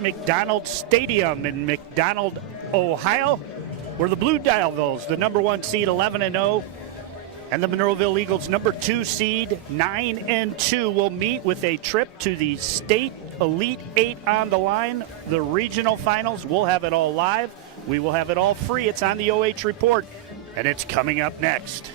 at McDonald Stadium in McDonald, Ohio, where the Blue Devils, the #1 seed, 11-0, and the Monroeville Eagles, #2 seed, 9-2, will meet with a trip to the state Elite 8 on the line. The regional finals, we'll have it all live. We will have it all free. It's on the OH Report, and it's coming up next.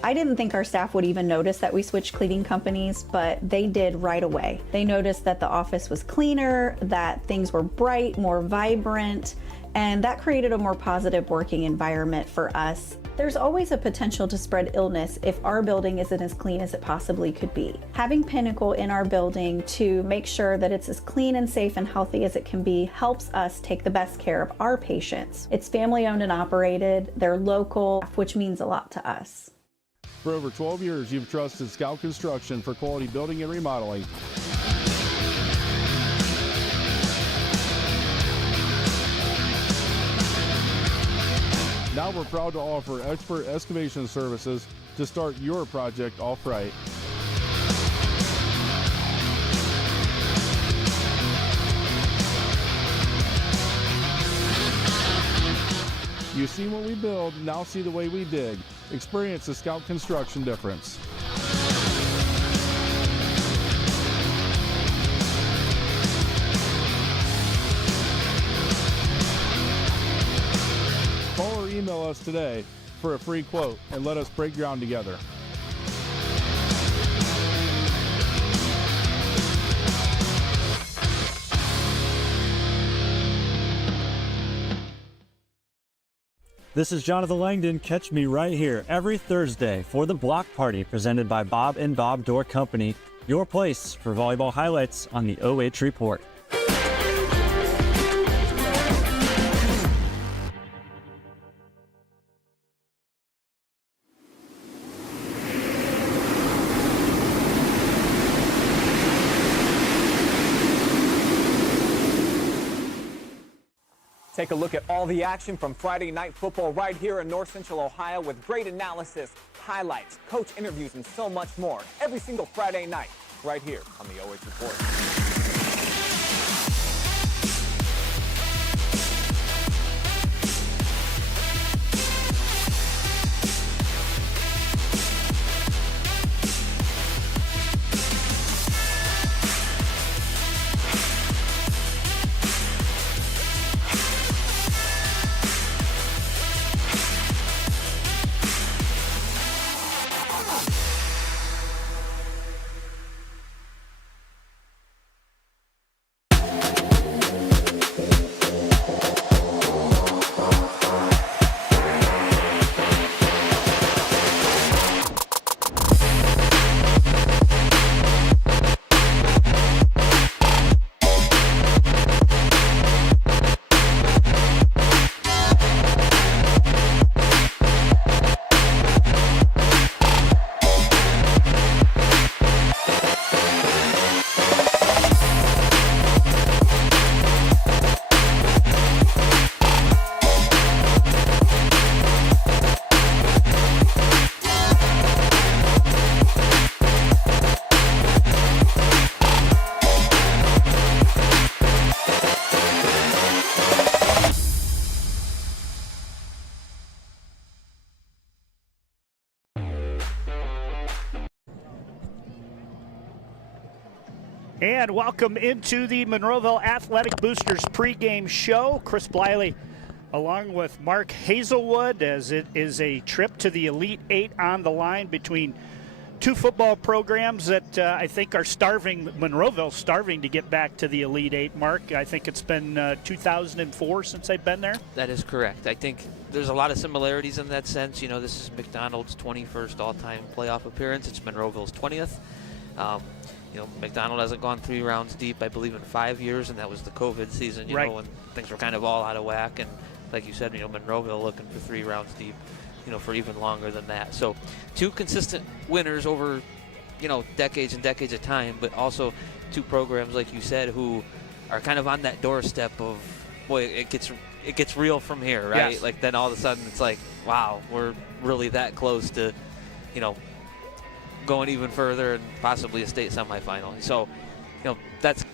I didn't think our staff would even notice that we switched cleaning companies, but they did right away. They noticed that the office was cleaner, that things were bright, more vibrant, and that created a more positive working environment for us. There's always a potential to spread illness if our building isn't as clean as it possibly could be. Having Pinnacle in our building to make sure that it's as clean and safe and healthy as it can be helps us take the best care of our patients. It's family owned and operated, they're local, which means a lot to us. For over 12 years, you've trusted Scout Construction for quality building and remodeling. Now we're proud to offer expert excavation services to start your project off right. You've seen what we build, now see the way we dig. Experience the Scout Construction difference. Call or email us today for a free quote and let us break ground together. This is Jonathan Langdon. Catch me right here every Thursday for the Block Party presented by Bob and Bob Door Company, your place for volleyball highlights on the OH Report. Take a look at all the action from Friday Night Football right here in North Central Ohio with great analysis, highlights, coach interviews, and so much more every single Friday night right here on the OH Report. And welcome into the Monroeville Athletic Boosters pregame show. Chris Bliley along with Mark Hazelwood, as it is a trip to the Elite 8 on the line between two football programs that I think are starving. Monroeville's starving to get back to the Elite Eight mark. I think it's been 2004 since they've been there. That is correct. I think there's a lot of similarities in that sense. You know, this is McDonald's 21st all-time playoff appearance. It's Monroeville's 20th. You know, McDonald hasn't gone 3 rounds deep, I believe, in 5 years, and that was the COVID season, you know, when things were kind of all out of whack. And like you said, you know, Monroeville looking for 3 rounds deep, you know, for even longer than that. So 2 consistent winners over, you know, decades and decades of time, but also 2 programs, like you said, who are kind of on that doorstep of, boy, it gets real from here, right? Yes. Like then all of a sudden it's like, wow, we're really that close to, you know, going even further and possibly a state semifinal. So, you know, that's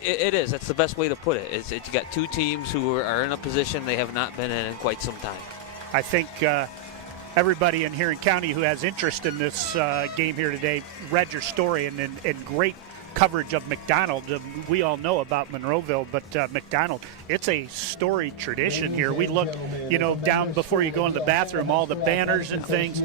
the best way to put it. It's you got 2 teams who are in a position they have not been in quite some time. I think everybody in Huron County who has interest in this game here today read your story and great coverage of McDonald. We all know about Monroeville, but McDonald, it's a storied tradition here. We look, you know, down before you go in the bathroom, all the banners and things,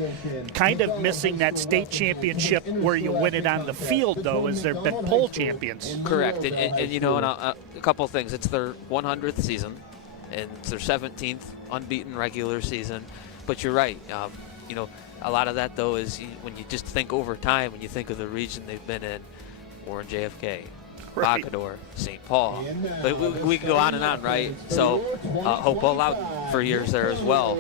kind of missing that state championship where you win it on the field, though, as they've been poll champions. Correct. And you know, a couple of things. It's their 100th season, and it's their 17th unbeaten regular season. But you're right. You know, a lot of that, though, is when you just think over time, when you think of the region they've been in, Warren JFK, Bacador, St. Paul. But we can go on and on, right? So Hopewell out for years there as well.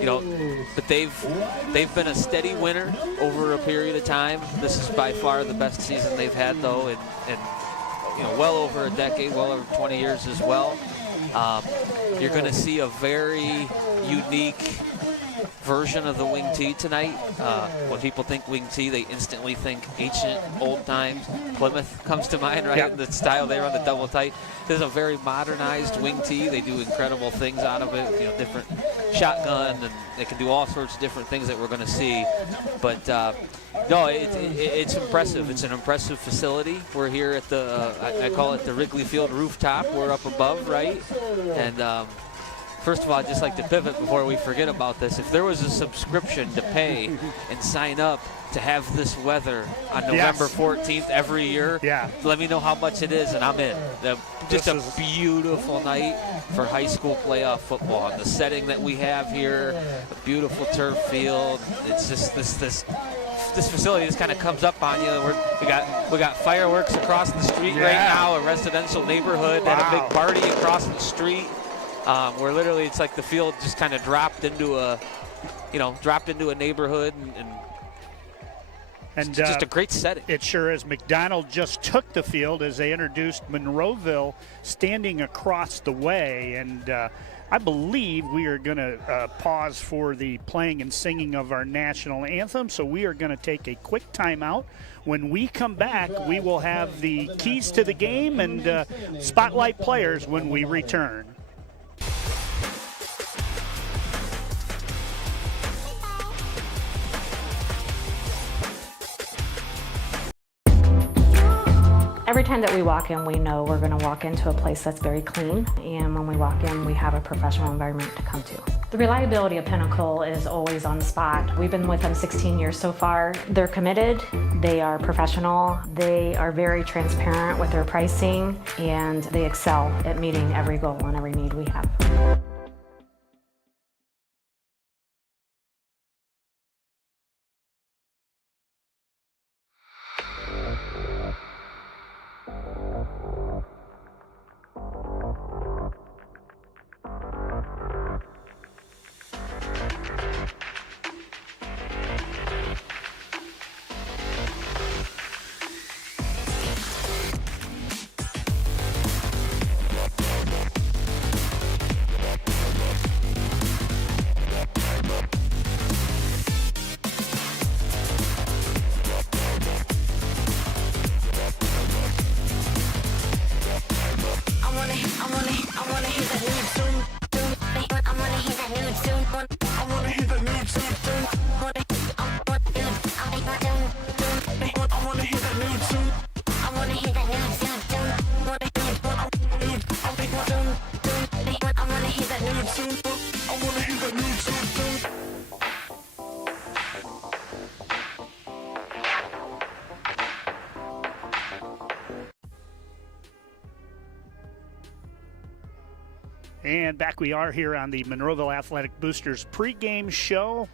You know, but they've been a steady winner over a period of time. This is by far the best season they've had, though, and you know, well over a decade, well over 20 years as well. You're going to see a very unique version of the wing tee tonight. When people think wing tee, they instantly think ancient, old times. Plymouth comes to mind, right? Yep. The style they run, the double tight. This is a very modernized wing tee. They do incredible things out of it. You know, different shotgun, and they can do all sorts of different things that we're going to see. But no, it's impressive. It's an impressive facility. We're here at the I call it the Wrigley Field rooftop. We're up above, right? And first of all, I'd just like to pivot before we forget about this. If there was a subscription to pay and sign up to have this weather on November 14th every year, let me know how much it is, and I'm in. Just a beautiful night for high school playoff football. And the setting that we have here, a beautiful turf field. It's just this facility just kind of comes up on you. We got fireworks across the street right now, a residential neighborhood, and a big party across the street. Where literally it's like the field just kind of dropped into a neighborhood, and just a great setting. It sure is. McDonald just took the field as they introduced Monroeville standing across the way, and I believe we are going to pause for the playing and singing of our national anthem, so we are going to take a quick timeout. When we come back, we will have the keys to the game and spotlight players when we return. Every time that we walk in, we know we're going to walk into a place that's very clean, and when we walk in, we have a professional environment to come to. The reliability of Pinnacle is always on the spot. We've been with them 16 years so far. They're committed, they are professional, they are very transparent with their pricing, and they excel at meeting every goal and every need we have. And back we are here on the Monroeville Athletic Boosters pregame show.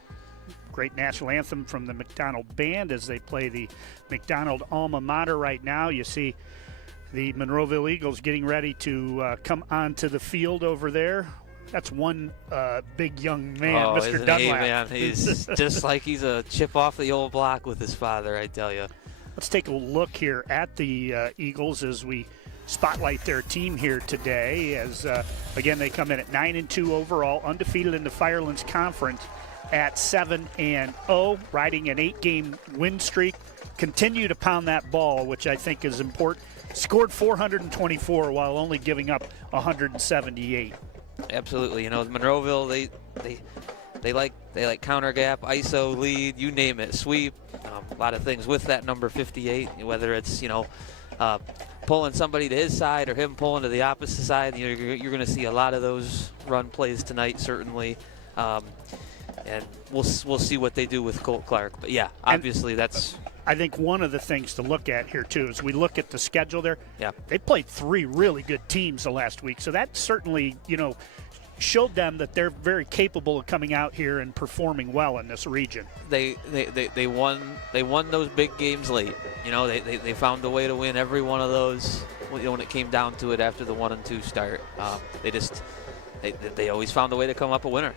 Great national anthem from the McDonald Band as they play the McDonald alma mater right now. You see the Monroeville Eagles getting ready to come onto the field over there. That's one big young man, Mr. Dunlap. He, man? He's just like he's a chip off the old block with his father, I tell you. Let's take a look here at the Eagles as we spotlight their team here today. As again, they come in at 9-2 overall, undefeated in the Firelands Conference at 7-0, riding an 8-game win streak. Continue to pound that ball, which I think is important. Scored 424 while only giving up 178. Absolutely. You know, Monroeville, they like counter gap, ISO, lead, you name it, sweep, a lot of things with that number 58, whether it's, you know, pulling somebody to his side or him pulling to the opposite side. You're going to see a lot of those run plays tonight, certainly. And we'll see what they do with Colt Clark. But, yeah, obviously that's – I think one of the things to look at here, too, is we look at the schedule there. Yeah. They played 3 really good teams the last week. So that certainly, you know, showed them that they're very capable of coming out here and performing well in this region. They won those big games late. You know, they found a way to win every one of those when it came down to it after the 1-2 start. They always found a way to come up a winner.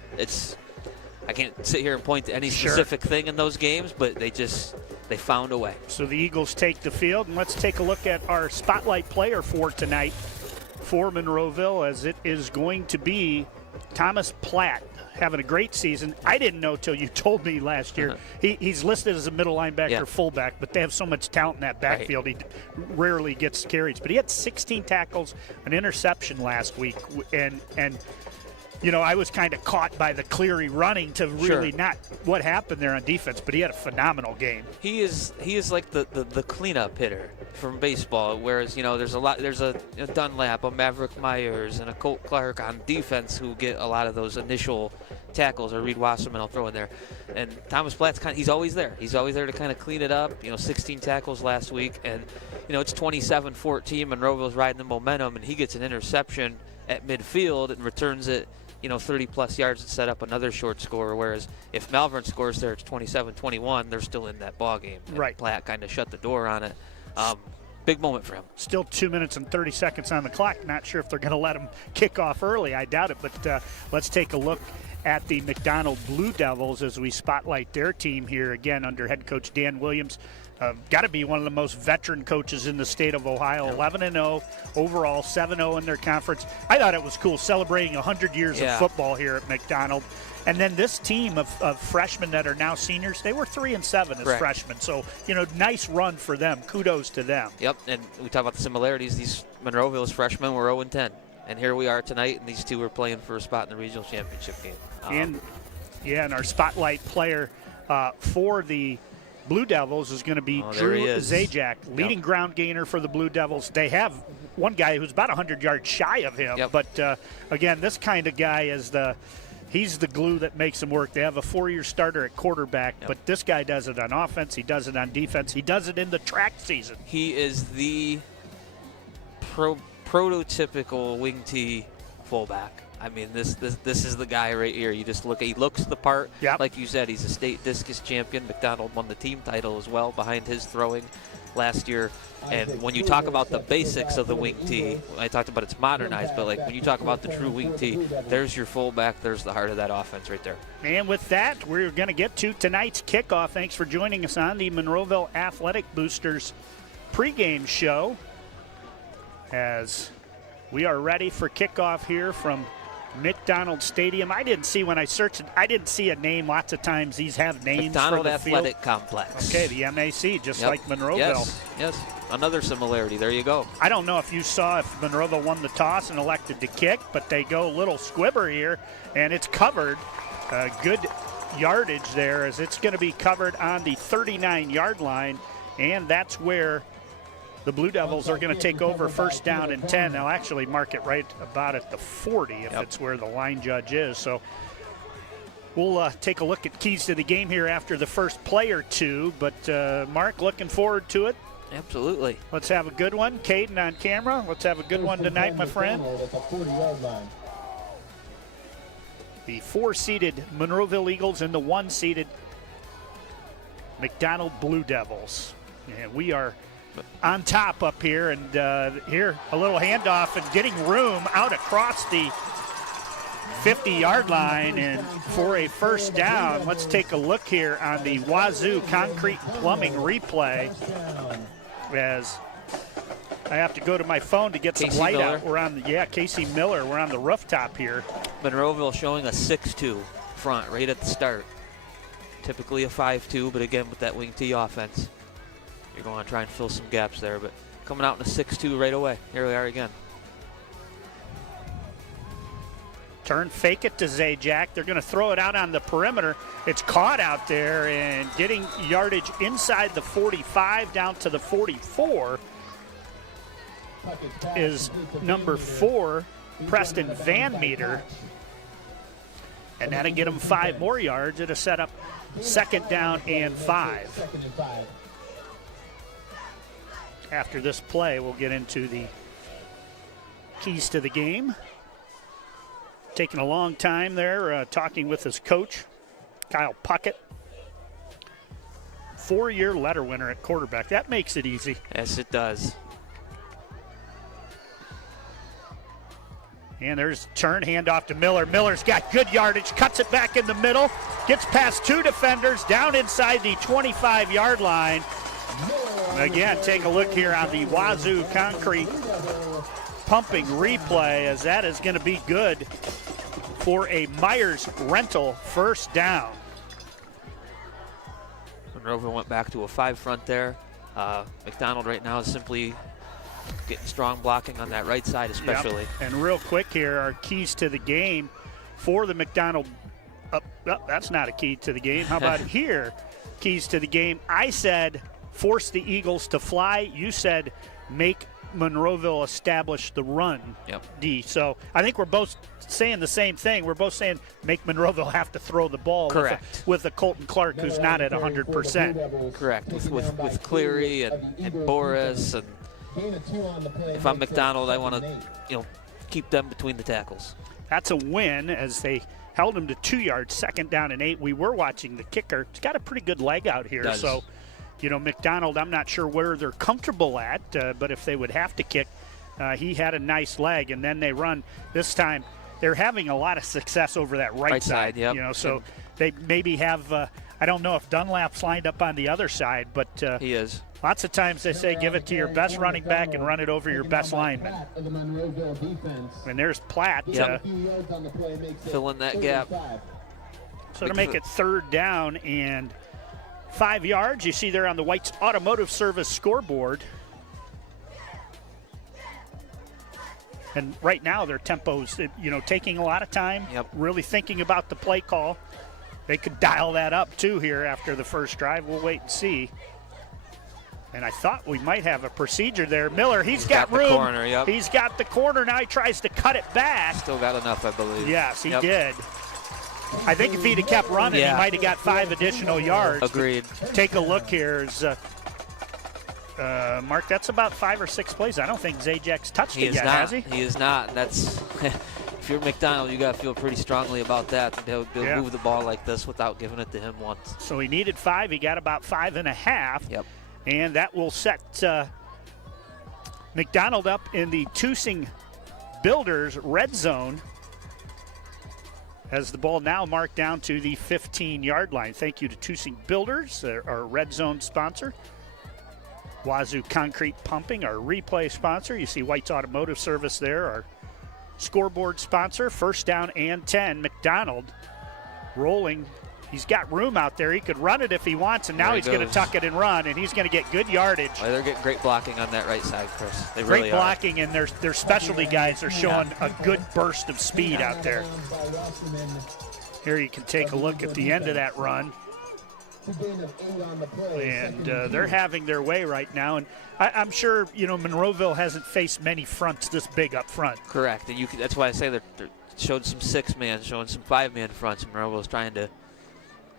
I can't sit here and point to any specific thing in those games, but they found a way. So the Eagles take the field, and let's take a look at our spotlight player for tonight for Monroeville, as it is going to be Thomas Platt, having a great season. I didn't know till you told me last year. He's listed as a middle linebacker, fullback, but they have so much talent in that backfield. He rarely gets carries. But he had 16 tackles, an interception last week, and you know, I was kind of caught by the Cleary running to really not what happened there on defense, but he had a phenomenal game. He is like the cleanup hitter from baseball, whereas, you know, there's a Dunlap, a Maverick Myers, and a Colt Clark on defense who get a lot of those initial tackles, or Reed Wasserman I'll throw in there. And Thomas Platt's he's always there. He's always there to kind of clean it up. You know, 16 tackles last week, and, you know, it's 27-14, Monroeville's riding the momentum, and he gets an interception at midfield and returns it, you know, 30-plus yards to set up another short score, whereas if Malvern scores there, it's 27-21. They're still in that ball game. And Platt kind of shut the door on it. Big moment for him. Still 2 minutes and 30 seconds on the clock. Not sure if they're going to let him kick off early. I doubt it, but let's take a look at the McDonald Blue Devils as we spotlight their team here again under head coach Dan Williams. Got to be one of the most veteran coaches in the state of Ohio. 11-0 overall, 7-0 in their conference. I thought it was cool celebrating 100 years of football here at McDonald. And then this team of freshmen that are now seniors, they were 3-7 as freshmen. So, you know, nice run for them. Kudos to them. Yep, and we talk about the similarities. These Monroeville's freshmen were 0-10. And here we are tonight, and these two are playing for a spot in the regional championship game. And our spotlight player for the Blue Devils is going to be Drew Zajac, leading ground gainer for the Blue Devils. They have one guy who's about 100 yards shy of him. But, again, this kind of guy is he's the glue that makes them work. They have a 4-year starter at quarterback, but this guy does it on offense. He does it on defense. He does it in the track season. He is the prototypical wing T fullback. I mean, this is the guy right here. You just look, he looks the part. Like you said, he's a state discus champion. McDonald won the team title as well behind his throwing last year. And when you talk about the basics of the wing T, I talked about it's modernized, but like when you talk about the true wing T, there's your fullback, there's the heart of that offense right there. And with that, we're going to get to tonight's kickoff. Thanks for joining us on the Monroeville Athletic Boosters pregame show, as we are ready for kickoff here from McDonald Stadium. I didn't see when I searched it, I didn't see a name. Lots of times these have names. McDonald for the Athletic field. Complex. Okay, the MAC, just like Monroeville. Yes, another similarity. There you go. I don't know if you saw if Monroeville won the toss and elected to kick, but they go a little squibber here, and it's covered. Good yardage there, as it's going to be covered on the 39-yard line, and that's where the Blue Devils are going to take over first down and 10. They'll actually mark it right about at the 40 if it's where the line judge is. So we'll take a look at keys to the game here after the first play or two. But, Mark, looking forward to it. Absolutely. Let's have a good one. Caden on camera. Let's have a good one tonight, my friend. The 4-seeded Monroeville Eagles and the 1-seeded McDonald Blue Devils. And we are on top up here, and here a little handoff and getting room out across the 50-yard line and for a first down. Let's take a look here on the WAZU concrete and plumbing replay as I have to go to my phone to get some Casey light Miller. out. We're on, Casey Miller. We're on the rooftop here. Monroeville showing a 6-2 front right at the start. Typically a 5-2, but again with that wing T offense, you're going to try and fill some gaps there. But coming out in a 6-2 right away. Here we are again. Turn, fake it to Zajac. They're going to throw it out on the perimeter. It's caught out there and getting yardage inside the 45 down to the 44 is number 4, Preston Van Meter. And that'll get him 5 more yards. It'll set up 2nd down and 5. After this play, we'll get into the keys to the game. Taking a long time there, talking with his coach, Kyle Puckett. 4-year letter winner at quarterback. That makes it easy. Yes, it does. And there's turn, handoff to Miller. Miller's got good yardage, cuts it back in the middle, gets past 2 defenders, down inside the 25-yard line. Again, take a look here on the WAZU concrete pumping replay, as that is going to be good for a Myers rental first down. Monroeville went back to a 5 front there. McDonald right now is simply getting strong blocking on that right side especially. Yep. And real quick here, our keys to the game for the McDonald. That's not a key to the game. How about here? Keys to the game. I said force the Eagles to fly. You said make Monroeville establish the run. Yep. D. So I think we're both saying the same thing. We're both saying make Monroeville have to throw the ball. Correct. With a Colton Clark who's not at 100%. Correct. With Cleary and Boris, and if I'm McDonald, I want to keep them between the tackles. That's a win as they held him to 2 yards, 2nd down and 8. We were watching the kicker. It's got a pretty good leg out here. Does. So, McDonald, I'm not sure where they're comfortable at, but if they would have to kick, he had a nice leg. And then they run. This time, they're having a lot of success over that right side. Yep. So they maybe have, I don't know if Dunlap's lined up on the other side, but he is. Lots of times they say give it to your best running back and run it over your best lineman. And there's Platt. Yep. Fill in that gap. So to make it 3rd down and 5 yards, you see there on the White's Automotive Service scoreboard. And right now their tempo's, taking a lot of time, really thinking about the play call. They could dial that up too here after the first drive. We'll wait and see. And I thought we might have a procedure there. Miller, he's got room. The corner, yep. He's got the corner. Now he tries to cut it back. Still got enough, I believe. Yes, he did. I think if he'd have kept running, he might have got 5 additional yards. Agreed. Take a look here. Mark, that's about 5 or 6 plays. I don't think Zajac's touched it yet, has he? He is not. That's if you're McDonald, you got to feel pretty strongly about that. They'll move the ball like this without giving it to him once. So he needed 5. He got about 5.5. Yep. And that will set McDonald up in the Tusing Builders red zone as the ball now marked down to the 15-yard line. Thank you to Tusing Builders, our red zone sponsor. WAZU Concrete Pumping, our replay sponsor. You see White's Automotive Service there, our scoreboard sponsor. 1st down and 10. McDonald rolling. He's got room out there. He could run it if he wants, and now he's going to tuck it and run, and he's going to get good yardage. Well, they're getting great blocking on that right side, Chris. They really Great blocking, and their specialty guys are showing a good burst of speed out there. Here you can take a look at the end of that run. And they're having their way right now. And I'm sure, Monroeville hasn't faced many fronts this big up front. Correct. And that's why I say they're showing some 6-man, showing some 5-man fronts. Monroeville's trying to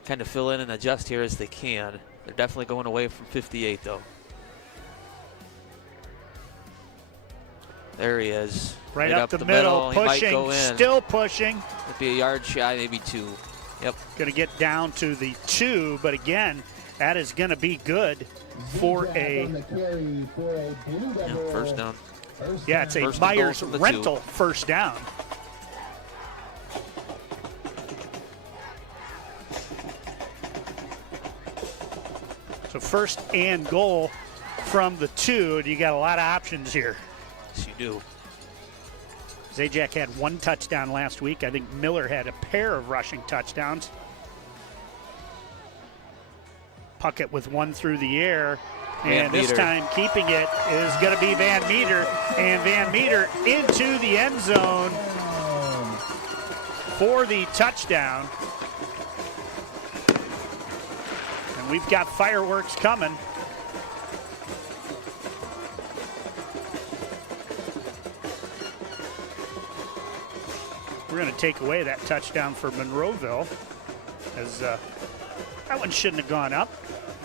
kind of fill in and adjust here as they can. They're definitely going away from 58, though. There he is. Right up the middle, He might pushing, go in. still pushing. It'd be a yard shy, maybe 2. Yep. Going to get down to the 2, but again, that is going to be good for a first down. Yeah, it's a First and goal Myers from the rental 2. first down. So first and goal from the 2, and you got a lot of options here. Yes, you do. Zajac had 1 touchdown last week. I think Miller had a pair of rushing touchdowns. Puckett with 1 through the air. And this time keeping it is going to be Van Meter. And Van Meter into the end zone for the touchdown. And we've got fireworks coming. We're going to take away that touchdown for Monroeville, as that one shouldn't have gone up.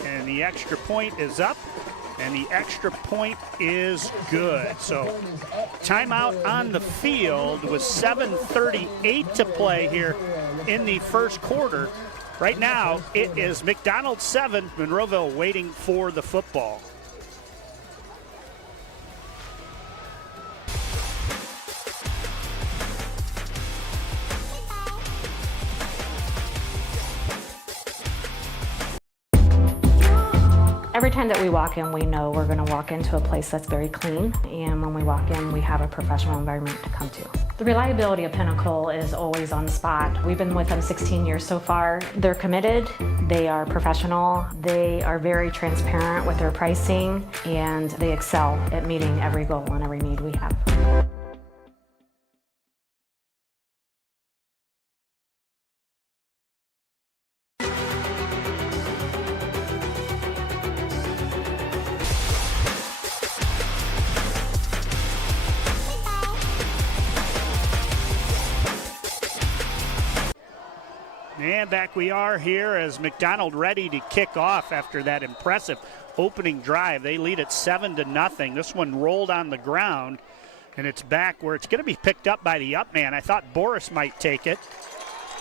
And the extra point is up, and the extra point is good. So timeout on the field with 7:38 to play here in the first quarter. Right now, it is McDonald 7, Monroeville waiting for the football. Every time that we walk in, we know we're going to walk into a place that's very clean, and when we walk in, we have a professional environment to come to. The reliability of Pinnacle is always on the spot. We've been with them 16 years so far. They're committed, they are professional, they are very transparent with their pricing, and they excel at meeting every goal and every need we have. And back we are here as McDonald ready to kick off after that impressive opening drive. They lead it 7-0. This one rolled on the ground, and it's back where it's going to be picked up by the up man. I thought Boris might take it,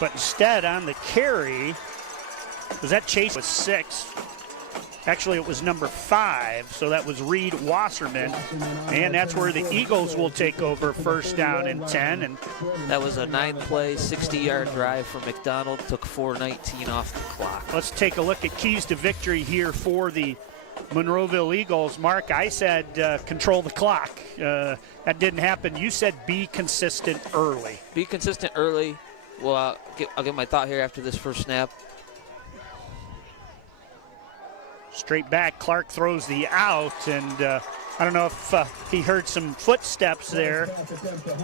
but instead on the carry, was that Chase with 6? Actually, it was number 5, so that was Reed Wasserman, and that's where the Eagles will take over first down and 10. And that was a 9-play, 60-yard drive for McDonald. Took 4:19 off the clock. Let's take a look at keys to victory here for the Monroeville Eagles. Mark, I said control the clock. That didn't happen. You said be consistent early. Be consistent early. Well, I'll get my thought here after this first snap. Straight back, Clark throws the out, and I don't know if he heard some footsteps there,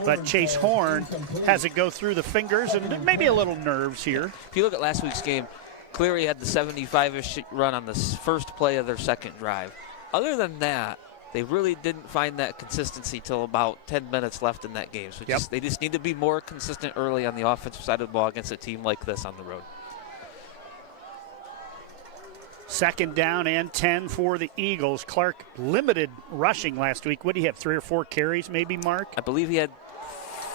but Chase Horn has it go through the fingers and maybe a little nerves here. If you look at last week's game, Cleary had the 75-ish run on the first play of their second drive. Other than that, they really didn't find that consistency till about 10 minutes left in that game. So they just need to be more consistent early on the offensive side of the ball against a team like this on the road. Second down and 10 for the Eagles. Clark limited rushing last week. What do you have, 3 or 4 carries maybe, Mark? I believe he had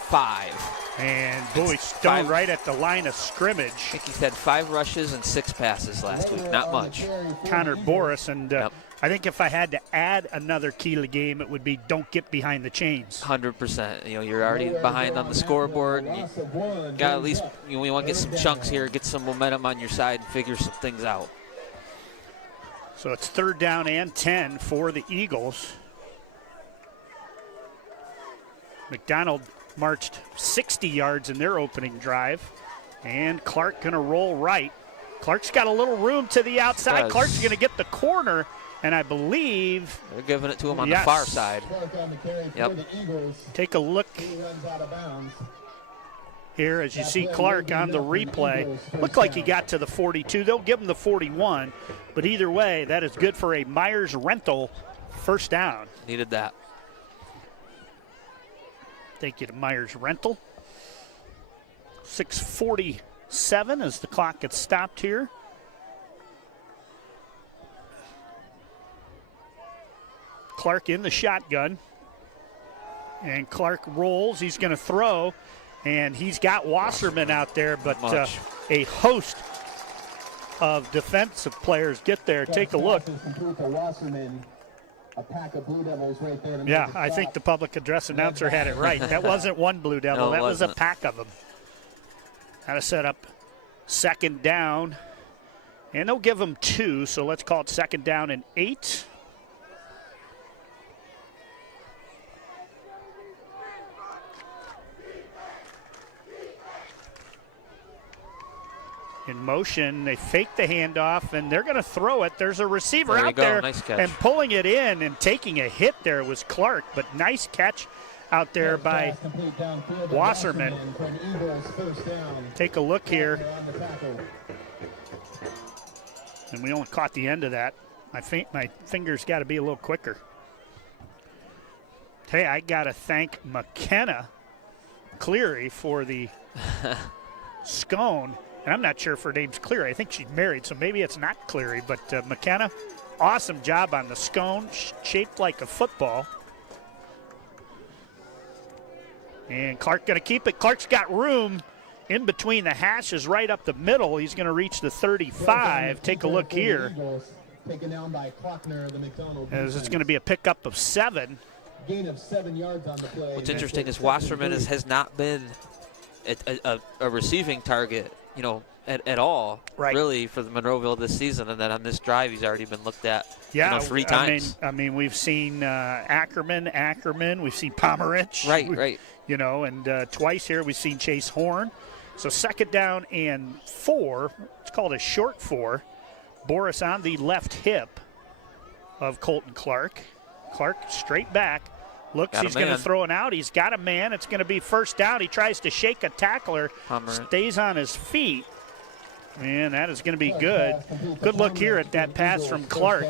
5. And boy, stoned right at the line of scrimmage. I think he had 5 rushes and 6 passes last week. Not much. Connor Boris, and I think if I had to add another key to the game, it would be don't get behind the chains. 100%. You know, you're already behind on the scoreboard. And you got at least, you want to get some chunks here, get some momentum on your side, and figure some things out. So it's third down and 10 for the Eagles. McDonald marched 60 yards in their opening drive, and Clark going to roll right. Clark's got a little room to the outside. Clark's going to get the corner, and I believe they're giving it to him on the far side. Yep. Take a look here as you see Clark on the replay. Looked like he got to the 42. They'll give him the 41, but either way, that is good for a Myers rental first down. Needed that. Thank you to Myers Rental. 6:47 as the clock gets stopped here. Clark in the shotgun. And Clark rolls. He's going to throw. And he's got Wasserman out there, but a host of defensive players get there. Take a look. Yeah, I think the public address announcer had it right. That wasn't one Blue Devil. No, that was a wasn't. pack of them. How to set up second down. And they'll give them 2, so let's call it second down and 8. In motion, they fake the handoff, and they're going to throw it. There's a receiver out there, nice catch. And pulling it in and taking a hit there was Clark, but nice catch out there by Wasserman. Take a look here. And we only caught the end of that. My fingers got to be a little quicker. Hey, I got to thank McKenna Cleary for the scone. And I'm not sure if her name's Cleary. I think she's married, so maybe it's not Cleary. But McKenna, awesome job on the scone, shaped like a football. And Clark going to keep it. Clark's got room in between the hashes right up the middle. He's going to reach the 35. Take a look here. As it's going to be a pickup of 7. Gain of 7 yards on the play. What's interesting is Wasserman has not been a receiving target, at all, really, for the Monroeville this season. And then on this drive, he's already been looked at 3 times. I mean, we've seen Ackerman. We've seen Pomerich. Right. And twice here we've seen Chase Horn. So second down and 4. It's called a short 4. Boris on the left hip of Colton Clark. Clark straight back. Looks, he's going to throw it out. He's got a man. It's going to be first down. He tries to shake a tackler. Stays on his feet. And that is going to be good. Good look here at that pass from Clark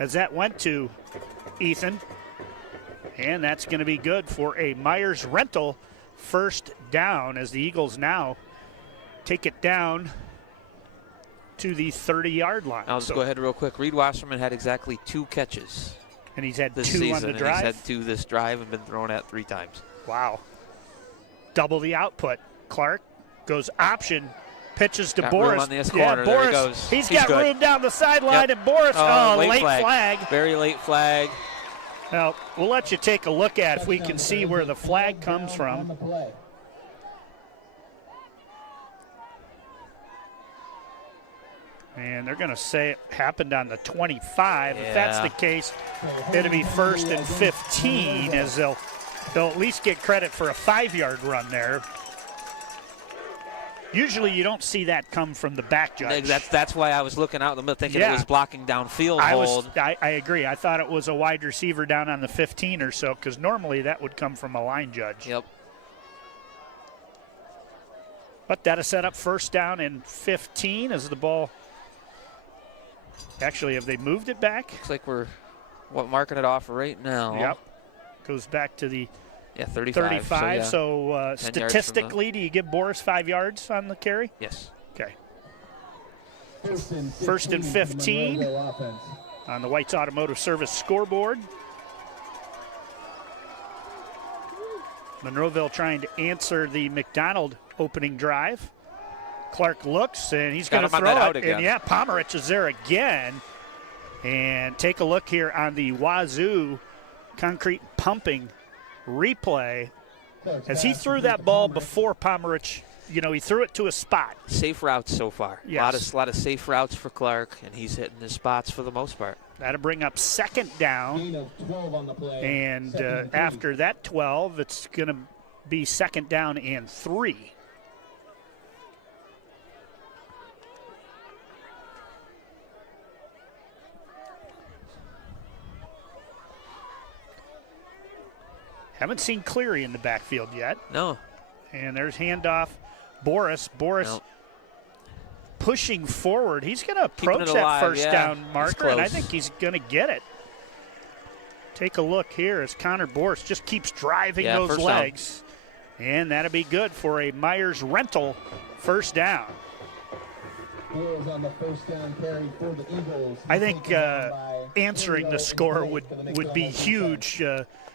as that went to Ethan. And that's going to be good for a Myers Rental first down as the Eagles now take it down to the 30-yard line. I'll just go ahead real quick. Reed Wasserman had exactly 2 catches. And he's had this 2 season, on the and drive? he's had 2 this drive and been thrown at 3 times. Wow. Double the output. Clark goes option, pitches to got Boris. Room on the corner. Boris, there he goes. He's got good. room down the sideline, Yep. and Boris, late flag. Very late flag. Now, we'll let you take a look at if we can see where the flag comes from. And they're going to say it happened on the 25. Yeah. If that's the case, it'll be 1st and 15, as they'll at least get credit for a 5-yard run there. Usually you don't see that come from the back judge. That's why I was looking out in the middle thinking it was blocking downfield hold. I agree. I thought it was a wide receiver down on the 15 or so, because normally that would come from a line judge. Yep. But that'll set up first down and 15 as the ball. Actually, have they moved it back? Looks like we're marking it off right now. Yep. Goes back to the 35. So statistically, do you give Boris 5 yards on the carry? Yes. Okay. First and 15 on the White's Automotive Service scoreboard. Monroeville trying to answer the McDonald opening drive. Clark looks, and he's going to throw it. And Pomerich is there again. And take a look here on the WAZU concrete pumping replay. As he threw that ball before Pomerich, he threw it to a spot. Safe routes so far. Yes. A lot of safe routes for Clark, and he's hitting his spots for the most part. That'll bring up second down. And after that 12, it's going to be second down and 3. Haven't seen Cleary in the backfield yet. No. And there's handoff. Boris pushing forward. He's going to approach that first down marker, and I think he's going to get it. Take a look here as Connor Boris just keeps driving those legs. And that'll be good for a Myers Rental first down. On the first down carry for the Eagles. I think answering the score would be huge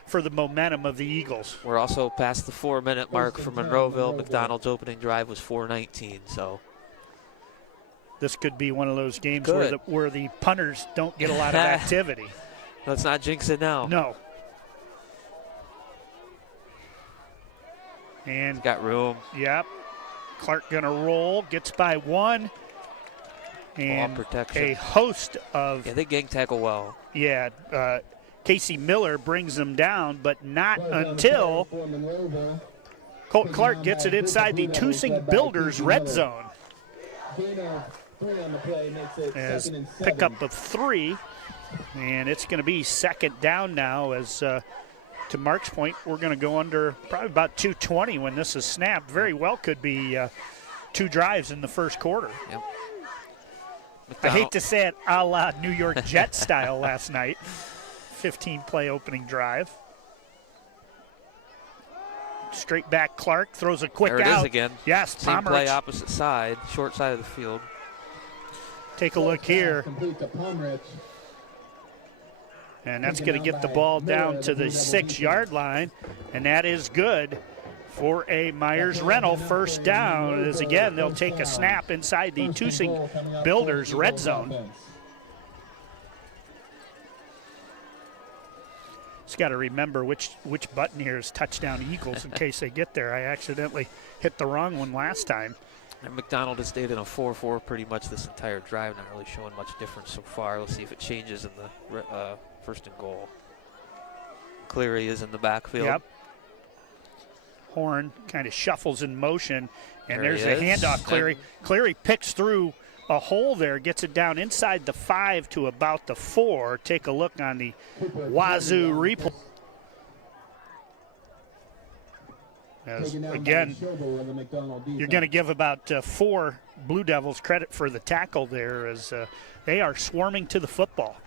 for the momentum of the Eagles. We're also past the 4-minute mark for Monroeville. McDonald's opening drive was 4:19, so this could be one of those games Good. where the punters don't get a lot of activity. Let's not jinx it now. No. And Got room. Yep. Clark gonna roll, gets by one. And protection. a host of, Yeah, they gang tackle well. Casey Miller brings them down, but not until Colton Clark gets it inside the Tusing Builders red zone. As pickup of 3, and it's going to be second down now. As to Mark's point, we're going to go under probably about 2:20 when this is snapped. Very well could be 2 drives in the first quarter. Yep. I hate to say it, a la New York Jets style last night. 15-play opening drive. Straight back, Clark throws a quick There it out. is again. Yes, Same play, Pomerich. opposite side, short side of the field. Take a look here. Complete to Pomerich. And that's going to get the ball down to the 6-yard line, and that is good for a Myers-Rental first down. As again, they'll take a snap inside the Tusing Builders red zone. Just got to remember which button here is touchdown Eagles in case they get there. I accidentally hit the wrong one last time. And McDonald has stayed in a 4-4 pretty much this entire drive, not really showing much difference so far. Let's see if it changes in the first and goal. Cleary is in the backfield. Yep. Horn kind of shuffles in motion, and There there's he a is. handoff. Cleary picks through a hole there, gets it down inside the 5 to about the 4. Take a look on the WAZU replay. As again, you're going to give about 4 Blue Devils credit for the tackle there, as they are swarming to the football.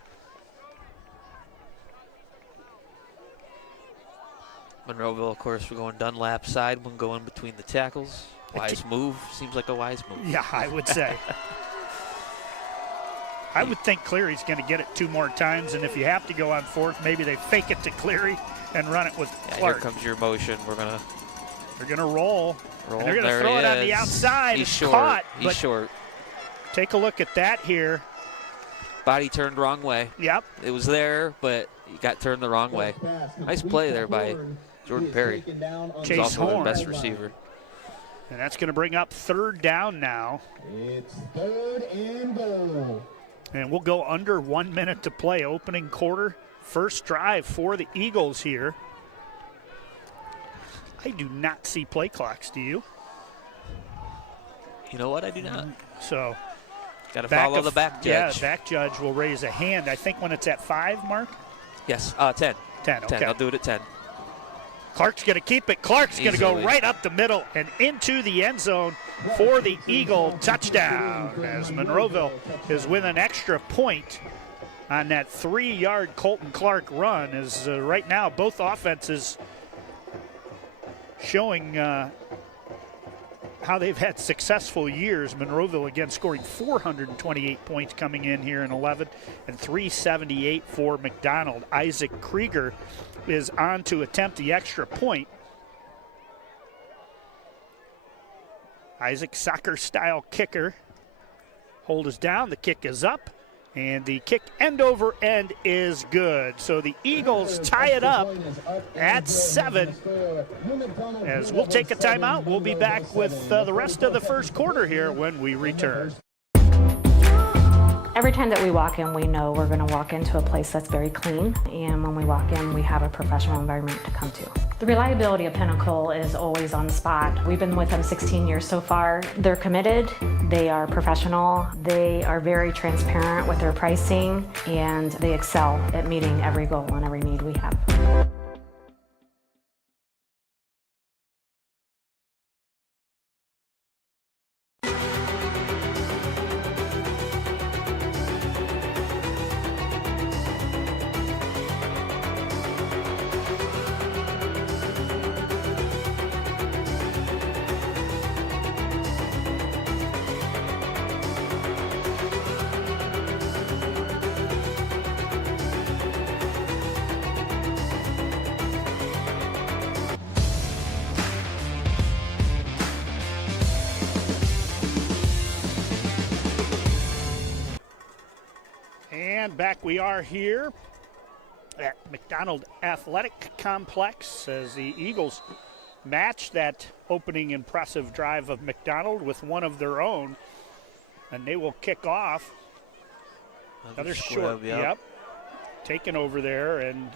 Monroeville, of course, we're going Dunlap side, one going between the tackles. Wise move. Seems like a wise move. Yeah, I would say. I would think Cleary's going to get it 2 more times, and if you have to go on 4th, maybe they fake it to Cleary and run it with Clark. Here comes your motion. They're going to roll. And they're going to There throw he it on the is. outside. He's It's short. caught, He's but short. take a look at that here. Body turned wrong way. Yep. It was there, but he got turned the wrong way. Nice play there by Jordan Perry. He's Chase also their Horn. best receiver. And that's going to bring up 3rd down now. It's 3rd and goal. And we'll go under 1 minute to play, opening quarter. First drive for the Eagles here. I do not see play clocks, do you? You know what? I do not. So Got to follow the back judge. Yeah, back judge will raise a hand. I think when it's at 5, Mark? Yes, 10. 10, okay. I'll do it at 10. Clark's going to keep it. Clark's going to go Easily. right up the middle and into the end zone for the Eagle touchdown, as Monroeville is with an extra point on that 3-yard Colton Clark run. As right now both offenses showing how they've had successful years. Monroeville again scoring 428 points coming in here in 11, and 378 for McDonald. Isaac Krieger is on to attempt the extra point. Isaac, soccer-style kicker. Hold is down, the kick is up, and the kick end over end is good. So the Eagles tie it up at 7. As we'll take a timeout, we'll be back with the rest of the first quarter here when we return. Every time that we walk in, we know we're going to walk into a place that's very clean, and when we walk in, we have a professional environment to come to. The reliability of Pinnacle is always on the spot. We've been with them 16 years so far. They're committed, they are professional, they are very transparent with their pricing, and they excel at meeting every goal and every need we have. And back we are here at McDonald Athletic Complex as the Eagles match that opening impressive drive of McDonald with one of their own. And they will kick off. Another short, yep. Taken over there, and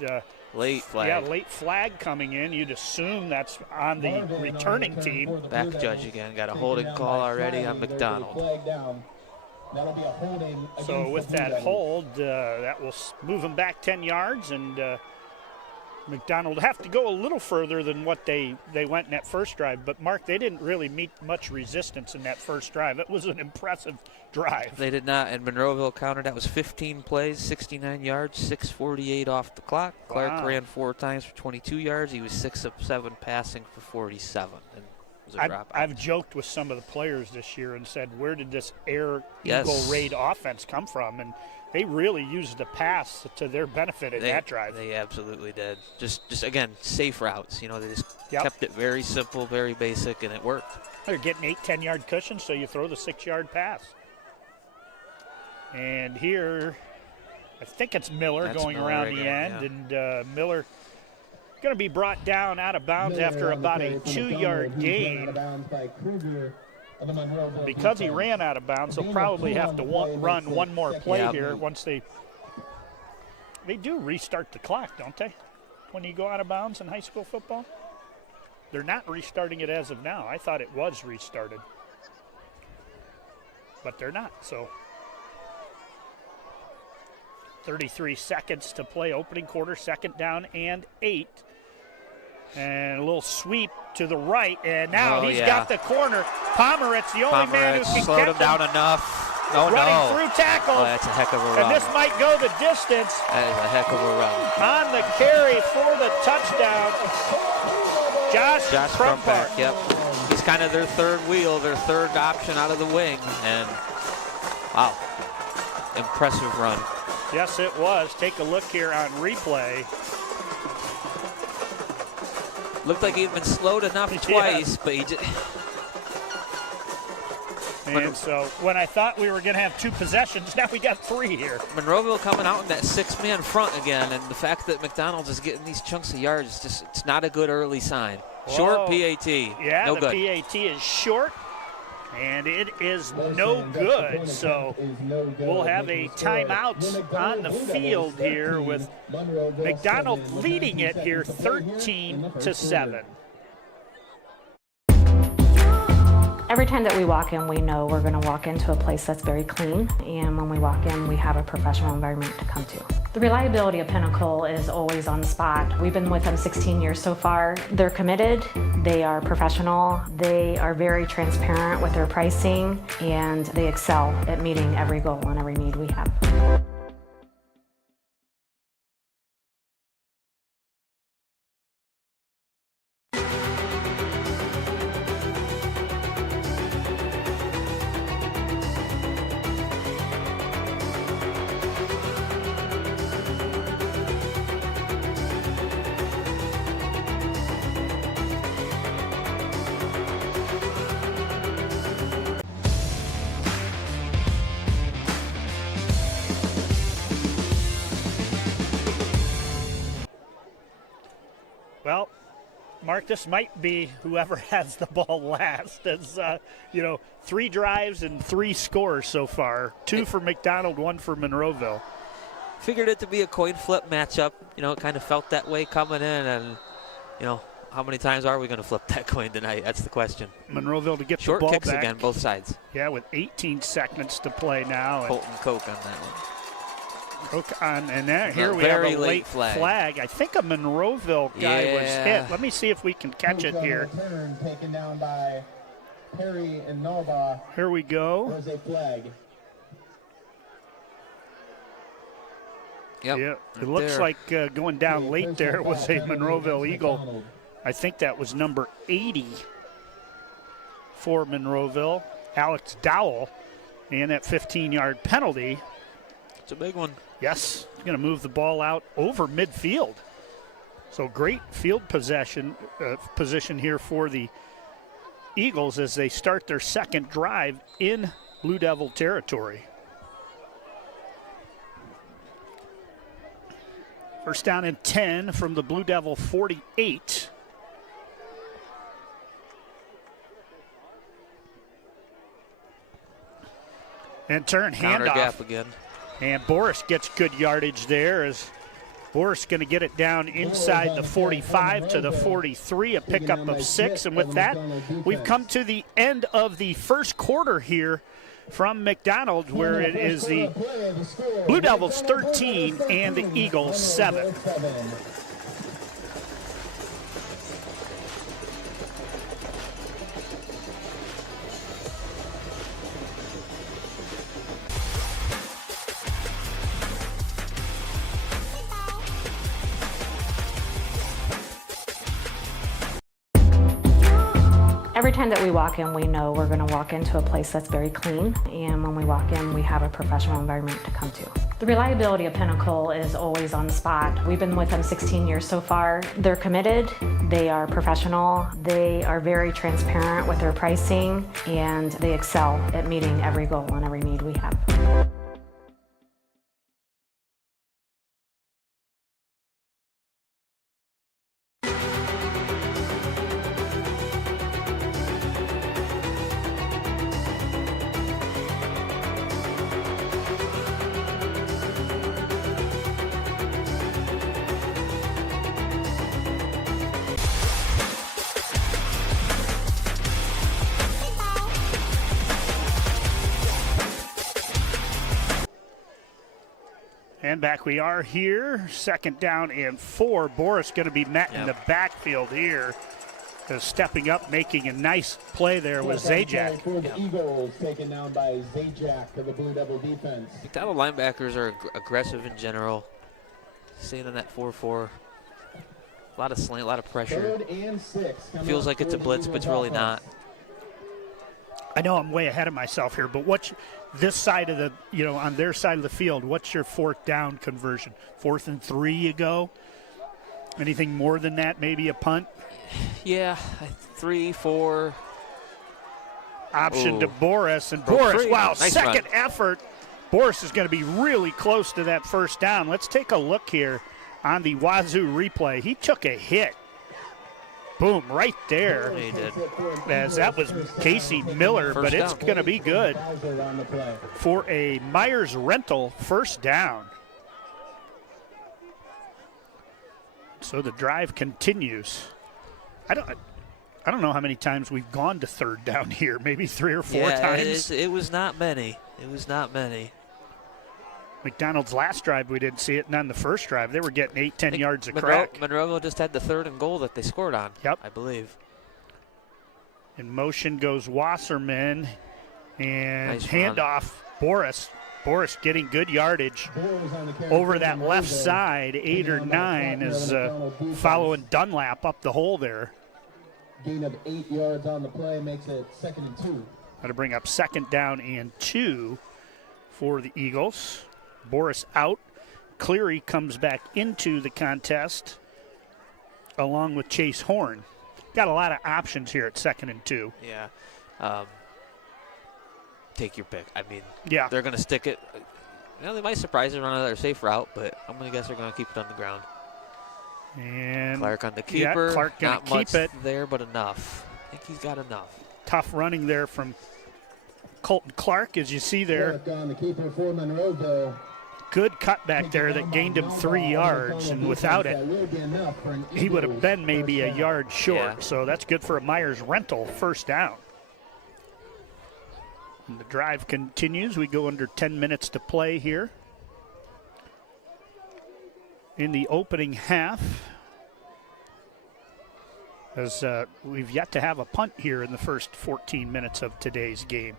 late flag. Yeah, late flag coming in. You'd assume that's on the returning team. Back judge again. Got a holding call already on McDonald. So with that hold, that will move them back 10 yards, and McDonald have to go a little further than what they went in that first drive. But, Mark, they didn't really meet much resistance in that first drive. It was an impressive drive. They did not, and Monroeville countered. That was 15 plays, 69 yards, 6:48 off the clock. Clark ran 4 times for 22 yards. He was 6 of 7 passing for 47. And it was a dropout. I've joked with some of the players this year and said, where did this Eagle Raid offense come from? And they really used the pass to their benefit in that drive. They absolutely did. Just again, safe routes. You know, they just kept it very simple, very basic, and it worked. They're getting 8, 10-yard cushions, so you throw the 6-yard pass. And here, I think it's Miller going around the end, and Miller going to be brought down out of bounds after about a 2-yard gain. Because he ran out of bounds, they'll probably have to run one more play here once they do restart the clock, don't they, when you go out of bounds in high school football? They're not restarting it as of now. I thought it was restarted. But they're not, so 33 seconds to play, opening quarter, 2nd down and 8. And a little sweep to the right, and now he's got the corner. Pomeranz, the only man who can slowed him down enough. Running through tackles. Oh, that's a heck of a run. And this might go the distance. That is a heck of a run. On the carry for the touchdown, Josh Crumpart. Yep. He's kind of their third wheel, their third option out of the wing. And, wow, impressive run. Yes, it was. Take a look here on replay. Looked like he'd been slowed enough twice, but he just... And so when I thought we were going to have 2 possessions, now we got 3 here. Monroeville coming out in that 6-man front again, and the fact that McDonald's is getting these chunks of yards, it's not a good early sign. Short PAT, yeah, no good. The PAT is short, and it is no good. So we'll have a timeout on the field here with McDonald leading it here 13-7. Every time that we walk in, we know we're going to walk into a place that's very clean, and when we walk in, we have a professional environment to come to. The reliability of Pinnacle is always on the spot. We've been with them 16 years so far. They're committed, they are professional, they are very transparent with their pricing, and they excel at meeting every goal and every need we have. Well, Mark, this might be whoever has the ball last. As 3 drives and 3 scores so far. 2 for McDonald, 1 for Monroeville. Figured it to be a coin flip matchup. It kind of felt that way coming in, and how many times are we going to flip that coin tonight? That's the question. Monroeville to get short the ball kicks back again, both sides. Yeah, with 18 seconds to play now. Colton Koch on that one. Here we have a late flag. I think a Monroeville guy was hit. Let me see if we can catch it here. Taken down by Perry and Nova. Here we go. There's a flag. Yep. Yeah, it looks like going down late there was a Monroeville Eagle. I think that was number 80 for Monroeville, Alex Dowell, and that 15-yard penalty. It's a big one. Yes, going to move the ball out over midfield. So great field position here for the Eagles as they start their second drive in Blue Devil territory. First down and 10 from the Blue Devil 48. And turn, Counter handoff. gap again. And Boris gets good yardage there as Boris going to get it down inside the 45 to the 43, a pickup of 6. And with that, we've come to the end of the first quarter here from McDonald, where it is the Blue Devils 13 and the Eagles 7. Every time that we walk in, we know we're going to walk into a place that's very clean, and when we walk in, we have a professional environment to come to. The reliability of Pinnacle is always on the spot. We've been with them 16 years so far. They're committed, they are professional, they are very transparent with their pricing, and they excel at meeting every goal and every need we have. And back we are here. Second down and 4. Boris going to be met in the backfield here. Stepping up, making a nice play there was Zajac. For the Eagles, taken down by Zajac of the Blue Devil defense. McDonald linebackers are aggressive in general. Seeing in that 4-4. A lot of slant, a lot of pressure. 3rd and 6. Feels like it's a blitz, but it's really not. I know I'm way ahead of myself here, but what's this side of the, on their side of the field, what's your 4th down conversion? 4th and 3 you go? Anything more than that, maybe a punt? Yeah, 3, 4. Option to Boris, and Broke Boris, free. wow, Nice second run. effort. Boris is going to be really close to that first down. Let's take a look here on the WAZU replay. He took a hit. Boom, right there. Yeah, he did. As that was Casey Miller, First but it's down. going to be good for a Myers rental first down. So the drive continues. I don't know how many times we've gone to 3rd down here, maybe 3 or 4 times. It was not many. It was not many. McDonald's last drive, we didn't see it, and on the first drive, they were getting 8-10 yards of crack. Monroeville just had the 3rd and goal that they scored on. Yep. I believe. In motion goes Wasserman, and Nice handoff, Boris. Boris getting good yardage over that left side, 8 or 9, is following Dunlap up the hole there. Gain of 8 yards on the play makes it 2nd and 2. Got to bring up 2nd down and 2 for the Eagles. Boris out. Cleary comes back into the contest along with Chase Horn. Got a lot of options here at 2nd and 2. Yeah. Take your pick. I mean, Yeah. they're going to stick it. They might surprise and run another safe route, but I'm going to guess they're going to keep it on the ground. And Clark on the keeper. Yeah, Clark going Not to keep much it. there, but enough. I think he's got enough. Tough running there from Colton Clark, as you see there. Clark on the keeper for Monroeville. Good cutback there that gained him 3 yards, and without it, he would have been maybe a yard short. Yeah. So that's good for a Myers rental first down. And the drive continues. We go under 10 minutes to play here in the opening half, as we've yet to have a punt here in the first 14 minutes of today's game.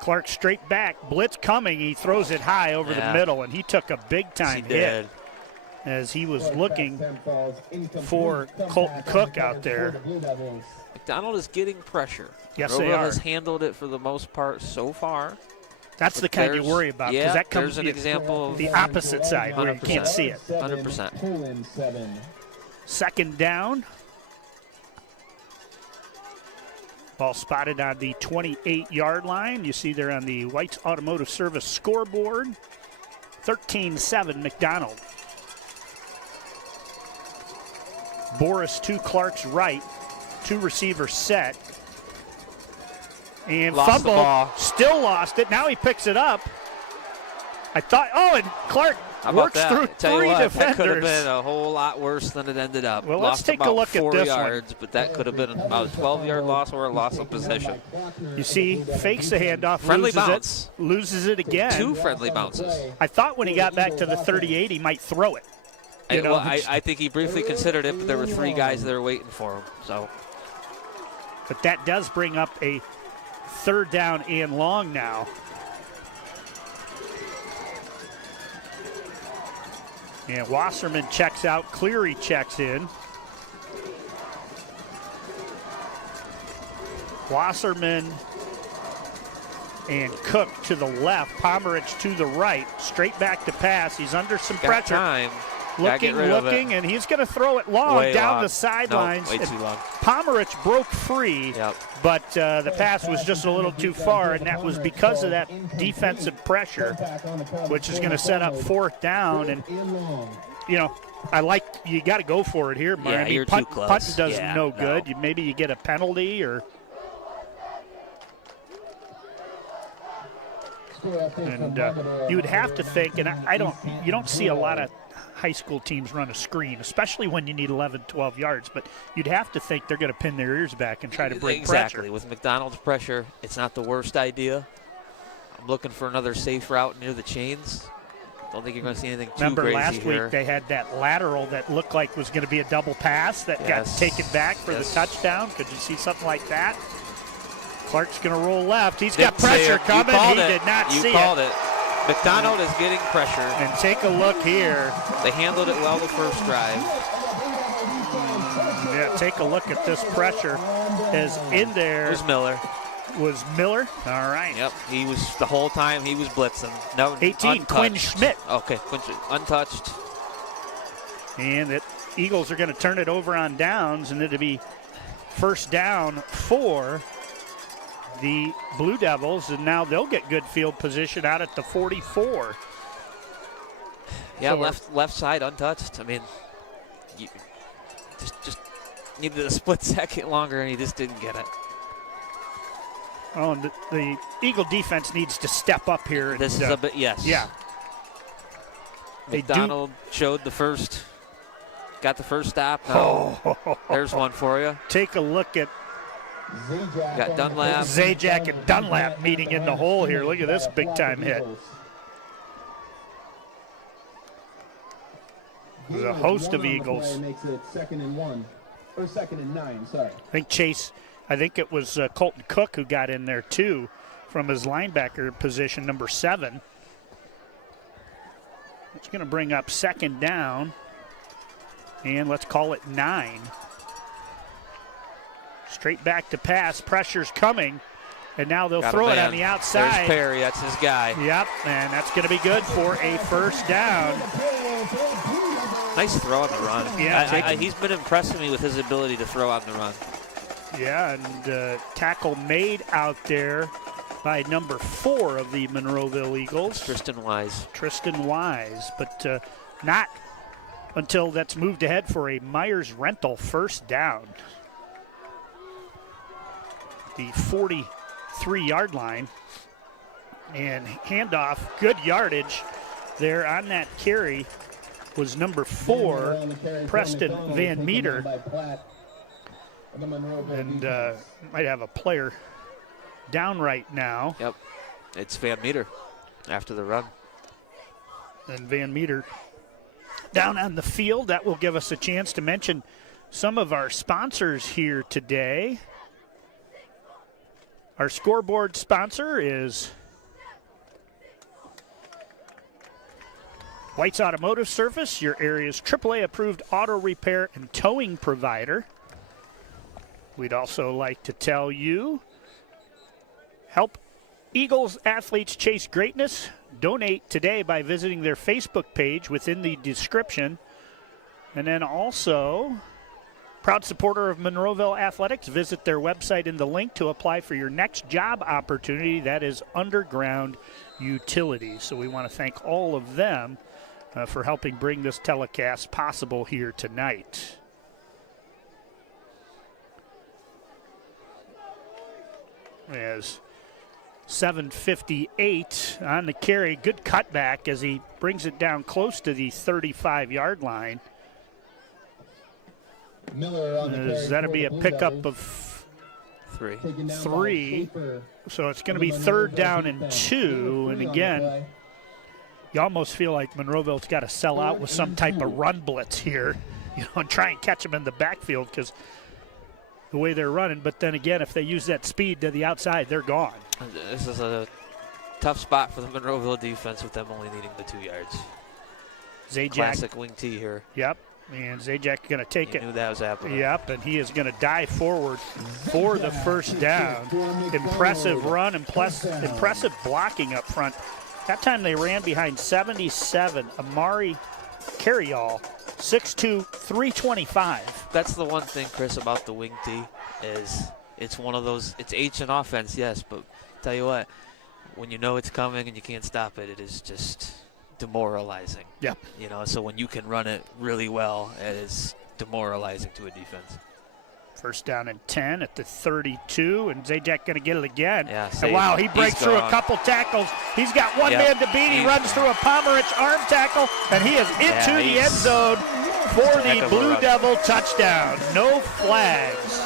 Clark straight back, blitz coming. He throws it high over the middle, and he took a big-time hit as he was looking for Colton Cook out there. McDonald is getting pressure. Yes, they Monroeville are. has handled it for the most part so far. That's the kind you There's- worry about, because yeah, that comes there's an example of the opposite side where you can't 100%. see it. 100%. 2nd down. Ball spotted on the 28-yard line. You see there on the White's Automotive Service scoreboard. 13-7 McDonald. Boris to Clark's right. 2 receivers set. And Lost the fumble. ball. Still lost it. Now he picks it up. I thought, and Clark How about works that? through Tell 3 you what, defenders. that could have been a whole lot worse than it ended up. Well, Lost let's take a about look at 4 this one. yards, but that could have been about a 12-yard loss or a loss of possession. You see, fakes the handoff, Friendly bounce. loses it again. 2 friendly bounces. I thought when he got back to the 38, he might throw it. I think he briefly considered it, but there were 3 guys there waiting for him. So, but that does bring up a 3rd down and long now. And Wasserman checks out. Cleary checks in. Wasserman and Cook to the left. Pomerich to the right. Straight back to pass. He's under some got pressure. time. Looking, and he's going to throw it long Way down long. the sidelines. No, way too long. Pomerich broke free, Yep. but the pass was just a little too far, and that was because of that defensive pressure, which is going to set up 4th down. And, you got to go for it here, Mark. Yeah, you're too close. Punting does Yeah, no good. no. Maybe you get a penalty or. And you would have to think, and you don't see a lot of high school teams run a screen, especially when you need 11, 12 yards, but you'd have to think they're going to pin their ears back and try to bring Exactly. pressure. With McDonald's pressure, it's not the worst idea. I'm looking for another safe route near the chains. Don't think you're going to see anything too Remember crazy last here. week they had that lateral that looked like was going to be a double pass that got Yes. taken back for the touchdown. Could you see something like that? Clark's going to roll left. He's got Didn't see pressure it. coming. You called He it. did not You see called it. it. McDonald is getting pressure. And take a look here. They handled it well the first drive. Yeah, take a look at this pressure. Is in there. It was Miller. Was Miller? All right. Yep, he was the whole time he was blitzing. No, 18, untouched. Quinn Schmidt. Okay, Quinn Schmidt, untouched. And the Eagles are going to turn it over on downs, and it'll be 1st down for the Blue Devils, and now they'll get good field position out at the 44. Yeah, So left side untouched. I mean, you just needed a split second longer, and he just didn't get it. Oh, and the Eagle defense needs to step up here. And, This is a bit, yes. Yeah. McDonald showed got the first stop. Now, there's one for you. Take a look at Got Dunlap. Zajac and Dunlap meeting in the hole here. Look at this big-time hit. There's a host of Eagles. Makes it 2nd and 1, or 2nd and 9, sorry. I think it was Colton Cook who got in there too from his linebacker position, number 7. It's going to bring up 2nd down, and let's call it 9. Straight back to pass, pressure's coming, and now they'll throw it on the outside. There's Perry, that's his guy. Yep, and that's going to be good for a 1st down. Nice throw on the run. Yeah, he's been impressing me with his ability to throw on the run. Yeah, and tackle made out there by number 4 of the Monroeville Eagles. Tristan Wise, but not until that's moved ahead for a Myers Rental 1st down. The 43-yard line. And handoff, good yardage there on that carry was number 4, Preston Van Meter. And might have a player down right now. Yep, it's Van Meter after the run. And Van Meter down on the field. That will give us a chance to mention some of our sponsors here today. Our scoreboard sponsor is White's Automotive Service, your area's AAA-approved auto repair and towing provider. We'd also like to tell you, help Eagles athletes chase greatness. Donate today by visiting their Facebook page within the description. And then also, proud supporter of Monroeville Athletics, visit their website in the link to apply for your next job opportunity. That is Underground Utilities. So we want to thank all of them for helping bring this telecast possible here tonight. As 7:58 on the carry. Good cutback as he brings it down close to the 35-yard line. Miller on the carry. That'll be a pickup of 3. So it's going to be 3rd down and 2. And again, you almost feel like Monroeville's got to sell out with some type of run blitz here, and try and catch them in the backfield because the way they're running. But then again, if they use that speed to the outside, they're gone. This is a tough spot for the Monroeville defense with them only needing the 2 yards. Zajac. Classic wing T here. Yep. And Zajac going to take it. Knew that was happening. Yep, and he is going to dive forward for the first down. Impressive run, impressive blocking up front. That time they ran behind 77. Amari Carryall, 6'2", 325. That's the one thing, Chris, about the wing T is it's one of those, it's H in offense, yes, but tell you what, when you know it's coming and you can't stop it, it is just demoralizing. Yeah. So when you can run it really well, it is demoralizing to a defense. First down and 10 at the 32, and Zajac going to get it again. Yeah, and wow, he breaks through a couple tackles. He's got one man to beat. He runs through a Pomerich arm tackle, and he is into the end zone for the Blue Devil touchdown. No flags.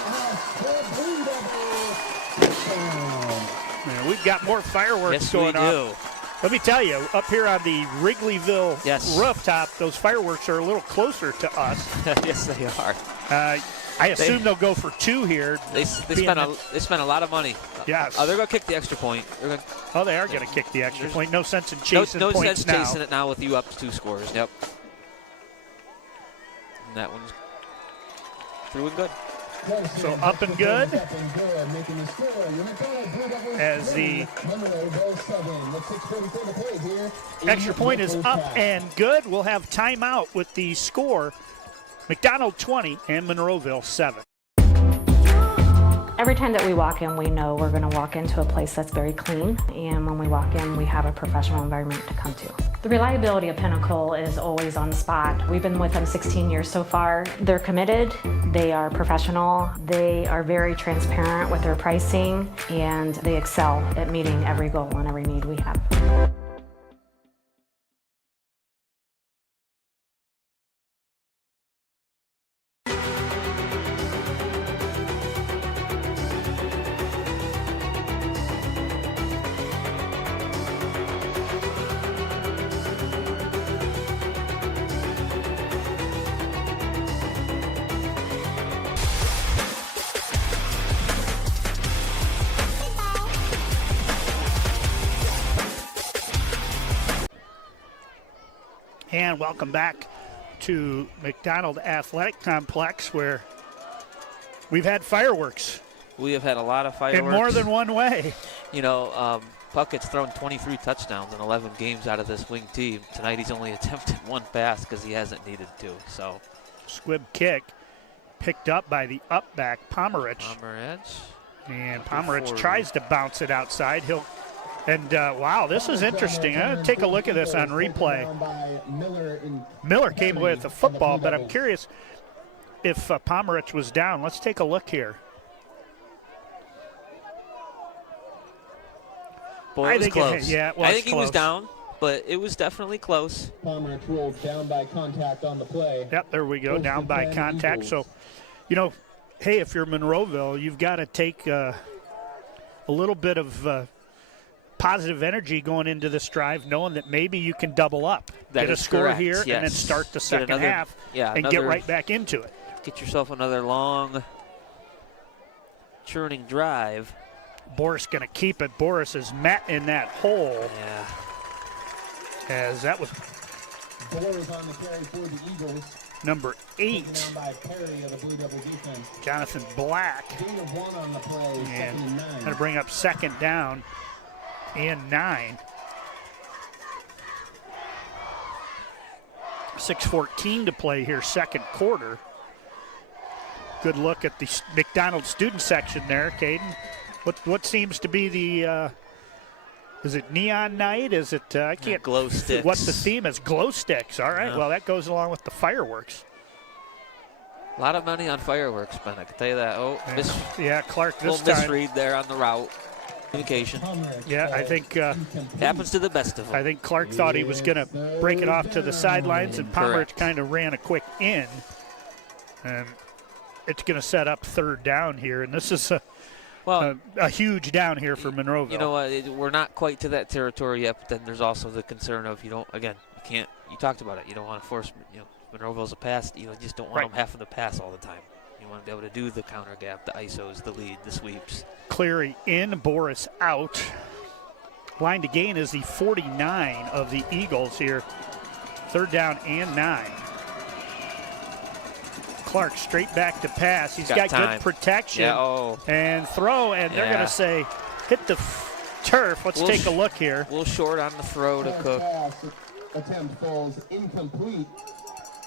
Man, we've got more fireworks going on. Let me tell you, up here on the Wrigleyville rooftop, those fireworks are a little closer to us. Yes, they are. I assume they'll go for 2 here. They spent a lot of money. Yes. They're going to kick the extra point. They are going to kick the extra point. No sense in chasing points now. No sense chasing it now with you up 2 scores. Yep. And that one's through and good. So up and good as the extra point is up and good. We'll have timeout with the score. McDonald 20 and Monroeville 7. Every time that we walk in, we know we're going to walk into a place that's very clean, and when we walk in, we have a professional environment to come to. The reliability of Pinnacle is always on the spot. We've been with them 16 years so far. They're committed, they are professional, they are very transparent with their pricing, and they excel at meeting every goal and every need we have. And welcome back to McDonald Athletic Complex, where we've had fireworks. We have had a lot of fireworks. In more than one way. Puckett's thrown 23 touchdowns in 11 games out of this wing team. Tonight he's only attempted 1 pass because he hasn't needed to. So, squib kick picked up by the upback Pomerich. And Pomerich tries to bounce it outside. Wow, this is interesting. I'm going to take a look at this on replay. Miller came away with the football, but I'm curious if Pomerich was down. Let's take a look here. Boy, it was close. I think he was down, but it was definitely close. Pomerich rolled down by contact on the play. Yep, there we go, down by contact. So, hey, if you're Monroeville, you've got to take a little bit of positive energy going into this drive, knowing that maybe you can double up, get a score correct. here, yes. and then start the second half and get right back into it. Get yourself another long, churning drive. Boris going to keep it. Boris is met in that hole. Yeah. As that was Boris on the carry for the Eagles. Number 8. Down by Perry of the Blue Devil defense. Jonathan Black. Gain of 1 on the play, And 2nd and 9. going to bring up 2nd down and 9. 6:14 to play here, second quarter. Good look at the McDonald student section there, Caden. What seems to be the is it neon night? Is it I can't glow sticks. What the theme is? Glow sticks. All right. Yeah. Well, that goes along with the fireworks. A lot of money on fireworks, Ben. I can tell you that. Clark this little time. misread there on the route. Communication. Yeah, I think Happens to the best of them. I think Clark thought he was going to break it off to the sidelines, and Palmer kind of ran a quick in. And it's going to set up third down here, and this is a huge down here for Monroeville. You know what? We're not quite to that territory yet, but then there's also the concern of you can't. You talked about it. You don't want to force. Monroeville's a pass. You just don't want them having to pass all the time. You want to be able to do the counter gap, the ISOs, the lead, the sweeps. Cleary in, Boris out. Line to gain is the 49 of the Eagles here. Third down and 9. Clark straight back to pass. He's got good protection. Yeah, and throw, and they're going to say hit the turf. Let's take a look here. A little short on the throw to Cook. Attempt falls incomplete.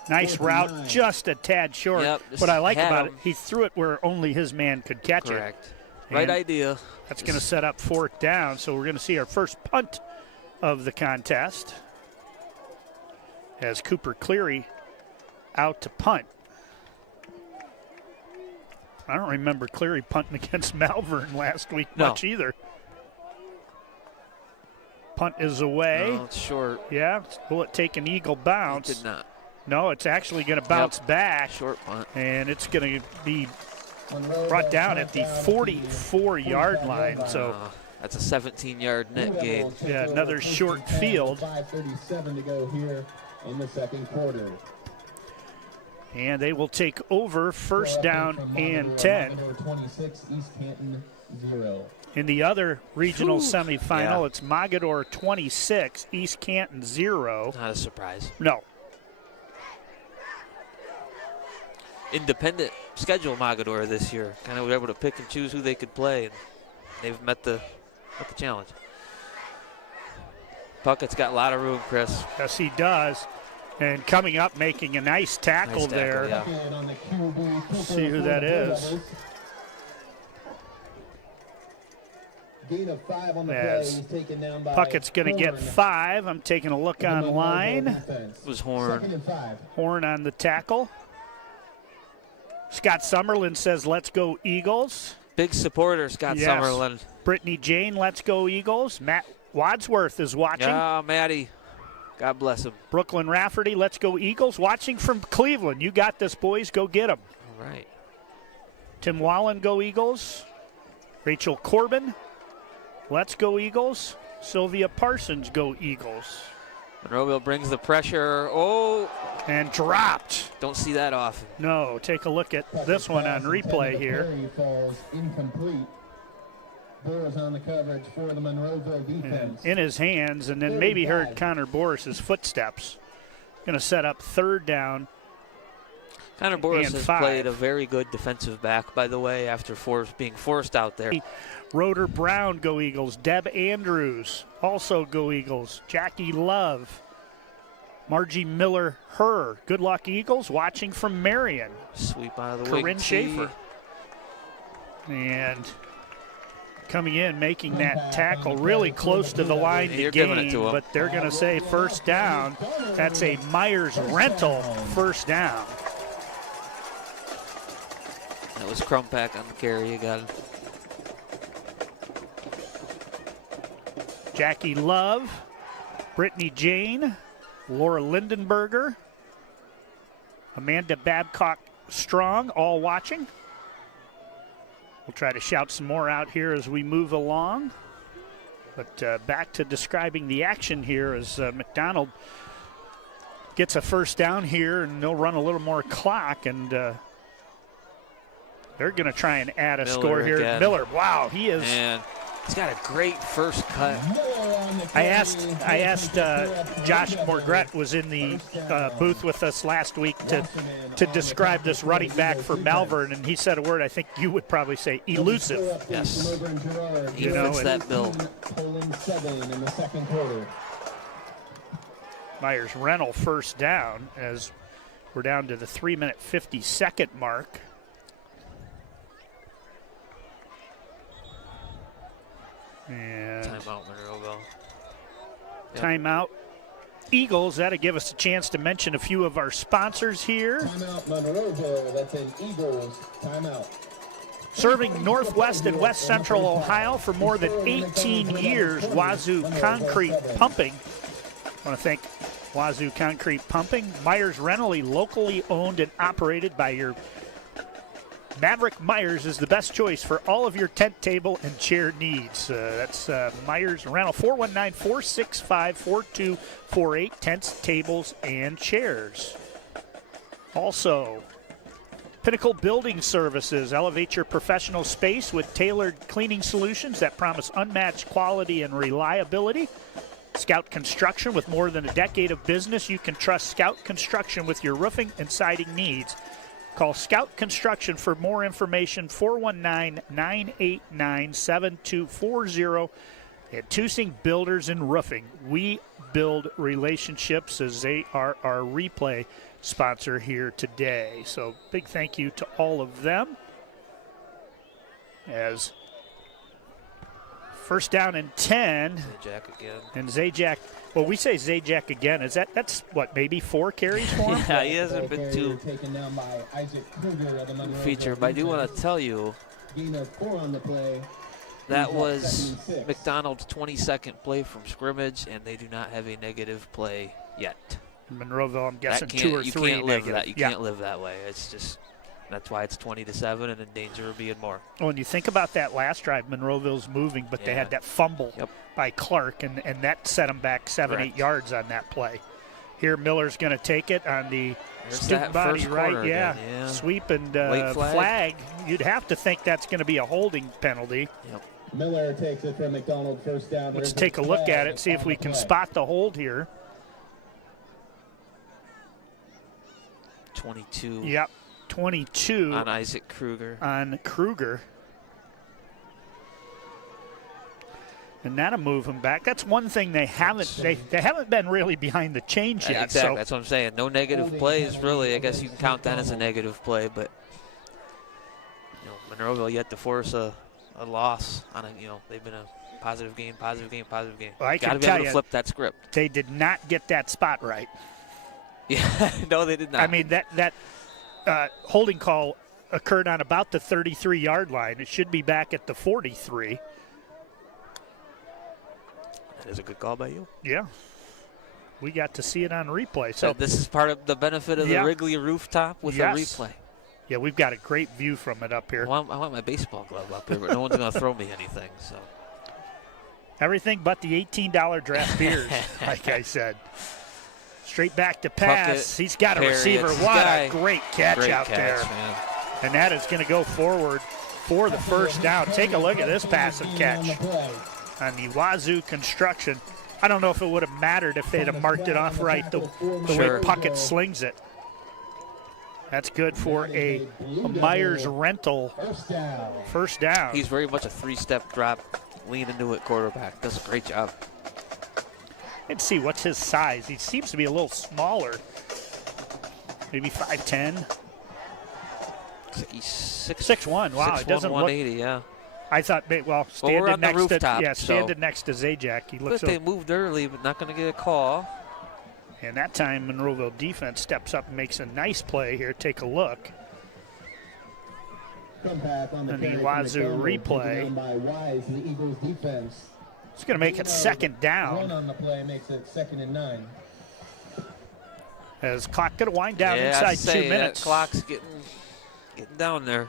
Nice route, just a tad short. Yep, what I like about it, he threw it where only his man could catch it. Correct. Right idea. That's going to set up fourth down, so we're going to see our first punt of the contest as Cooper Cleary out to punt. I don't remember Cleary punting against Malvern last week much either. Punt is away. No, it's short. Yeah. Will it take an Eagle bounce? It did not. No, it's actually going to bounce back. Short punt. And it's going to be brought down at the 44-yard line. So that's a 17-yard net gain. Yeah, another short field. 5:37 to go here in the second quarter. And they will take over first down and 10. 26, East Canton 0. In the other regional semifinal, it's Mogador 26, East Canton 0. Not a surprise. No. Independent schedule Mogador this year. Kind of were able to pick and choose who they could play, and they've met the challenge. Puckett's got a lot of room, Chris. Yes, he does. And coming up, making a nice tackle there. Yeah. See who that is. Gain of 5 on the play. He's taken down by Puckett's going to get 5. I'm taking a look online. It was Horn. Horn on the tackle. Scott Summerlin says, let's go Eagles. Big supporter, Scott Summerlin. Brittany Jane, let's go Eagles. Matt Wadsworth is watching. Yeah, Matty. God bless him. Brooklyn Rafferty, let's go Eagles. Watching from Cleveland. You got this, boys. Go get them. All right. Tim Wallen, go Eagles. Rachel Corbin, let's go Eagles. Sylvia Parsons, go Eagles. Monroeville brings the pressure. Oh. And dropped. Don't see that often. No, take a look at this one on replay here. Falls incomplete. Boris on the coverage for the Monroeville defense. In his hands, and then maybe heard Connor Boris's footsteps. Going to set up third down. Connor Boris has played a very good defensive back, by the way, after being forced out there. Roder Brown, go Eagles. Deb Andrews, also go Eagles. Jackie Love. Margie Miller, good luck Eagles. Watching from Marion. Sweep out of the Corinne Schaefer. And coming in, making that tackle really close to the line to gain, but they're going to say first down. That's a Myers rental first down. That was Crumpack on the carry. You got it. Jackie Love, Brittany Jane, Laura Lindenberger, Amanda Babcock-Strong, all watching. We'll try to shout some more out here as we move along. But back to describing the action here as McDonald gets a first down here, and they'll run a little more clock, and they're going to try and add a score here. Again. Miller, wow, he is. Man, he's got a great first cut. I asked Josh Morgret was in the booth with us last week to describe this running back for Malvern, and he said a word I think you would probably say, elusive. Yes. He fits that bill. Myers Rental first down as we're down to the 3-minute 50-second mark. And timeout, Monroeville. Timeout. Eagles, that'll give us a chance to mention a few of our sponsors here. Timeout, Monroeville. That's an Eagles timeout. Serving Northwest and West Central Ohio for more than 18 years, WAZU Concrete Pumping. I want to thank WAZU Concrete Pumping. Myers Rentley, locally owned and operated by your Maverick Myers, is the best choice for all of your tent, table, and chair needs. That's Myers Rental, 419-465-4248, tents, tables, and chairs. Also, Pinnacle Building Services. Elevate your professional space with tailored cleaning solutions that promise unmatched quality and reliability. Scout Construction, with more than a decade of business, you can trust Scout Construction with your roofing and siding needs. Call Scout Construction for more information, 419-989-7240. At Tusing Builders and Roofing, we build relationships, as they are our replay sponsor here today. So big thank you to all of them. As first down and 10. Zajac again. And Zajac, well, we say Zajac again. That's what, maybe 4 carries for him? Yeah, he hasn't been too featured, but I do want to tell you that was McDonald's 22nd play from scrimmage, and they do not have a negative play yet. Monroeville, I'm guessing 2 or 3 You can't live negative. that. You can't live that way. It's just, that's why it's 20-7 and in danger of being more. Well, when you think about that last drive, Monroeville's moving, but they had that fumble by Clark, and that set them back 7-8 yards on that play. Here, Miller's going to take it on the student body right. Yeah. Sweep and flag. You'd have to think that's going to be a holding penalty. Miller takes it from McDonald, first down. Let's take a look at it, see if we can spot the hold here. 22. Yep, 22. On Isaac Kruger. On Kruger. And that'll move him back. That's one thing they haven't been really behind the chains yet. Exactly, so. that's what I'm saying. No negative plays, really. I guess you can count that as a negative play, but Monroeville yet to force a loss on they've been a positive game. Well, I got to can be tell able to you, flip that script. They did not get that spot right. Yeah, no, they did not. I mean, that holding call occurred on about the 33-yard line. It should be back at the 43. That is a good call by you. Yeah. We got to see it on replay. So this is part of the benefit of the Wrigley rooftop with the replay. Yeah, we've got a great view from it up here. Well, I want my baseball glove up here, but no one's going to throw me anything. So everything but the $18 draft beers, like I said. Straight back to pass. He's got a receiver. What a great catch out there. Man. And that is going to go forward for the first down. Take a look at this pass and catch on the WAZU Construction. I don't know if it would have mattered if they'd have marked it off right the way Puckett slings it. That's good for a Myers Rental first down. He's very much a 3-step drop, lean into it quarterback. Does a great job. Let's see, what's his size? He seems to be a little smaller. Maybe 5'10". He's 6'1". Wow, it doesn't 180, look. yeah. I thought, standing next rooftop, standing next to Zajac, he looks. But they moved early, but not going to get a call. And that time, Monroeville defense steps up and makes a nice play here. Take a look. On the WAZU replay. The Eagles defense. It's going to make it second down. One on the play makes it 2nd and 9. As clock going to wind down inside 2 minutes. That clock's getting down there.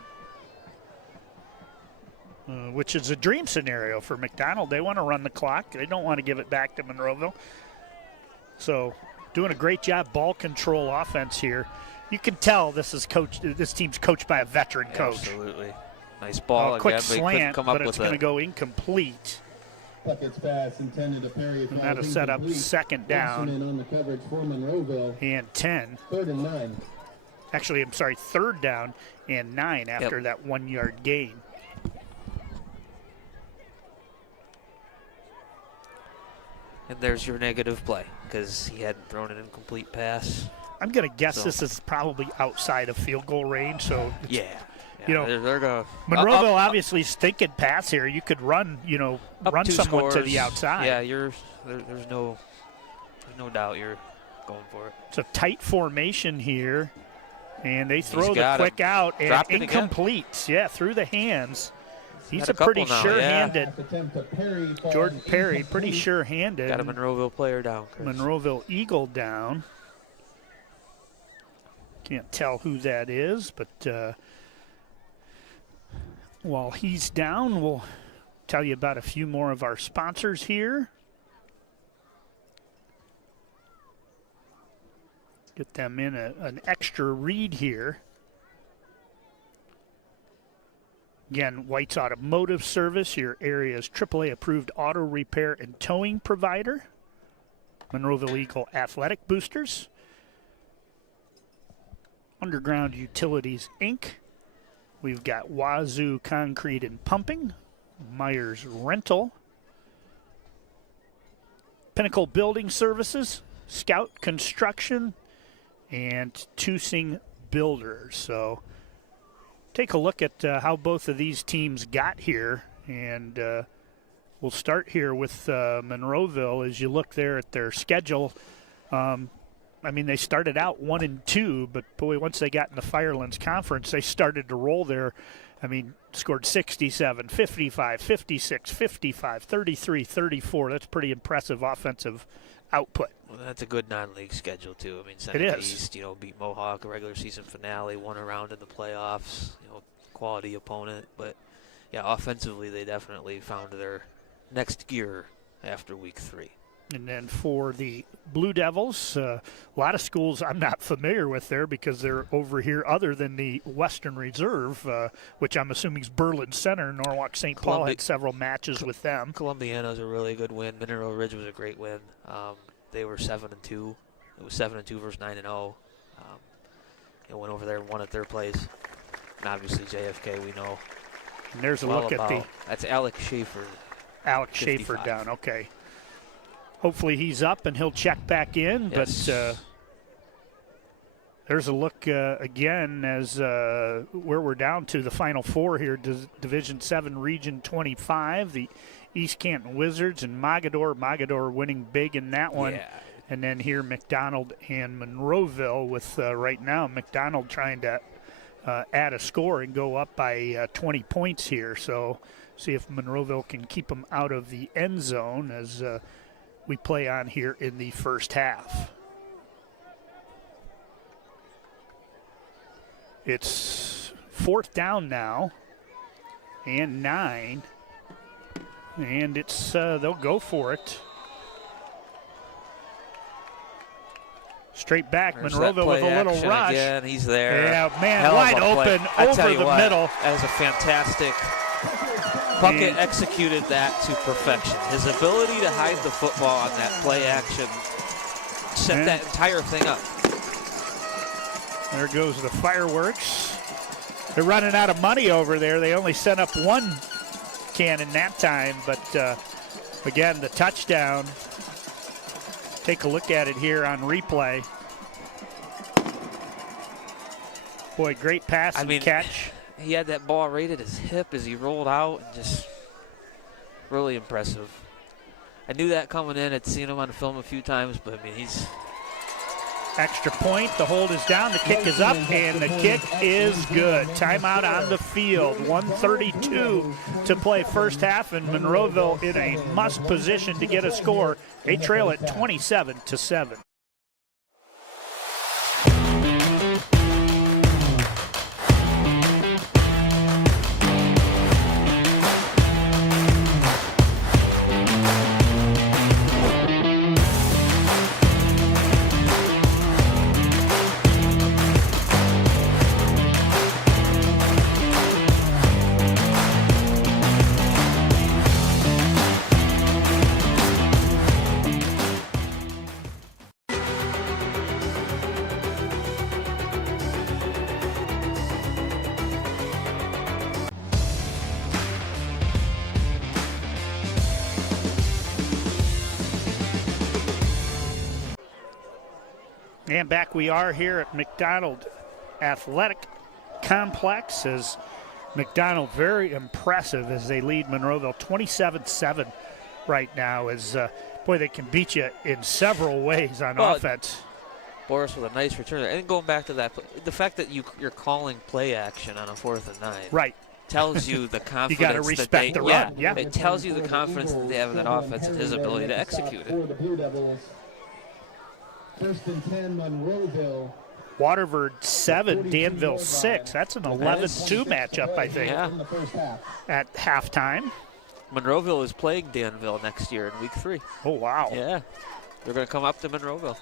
Which is a dream scenario for McDonald. They want to run the clock. They don't want to give it back to Monroeville. So doing a great job ball control offense here. You can tell this team's coached by a veteran coach. Absolutely. Nice ball. Quick again, slant, come up but it's going to go incomplete. Puckett's pass intended to parry. And that'll set up second down. On the coverage for Monroeville. And 10. 3rd and 9. Actually, I'm sorry, 3rd down and 9 after that 1-yard gain. And there's your negative play because he hadn't thrown an incomplete pass. I'm going to guess this is probably outside of field goal range. So they're going. Monroeville obviously is thinking pass here. You could run, run someone to the outside. Yeah, there's no doubt you're going for it. It's a tight formation here And they throw the quick out and incomplete. Yeah, through the hands. He's a pretty sure-handed. Jordan Perry, pretty sure-handed. Got a Monroeville player down, Chris. Monroeville Eagle down. Can't tell who that is, but while he's down, we'll tell you about a few more of our sponsors here. Get them in an extra read here. Again, White's Automotive Service, your area's AAA approved auto repair and towing provider. Monroeville Eagle Athletic Boosters. Underground Utilities, Inc. We've got WAZU Concrete and Pumping, Myers Rental, Pinnacle Building Services, Scout Construction, and Tusing Builders. So take a look at how both of these teams got here, and we'll start here with Monroeville. As you look there at their schedule, I mean, they started out 1-2, but boy, once they got in the Firelands Conference, they started to roll there. I mean, scored 67, 55, 56, 55, 33, 34. That's pretty impressive offensive output. Well, that's a good non-league schedule, too. I mean, Seneca East, beat Mohawk, a regular season finale, won a round in the playoffs, quality opponent. But, yeah, offensively, they definitely found their next gear after week 3. And then for the Blue Devils, a lot of schools I'm not familiar with there because they're over here other than the Western Reserve, which I'm assuming is Berlin Center. Norwalk St. Paul had several matches with them. Columbiana's a really good win. Mineral Ridge was a great win. They were 7-2. It was 7-2 versus 9-0. Went over there and won at their place. And obviously JFK, we know. And there's a look at the. That's Alec Schaefer. Alec Schaefer down. Okay. Hopefully he's up and he'll check back in. Yes. But there's a look again as where we're down to the Final Four here. Division 7, Region 25. The East Canton Wizards and Mogador winning big in that one. Yeah. And then here McDonald and Monroeville with right now McDonald trying to add a score and go up by 20 points here. So see if Monroeville can keep them out of the end zone as we play on here in the first half. It's 4th down now and 9. And it's they'll go for it. Straight back, Monroeville with a little rush. Again, he's there. Yeah, man, wide open over the middle. That is a fantastic. Puckett executed that to perfection. His ability to hide the football on that play action set that entire thing up. There goes the fireworks. They're running out of money over there. They only sent up one cannon that time, but again, the touchdown. Take a look at it here on replay. Boy, great pass and catch. He had that ball right at his hip as he rolled out, and just really impressive. I knew that coming in. I'd seen him on the film a few times, but I mean, he's... Extra point, the hold is down, the kick is up, and the kick is good. Timeout on the field, 1:32 to play first half, and Monroeville in a must position to get a score. They trail at 27-7. And back we are here at McDonald Athletic Complex as McDonald very impressive as they lead Monroeville 27-7 right now. As boy, they can beat you in several ways on offense. Boris with a nice return there. And going back to that, the fact that you're calling play action on a 4th and 9. Right. Tells you the confidence you got to respect the run. Yeah. It tells you the confidence that they have in that offense and his ability to execute it. The Blue Devils. 1st and 10, Monroeville. Waterford 7, Danville 6. That's an 11-2 matchup, I think, at halftime. Monroeville is playing Danville next year in week 3. Oh, wow. Yeah. They're going to come up to Monroeville.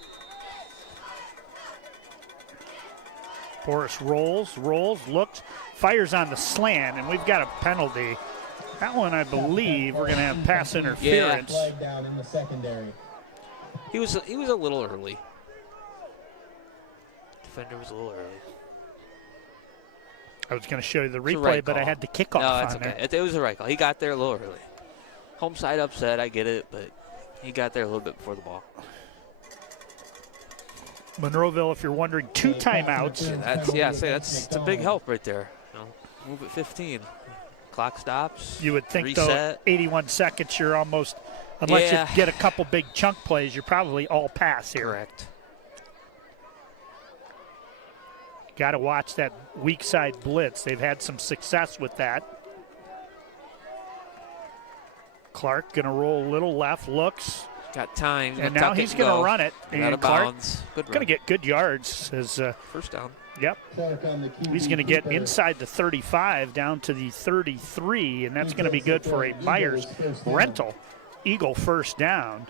Boris rolls, looks, fires on the slant, and we've got a penalty. That one, I believe, we're going to have pass interference. Flag down in the secondary. He was a little early. Defender was a little early. I was going to show you the replay, right but I had the kickoff no, that's on okay. there. It was the right call. He got there a little early. Home side upset, I get it, but he got there a little bit before the ball. Monroeville, if you're wondering, 2 timeouts. That's a big help right there. You know, move at 15. Clock stops. You would think, reset. though, 81 seconds, you're almost, unless you get a couple big chunk plays, you're probably all pass here. Correct. Got to watch that weak side blitz. They've had some success with that. Clark going to roll a little left, looks. Got time. And now he's going to run it. And Clark's going to get good yards. As, first down. Yep. He's going to get inside the 35 down to the 33, and that's going to be good for a Myers rental. Eagle first down,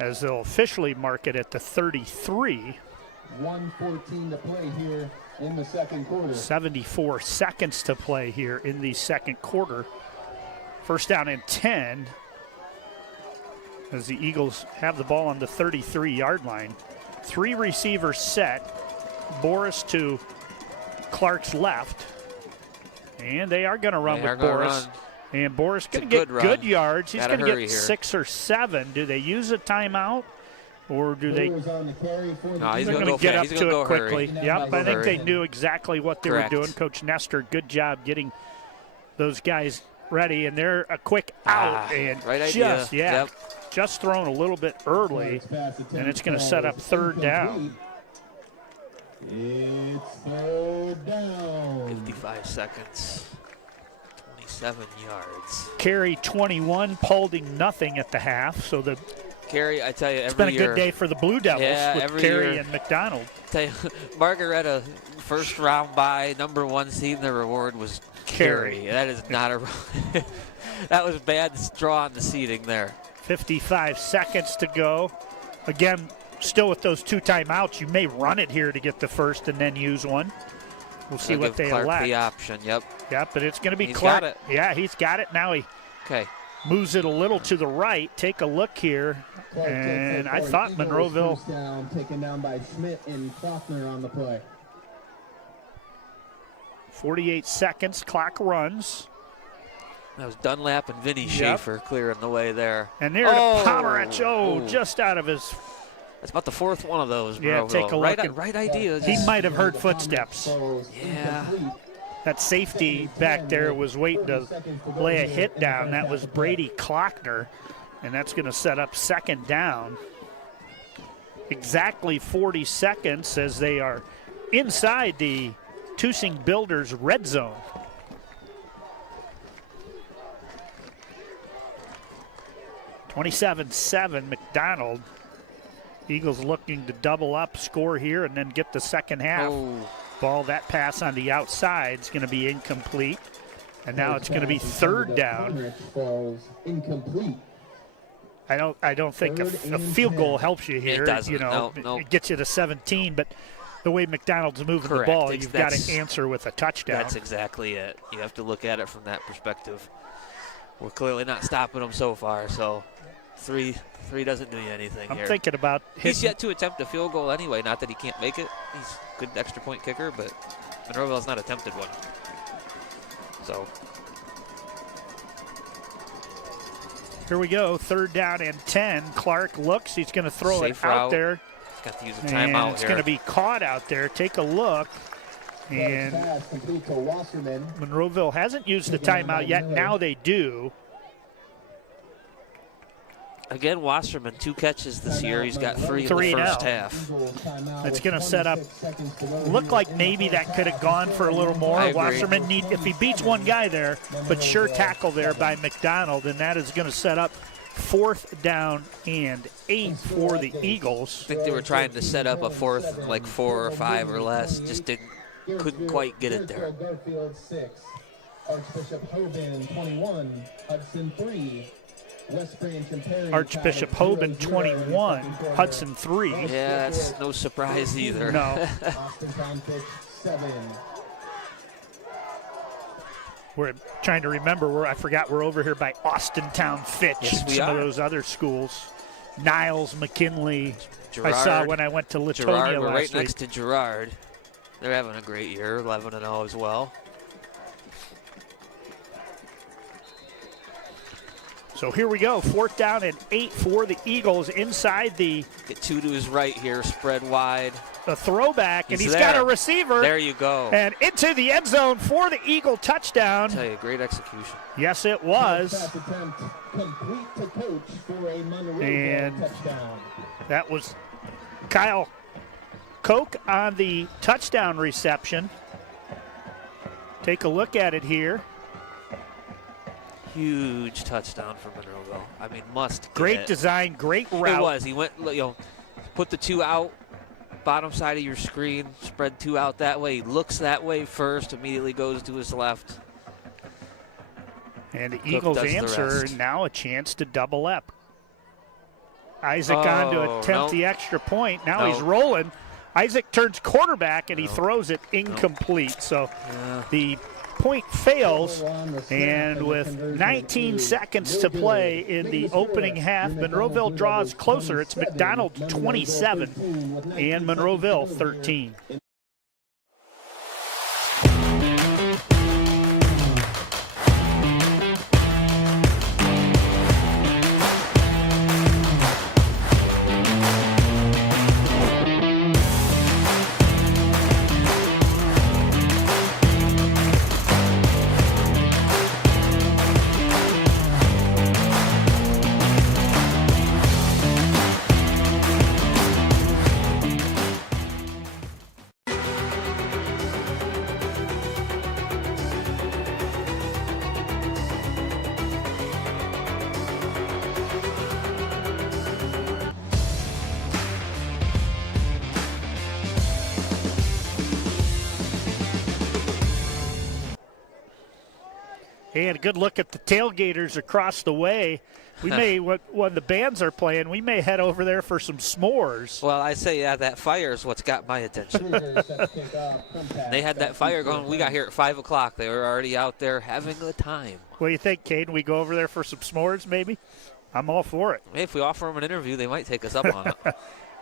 as they'll officially mark it at the 33. 1:14 to play here in the second quarter. 74 seconds to play here in the second quarter. First down and 10 as the Eagles have the ball on the 33-yard line. 3 receivers set. Boris to Clark's left. And they are going to run with Boris. And Boris going to get good yards. He's going to get 6 or 7. Do they use a timeout? Or do they? No, he's going to get up to it quickly. Yep, I think they knew exactly what they were doing. Coach Nestor, good job getting those guys ready. And they're a quick out. And right just, idea. just thrown a little bit early. And it's going to set up 3rd down. It's 3rd down. 55 seconds. 27 yards. Carey 21, Paulding nothing at the half. So the Carey, I tell you, it's been a good day for the Blue Devils with Carey and McDonald. Tell you, Margaretta, first round bye, number 1 seed, and the reward was Carey. That is not a that was bad draw on the seeding there. 55 seconds to go. Again, still with those 2 timeouts, you may run it here to get the first and then use one. We'll see what they Clark elect. The option, yep. Yep, but it's going to be he's Clark. Got it. Yeah, he's got it. Now he moves it a little to the right. Take a look here. And I thought Monroeville. Down, taken down by Schmidt and Faulkner on the play. 48 seconds, clock runs. That was Dunlap and Vinny Schaefer clearing the way there. And there to Pomerantz. Just out of his. That's about the 4th one of those. Yeah, take a look. Right idea. He might have heard footsteps. Yeah. That safety back there was waiting to lay a hit down. That was Brady Klockner, and that's going to set up 2nd down. Exactly 40 seconds as they are inside the Tusing Builders red zone. (27-7) McDonald. Eagles looking to double up, score here, and then get the second half. Ball, that pass on the outside is going to be incomplete. And now it's going to be 3rd down. Incomplete. I don't think a field goal helps you here. It doesn't. No. It gets you to 17, but the way McDonald's moving the ball, you've got to answer with a touchdown. That's exactly it. You have to look at it from that perspective. We're clearly not stopping them so far, so 3 doesn't mean anything here. I'm thinking about he's yet to attempt a field goal anyway, not that he can't make it. He's a good extra point kicker, but Monroeville's not attempted one. So here we go, 3rd down and 10. Clark looks, he's going to throw it out there. He's got to use a timeout here. It's going to be caught out there. Take a look. And Monroeville hasn't used the timeout yet. Now they do. Again, Wasserman, 2 catches this year. He's got 3 in the first half. That's going to set up. Look like maybe that could have gone for a little more. Wasserman if he beats one guy there, but sure tackle there by McDonald, and that is going to set up 4th down and 8 for the Eagles. I think they were trying to set up a 4th, like 4 or 5 or less. Just couldn't quite get it there. Archbishop Hoban 21, Hudson 3. Archbishop Hoban 21, Hudson 3. Yeah, that's no surprise either. No. We're trying to remember. I forgot we're over here by Austintown Fitch. Yes, we some are. of those other schools. Niles, McKinley. Gerard, I saw when I went to Latonia we're last right week. next to Gerard. They're having a great year, 11-0 as well. So here we go, 4th down and 8 for the Eagles inside the. Get 2 to his right here, spread wide. A throwback, and he's there. got a receiver. There you go. And into the end zone for the Eagle touchdown. I tell you, great execution. Yes, it was. And that was Kyle Koch on the touchdown reception. Take a look at it here. Huge touchdown for Monroeville. I mean, must. Great design, great route. It was. He went, put the 2 out, bottom side of your screen, spread 2 out that way. He looks that way first, immediately goes to his left. And the Eagles answer, now a chance to double up. Isaac on to attempt the extra point. Now he's rolling. Isaac turns quarterback, and he throws it incomplete. So the point fails, and with 19 seconds to play in the opening half, Monroeville draws closer. It's McDonald 27 and Monroeville 13. And a good look at the tailgaters across the way. We may, when the bands are playing, we may head over there for some s'mores. Well, I say, yeah, that fire is what's got my attention. They had that fire going. We got here at 5 o'clock. They were already out there having a time. What do you think, Caden? We go over there for some s'mores, maybe? I'm all for it. Hey, if we offer them an interview, they might take us up on it.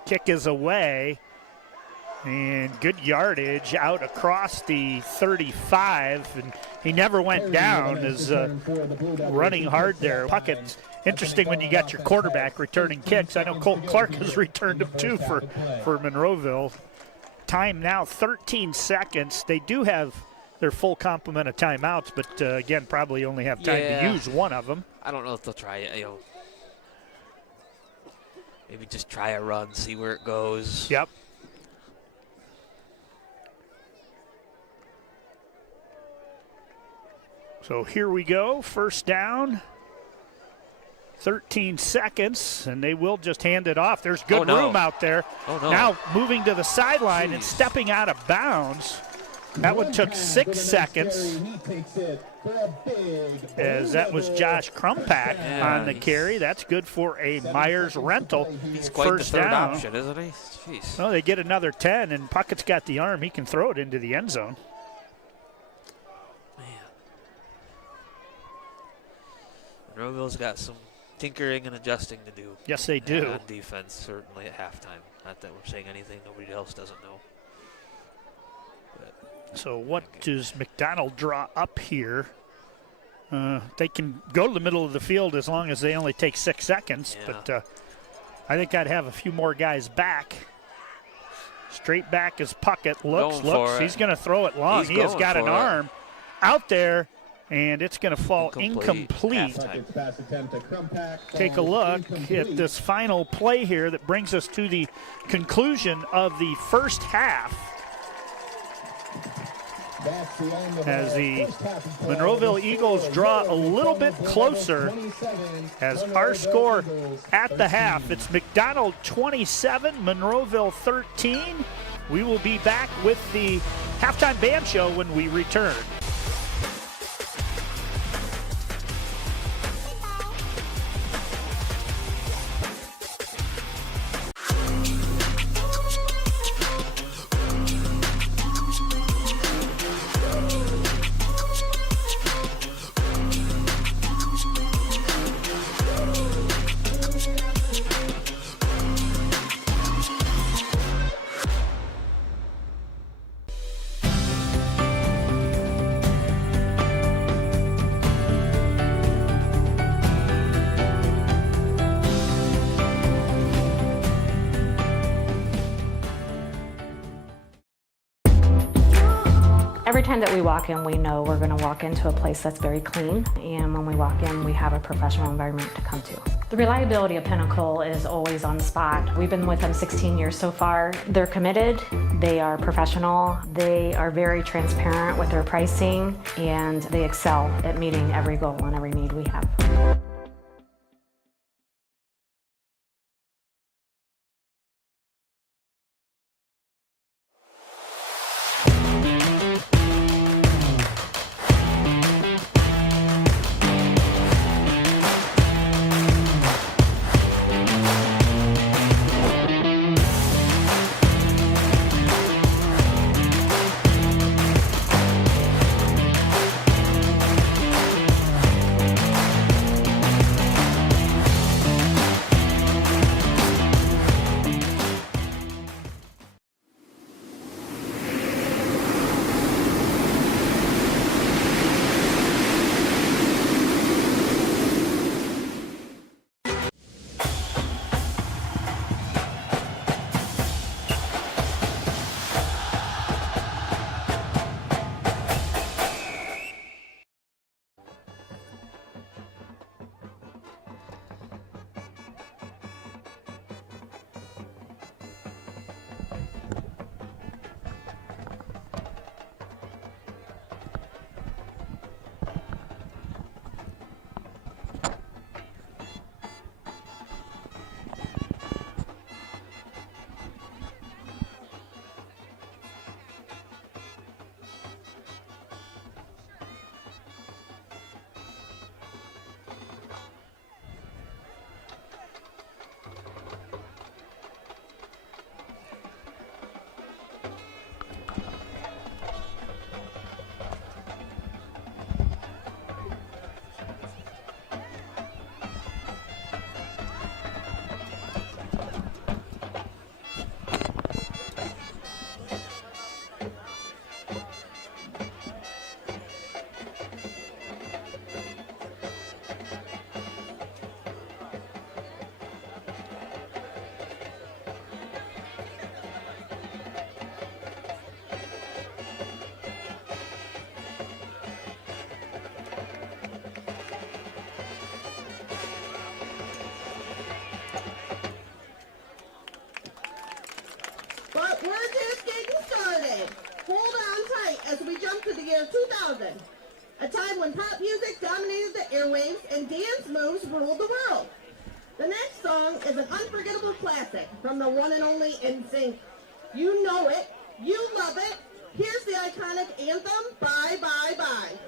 Kick is away. And good yardage out across the 35. And he never went down as running hard there. Puckett's interesting when you got your quarterback returning kicks. I know Colt Clark has returned them too for Monroeville. Time now 13 seconds. They do have their full complement of timeouts, but again, probably only have time to use one of them. I don't know if they'll try it. Maybe just try a run, see where it goes. Yep. So here we go, first down, 13 seconds, and they will just hand it off. There's good room out there. Now moving to the sideline and stepping out of bounds. That one took 6 seconds, as that was Josh Crumpack on the carry. That's good for a Myers rental. He's quite first the third down. option, isn't he? Jeez. Well, they get another 10, and Puckett's got the arm. He can throw it into the end zone. Monroeville's got some tinkering and adjusting to do. Yes, they do. On defense, certainly at halftime. Not that we're saying anything nobody else doesn't know. But so what does McDonald draw up here? They can go to the middle of the field as long as they only take 6 seconds. Yeah. But I think I'd have a few more guys back. Straight back as Puckett looks. He's going to throw it long. He has got an arm out there. And it's going to fall incomplete. Take a look at this final play here that brings us to the conclusion of the first half. As the Monroeville Eagles draw a little bit closer as our score at the half. It's McDonald 27, Monroeville 13. We will be back with the halftime band show when we return. Every time that we walk in, we know we're going to walk into a place that's very clean, and when we walk in, we have a professional environment to come to. The reliability of Pinnacle is always on spot. We've been with them 16 years so far. They're committed, they are professional, they are very transparent with their pricing, and they excel at meeting every goal and every need we have. But we're just getting started. Hold on tight as we jump to the year 2000, a time when pop music dominated the airwaves and dance moves ruled the world. The next song is an unforgettable classic from the one and only NSYNC. You know it, you love it. Here's the iconic anthem, Bye Bye Bye.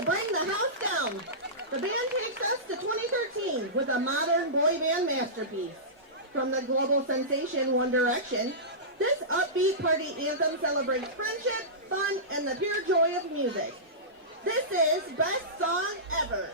to bring the house down. The band takes us to 2013 with a modern boy band masterpiece. From the global sensation One Direction, this upbeat party anthem celebrates friendship, fun, and the pure joy of music. This is Best Song Ever.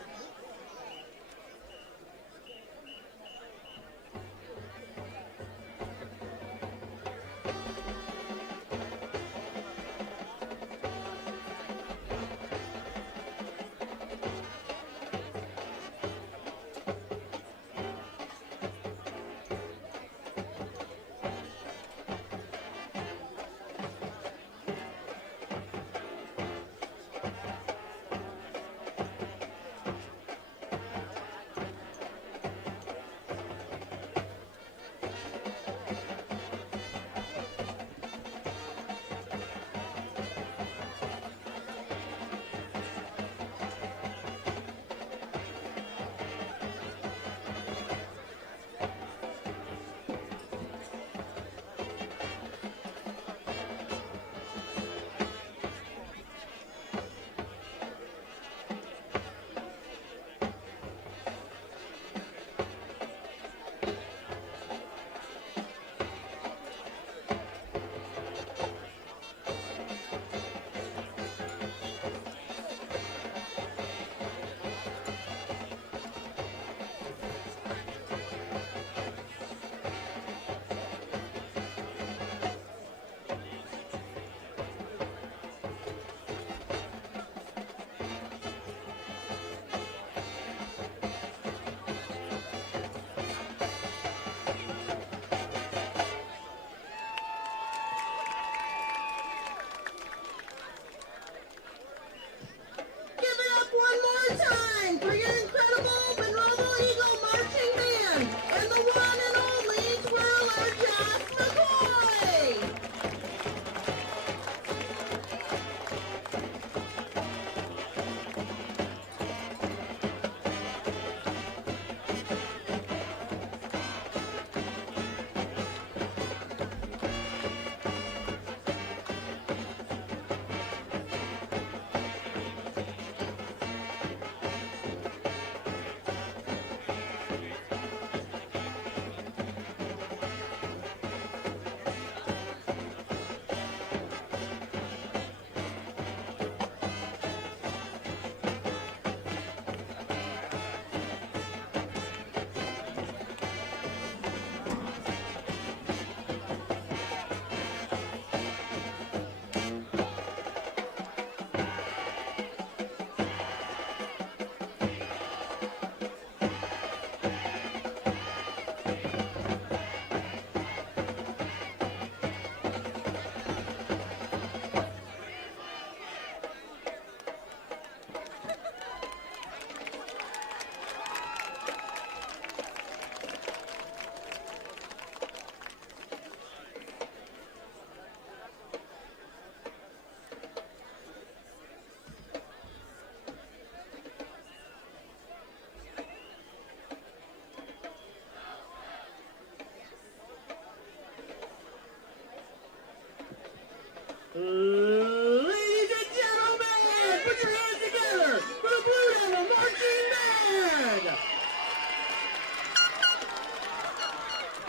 Ladies and gentlemen, put your hands together for the Blue Devil Marching Band!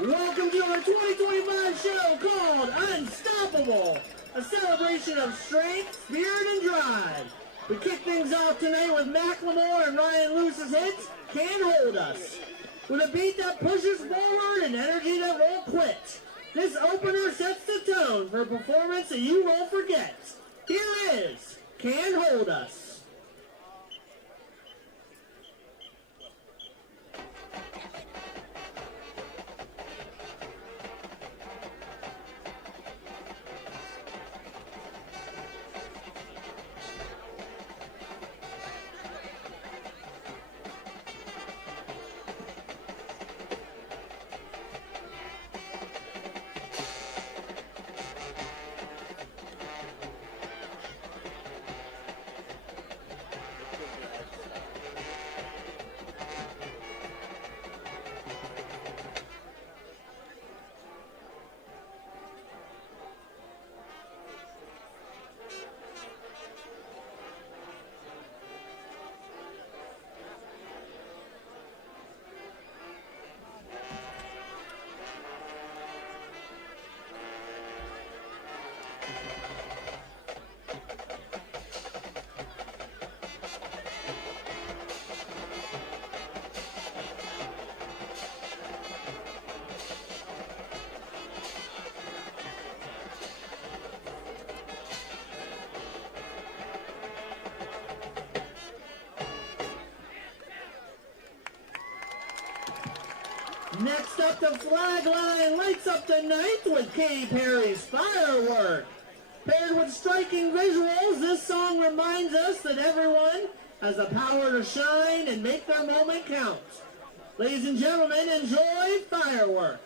Welcome to our 2025 show called Unstoppable, a celebration of strength, spirit, and drive. We kick things off tonight with Macklemore and Ryan Lewis's hits, Can't Hold Us, with a beat that pushes forward and energy that won't quit. This opener sets the tone for a performance that you won't forget. Here is Can't Hold Us. Next up, the flag line lights up the night with Katy Perry's Firework. Paired with striking visuals, this song reminds us that everyone has the power to shine and make their moment count. Ladies and gentlemen, enjoy Firework.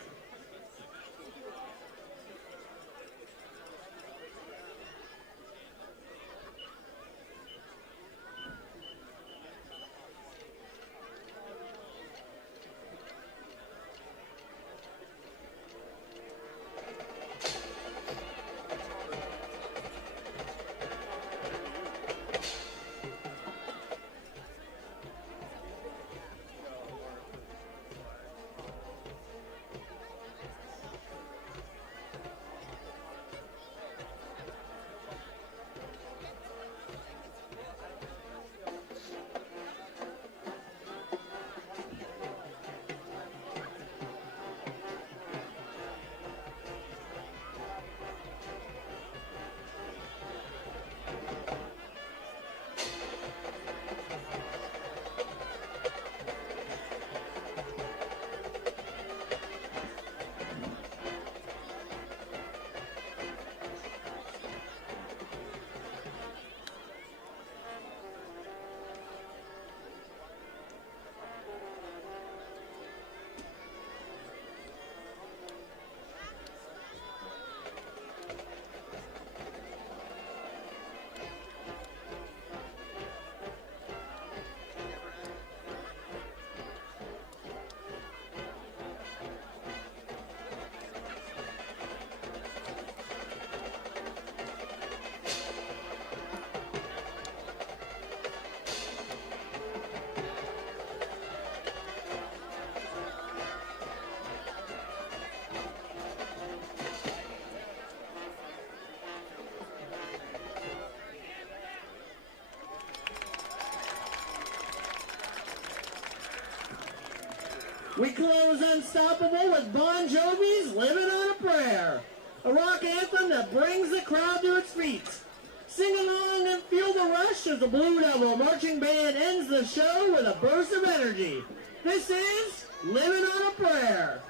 We close Unstoppable with Bon Jovi's Living on a Prayer, a rock anthem that brings the crowd to its feet. Sing along and feel the rush as the Blue Devil Marching Band ends the show with a burst of energy. This is Living on a Prayer.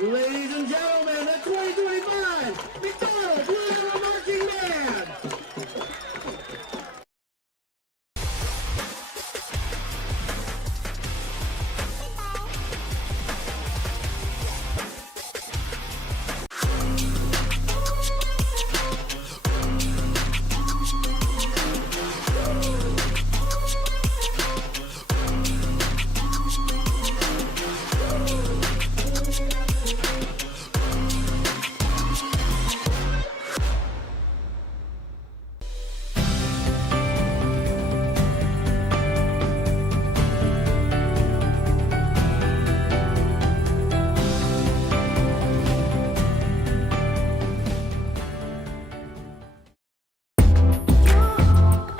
Ladies and gentlemen, the 2025 McDonald Blue Devil Marching Band.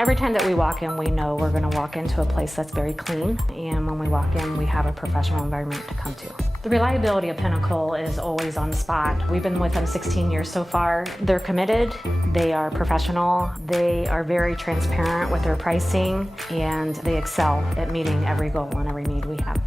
Every time that we walk in, we know we're going to walk into a place that's very clean, and when we walk in, we have a professional environment to come to. The reliability of Pinnacle is always on the spot. We've been with them 16 years so far. They're committed, they are professional, they are very transparent with their pricing, and they excel at meeting every goal and every need we have.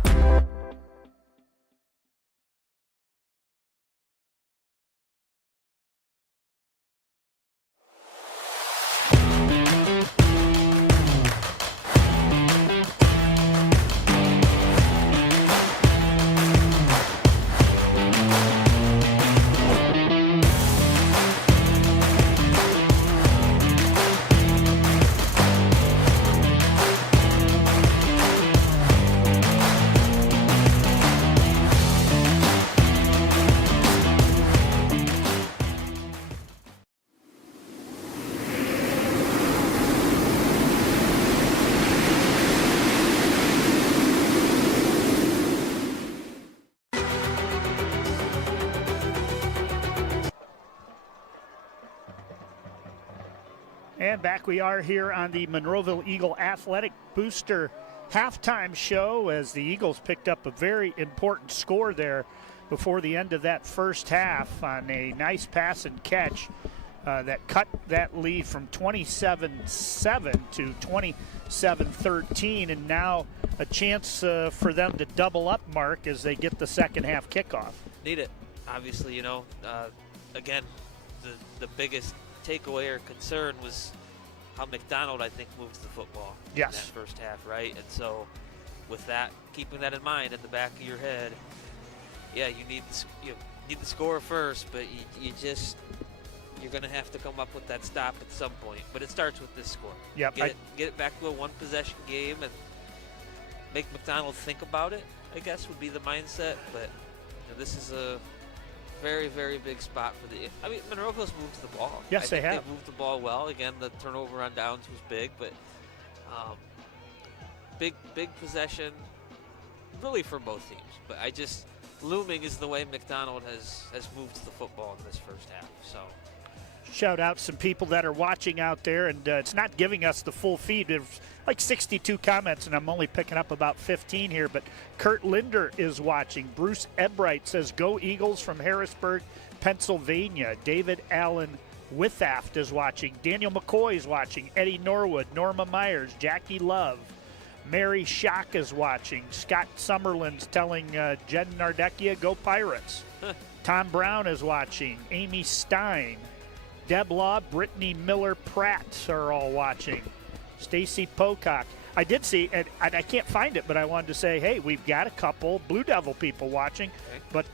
And back we are here on the Monroeville Eagle Athletic Booster halftime show as the Eagles picked up a very important score there before the end of that first half on a nice pass and catch that cut that lead from 27-7 to 27-13, and now a chance for them to double up, Mark, as they get the second half kickoff. Need it. Obviously, you know, again, the biggest takeaway or concern was how McDonald, I think, moves the football in that first half, right? And so with that, keeping that in mind in the back of your head, yeah, you need the score first, but you're going to have to come up with that stop at some point. But it starts with this score. Yep. Get it back to a one-possession game and make McDonald think about it, I guess, would be the mindset. But you know, this is a very, very big spot for the. I mean, Monroeville's moved the ball. Yes, they have. They moved the ball well. Again, the turnover on downs was big, but big possession, really for both teams. But looming is the way McDonald has moved the football in this first half. So. Shout out some people that are watching out there, and it's not giving us the full feed. There's like 62 comments, and I'm only picking up about 15 here, but Kurt Linder is watching. Bruce Ebright says, "Go Eagles" from Harrisburg, Pennsylvania. David Allen Withaft is watching. Daniel McCoy is watching. Eddie Norwood, Norma Myers, Jackie Love. Mary Schock is watching. Scott Summerlin's telling Jen Nardecchia, "Go Pirates." Tom Brown is watching. Amy Stein. Deb Law, Brittany Miller Pratt are all watching. Stacy Pocock. I did see, and I can't find it, but I wanted to say, hey, we've got a couple Blue Devil people watching, but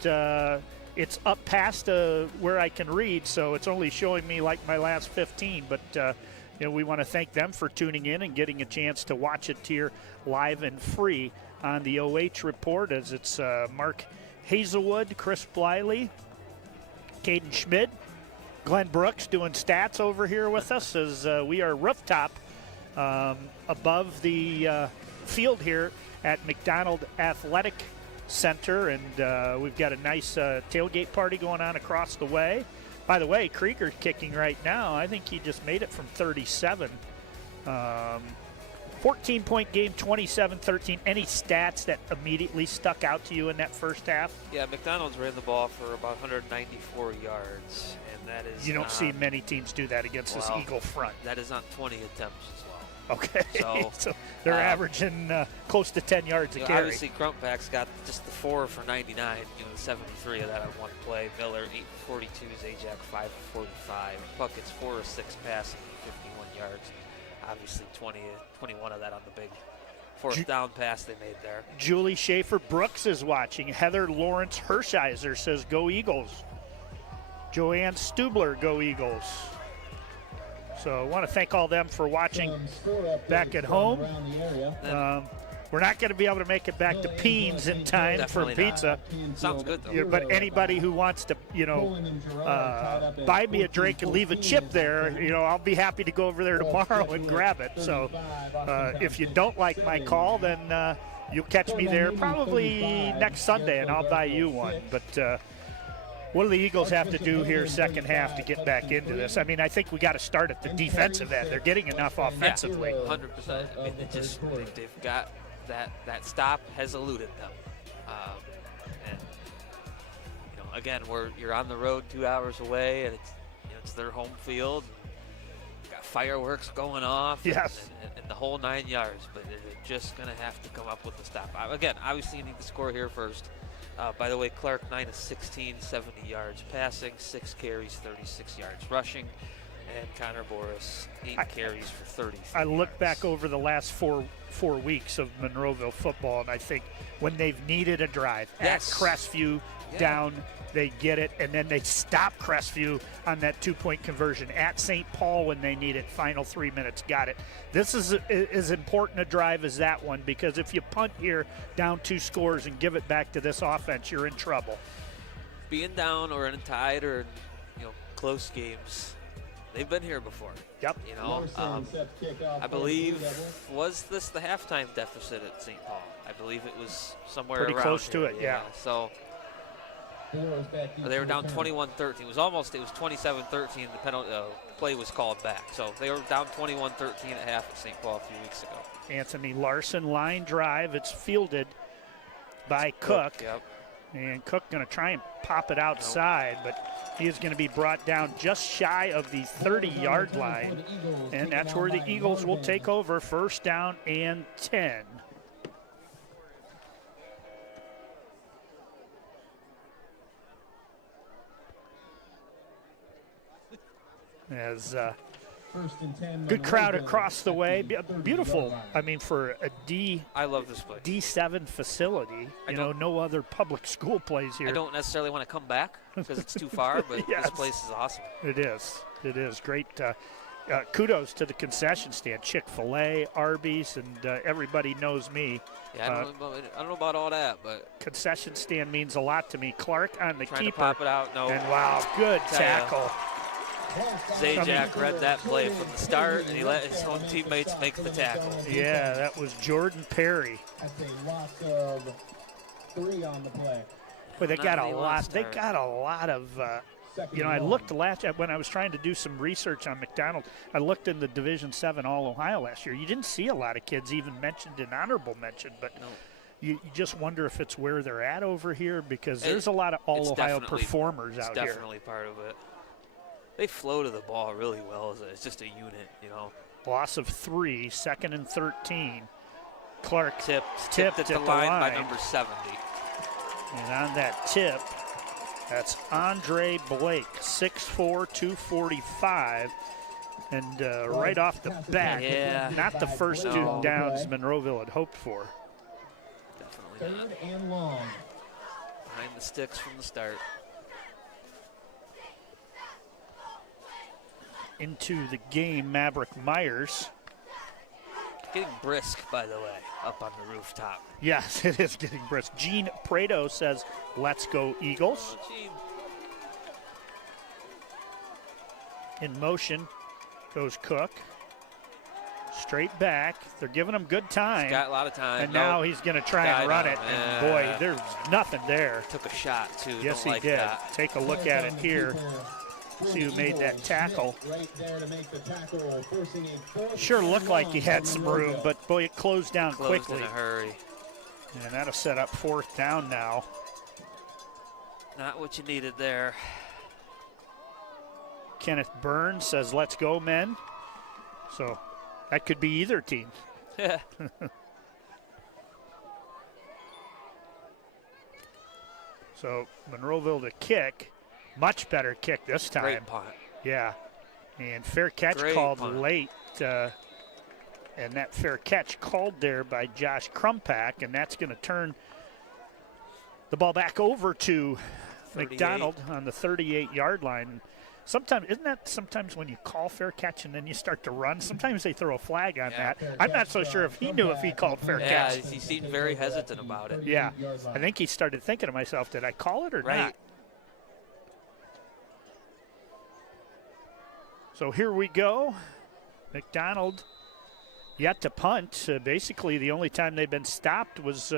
it's up past where I can read, so it's only showing me like my last 15. But we want to thank them for tuning in and getting a chance to watch it here live and free on the OH Report, as it's Mark Hazelwood, Chris Bliley, Caden Schmid, Glenn Brooks doing stats over here with us as we are rooftop above the field here at McDonald Athletic Center, and we've got a nice tailgate party going on across the way. By the way, Krieger's kicking right now. I think he just made it from 37. 14-point game, 27-13. Any stats that immediately stuck out to you in that first half? Yeah, McDonald's ran the ball for about 194 yards, and that is. You don't see many teams do that against this Eagle front. That is on 20 attempts as well. Okay. So, So they're averaging close to 10 yards a carry. Obviously, Crumpback's got just the 4 for 99, 73 of that on one play. Miller, 8 for 42, Zajac, 5 for 45. Puckett's 4 of 6 passing, 51 yards. Obviously, 21 of that on the big fourth down pass they made there. Julie Schaefer-Brooks is watching. Heather Lawrence Hershiser says, go Eagles. Joanne Stubler, go Eagles. So I want to thank all them for watching back at home. We're not going to be able to make it back to Peens in time for pizza. Sounds good, though. But anybody who wants to, buy me a drink and leave a chip there, I'll be happy to go over there tomorrow and grab it. So if you don't like my call, then you'll catch me there probably next Sunday, and I'll buy you one. But what do the Eagles have to do here second half to get back into this? I mean, I think we got to start at the defensive end. They're getting enough offensively. Yeah, 100%. I mean, they've got that stop has eluded them. And again, you're on the road 2 hours away, and it's their home field. Got fireworks going off. Yes. And the whole 9 yards, but they're just going to have to come up with the stop. Again, obviously you need to score here first. By the way, Clark, 9 of 16, 70 yards passing, 6 carries, 36 yards rushing. And Connor Boris, 8 carries for 30. I look back over the last four weeks of Monroeville football, and I think when they've needed a drive, at Crestview down, they get it, and then they stop Crestview on that 2-point conversion. At St. Paul when they need it, final 3 minutes, got it. This is as important a drive as that one, because if you punt here down 2 scores and give it back to this offense, you're in trouble. Being down or in tied or close games, they've been here before. Yep. I believe, was this the halftime deficit at St. Paul? I believe it was somewhere pretty around close here. to it, yeah. So they were down 21-13. It was 27-13. The penalty play was called back. So they were down 21-13 at half at St. Paul a few weeks ago. Anthony Larson line drive. It's fielded by Cook. Yep. And Cook going to try and pop it outside, but he is going to be brought down just shy of the 30-yard line. And that's where the Eagles will take over, first down and 10. As good crowd across the way. Beautiful. I mean, for a I love this place. D7 facility, no other public school plays here. I don't necessarily want to come back because it's too far, but Yes. this place is awesome. It is. It is. Great. Kudos to the concession stand. Chick-fil-A, Arby's, and everybody knows me. Yeah, I don't know about all that, but concession stand means a lot to me. Clark on the trying keeper. to pop it out. No. And wow, good tackle. Zajac read that play from the start, and he let his own teammates make the tackle. Yeah, that was Jordan Perry. That's a loss of 3 on the play. But they got a lot. They got a lot of. I looked when I was trying to do some research on McDonald. I looked in the Division 7 All Ohio last year. You didn't see a lot of kids even mentioned in honorable mention, but you just wonder if it's where they're at over here, because there's a lot of All Ohio performers out here. It's definitely part of it. They flow to the ball really well. It's just a unit, Loss of 3, 2nd and 13. Clark tipped at the line by number 70. And on that tip, that's Andre Blake, 6'4", 245. And right off the bat, not the first 2 downs Monroeville had hoped for. Definitely not. 3rd and long. Behind the sticks from the start. Into the game, Maverick Myers. Getting brisk, by the way, up on the rooftop. Yes, it is getting brisk. Gene Prado says, let's go Eagles. Oh, Gene. In motion goes Cook. Straight back. They're giving him good time. He's got a lot of time. And now he's going to try and run it. And boy, there's nothing there. Took a shot, too. Yes, Don't he did. That. Take a look at it here. See who made that tackle. Sure looked like he had some room, but boy, it closed down quickly. In a hurry. And that'll set up 4th down now. Not what you needed there. Kenneth Burns says, let's go, men. So That could be either team. Yeah. So Monroeville to kick. Much better kick this time. Great punt. Yeah. And fair catch Great called punt. late. And that fair catch called there by Josh Krumpak, and that's going to turn the ball back over to 38. McDonald on the 38-yard line. Sometimes when you call fair catch and then you start to run, sometimes they throw a flag on that. I'm not so sure if he knew if he called fair Yeah, catch. he seemed very hesitant about it. Yeah, I think he started thinking to myself, did I call it or Right. not? So here we go. McDonald yet to punt. Basically, the only time they've been stopped was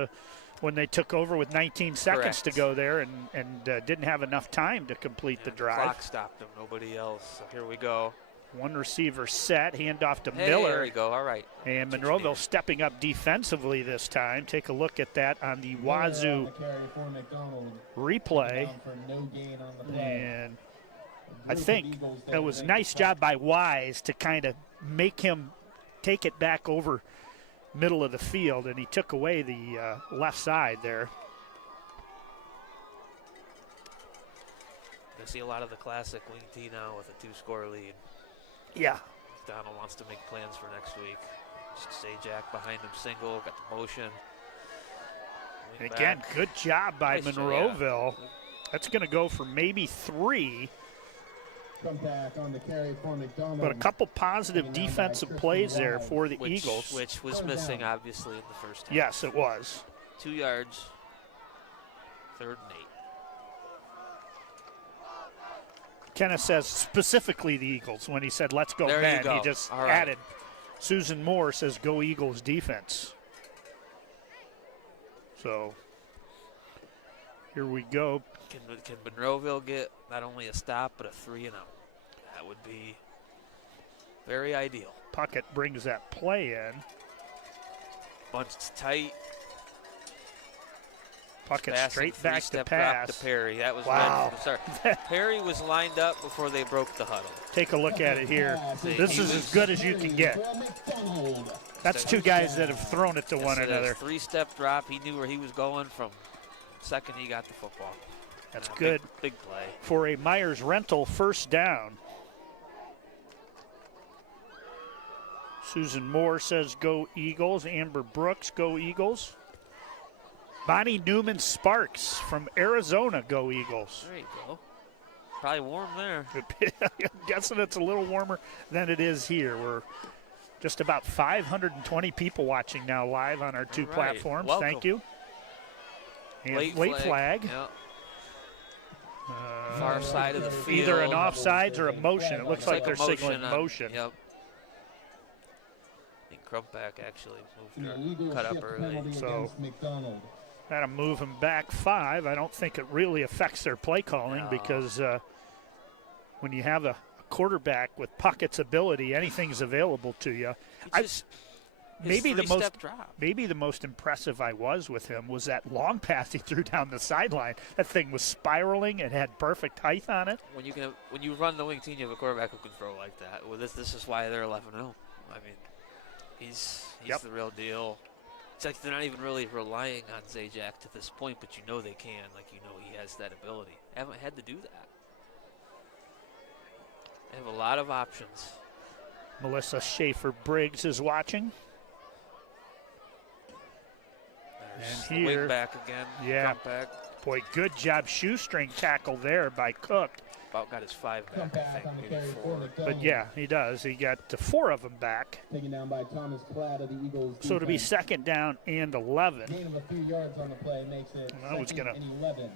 when they took over with 19 seconds to go there and didn't have enough time to complete the drive. Clock stopped him, nobody else. So here we go. One receiver set, handoff to Hey, Miller. there we go, all right. And That's what you Monroeville need. stepping up defensively this time. Take a look at that on the WAZU replay. And I think it was a nice job by Wise to kind of make him take it back over middle of the field, and he took away the left side there. I see a lot of the classic wing T now with a 2-score lead. Yeah. Donald wants to make plans for next week. Just Zajac behind him, single, got the motion. And again, good job by Nice, Monroeville. That's going to go for maybe 3. But a couple positive defensive plays there for the Eagles. Which was missing, obviously, in the first half. Yes, it was. 2 yards, 3rd and 8. Kenneth says specifically the Eagles when he said, let's go, There you men. go. He just All right. added. Susan Moore says, go Eagles defense. So here we go. Can Monroeville get not only a stop, but a 3-and-out? That would be very ideal. Puckett brings that play in. Bunched tight. Puckett Passing, straight back to three-step pass. drop to Perry. That was Wow. right from the start. Perry was lined up before they broke the huddle. Take a look at it here. See, This he is was- as good as you can get. That's two guys that have thrown it to Yes, one it is. another. 3-step drop. He knew where he was going from second he got the football. That's And a good. Big play. For a Myers rental first down. Susan Moore says go Eagles. Amber Brooks, go Eagles. Bonnie Newman Sparks from Arizona, go Eagles. There you go. Probably warm there. I'm guessing it's a little warmer than it is here. We're just about 520 people watching now live on our two All right. platforms. Welcome. Thank you. And Late flag. Yep. Far side of the field. Either an offsides or a motion. It looks like they're a motion signaling on- motion. Yep. I think Krumpak actually moved or cut up early. So that'll move him back 5. I don't think it really affects their play calling because when you have a quarterback with Puckett's ability, anything's available to you. Maybe the most impressive I was with him was that long pass he threw down the sideline. That thing was spiraling. It had perfect height on it. When you run the wing team, you have a quarterback who can throw like that. Well, this is why they're 11-0. I mean, he's the real deal. It's like they're not even really relying on Zajac to this point, but you know they can. Like, you know he has that ability. They haven't had to do that. They have a lot of options. Melissa Schaefer-Briggs is watching. There's And the here, wing back again. yeah, Krumpak. boy, good job shoestring tackle there by Cook. About got his 5 back, I think, maybe 4. But yeah, he does. He got 4 of them back. Taken down by Thomas Platt of the Eagles. So to be second down and 11. Gain of a few yards on the play makes it I was second gonna and 11.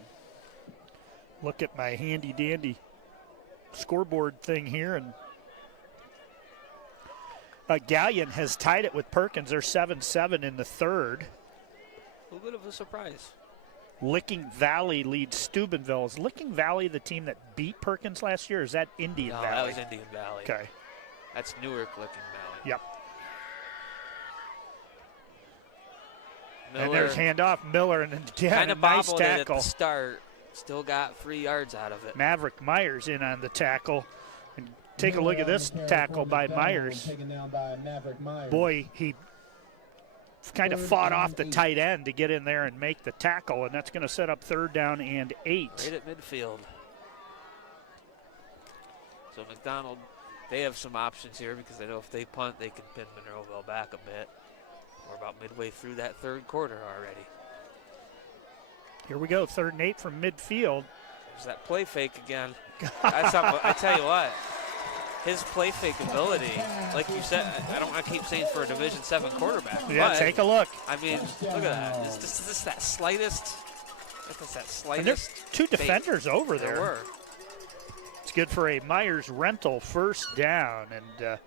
look at my handy dandy scoreboard thing here, and Gallion has tied it with Perkins. They're 7-7 in the third. A little bit of a surprise. Licking Valley leads Steubenville. Is Licking Valley the team that beat Perkins last year, or is that Indian No, Valley? that was Indian Valley. Okay. That's Newark Licking Valley. Yep. Miller, And there's handoff Miller, and again, kind a of nice bobbled it at tackle. the start. Still got 3 yards out of it. Maverick Myers in on the tackle. And take a look at this tackle by Myers. Taken down by Maverick Myers. Boy, he kind of fought off the tight end to get in there and make the tackle, and that's going to set up 3rd down and 8. Right at midfield. So McDonald, they have some options here because they know if they punt, they can pin Monroeville back a bit. We're about midway through that 3rd quarter already. Here we go, 3rd and 8 from midfield. There's that play fake again. I tell you what, his play fake ability, like you said, I don't want to keep saying for a Division VII quarterback. Yeah, but, take a look. I mean, look at that. Is this that slightest? That's that slightest. And there's 2 defenders over there. There were. It's good for a Myers rental 1st down, and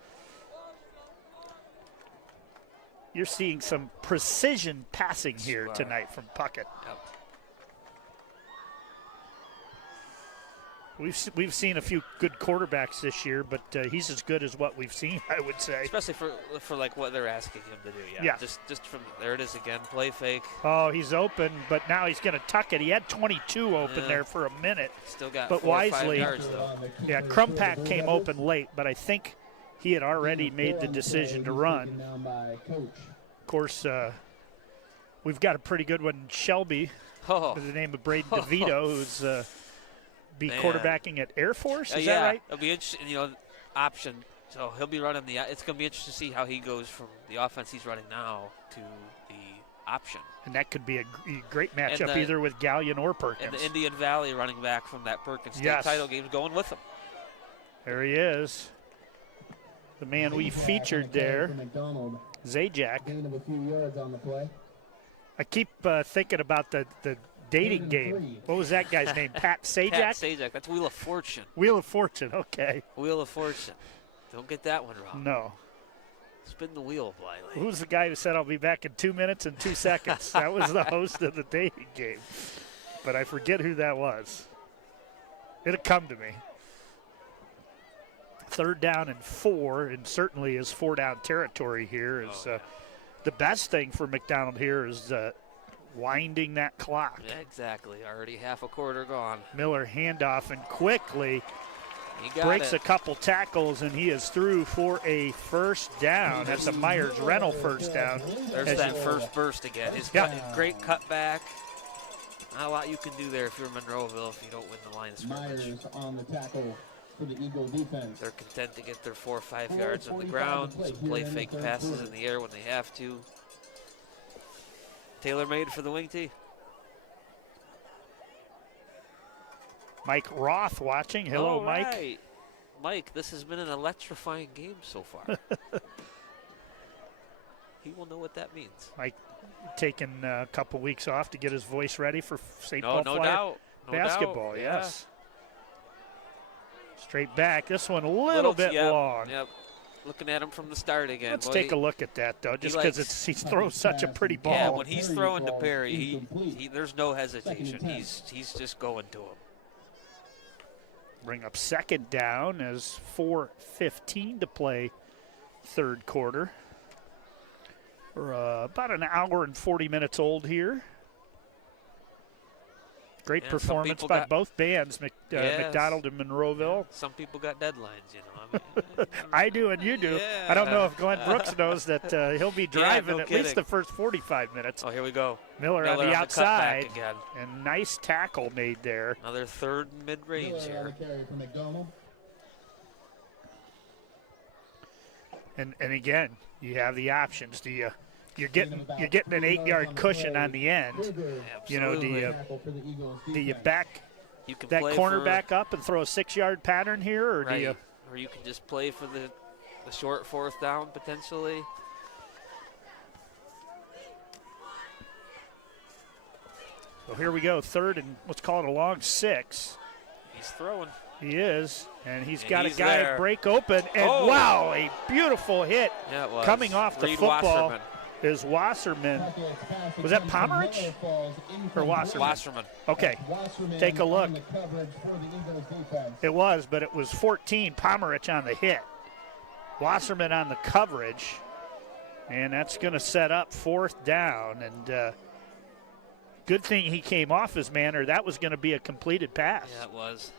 you're seeing some precision passing here tonight from Puckett. Yep. We've seen a few good quarterbacks this year, but he's as good as what we've seen, I would say. Especially for like what they're asking him to do. Yeah. Just from there it is again, play fake. Oh, he's open, but now he's going to tuck it. He had 22 open there for a minute. Still got but 4 or 5 wisely, yards though. Yeah, Crumpack came open late, but I think he had already made the decision to run. Of course, we've got a pretty good one, Shelby, by the name of Braden DeVito, who's be quarterbacking at Air Force. Is that right? It'll be interesting, option. So he'll be running it's going to be interesting to see how he goes from the offense he's running now to the option. And that could be a great matchup either with Gallion or Perkins. And the Indian Valley running back from that Perkins State title game going with him. There he is. The man we featured there, Zajac. I keep thinking about the dating game. What was that guy's name? Pat Sajak? Pat Sajak. That's Wheel of Fortune. Wheel of Fortune, okay. Wheel of Fortune. Don't get that one wrong. No. Spin the wheel, Bliley. Who's the guy who said, I'll be back in 2 minutes and 2 seconds? That was the host of the dating game. But I forget who that was. It'll come to me. 3rd down and 4, and certainly is 4-down territory here. The best thing for McDonald here is winding that clock. Yeah, exactly. Already half a quarter gone. Miller handoff, and quickly breaks a couple tackles, and he is through for a 1st down. That's a Myers rental 1st down. There's that first burst again. His great cutback. Not a lot you can do there if you're Monroeville if you don't win the line of scrimmage. Myers on the tackle for the Eagle defense. They're content to get their 4 or 5 yards on the ground, some play fake passes in the air when they have to. Tailor-made for the wing tee. Mike Roth watching. Hello, Mike. Right. Mike, this has been an electrifying game so far. He will know what that means. Mike taking a couple weeks off to get his voice ready for St. Paul no Flyer doubt. basketball. Doubt. Yes. Straight back. This one a little bit long. Yep. Looking at him from the start again. Let's take a look at that, though, just because he throws such a pretty ball. Yeah, when he's throwing to Perry, there's no hesitation. He's just going to him. Bring up 2nd down as 4:15 to play 3rd quarter. We're about an hour and 40 minutes old here. Great performance by both bands, McDonald and Monroeville. Some people got deadlines, I do and you do. Yeah. I don't know if Glenn Brooks knows that he'll be driving at least the first 45 minutes. Oh, here we go. Miller on the outside. Again. And nice tackle made there. Another 3rd mid-range here. And again, you have the options. You're getting an 8-yard cushion on the end. Absolutely. Do you back that cornerback up and throw a 6-yard pattern here, or do you? Or you can just play for the short 4th down potentially. So here we go, 3rd and let's call it a long 6. He's throwing. He is, and he's got a guy break open, and wow, a beautiful hit coming off the football. Wasserman. Is Wasserman. Was that Pomerich or Wasserman? Wasserman. Okay, take a look. It was, but it was 14, Pomerich on the hit. Wasserman on the coverage, and that's going to set up 4th down. And good thing he came off his man, or that was going to be a completed pass. Yeah, it was.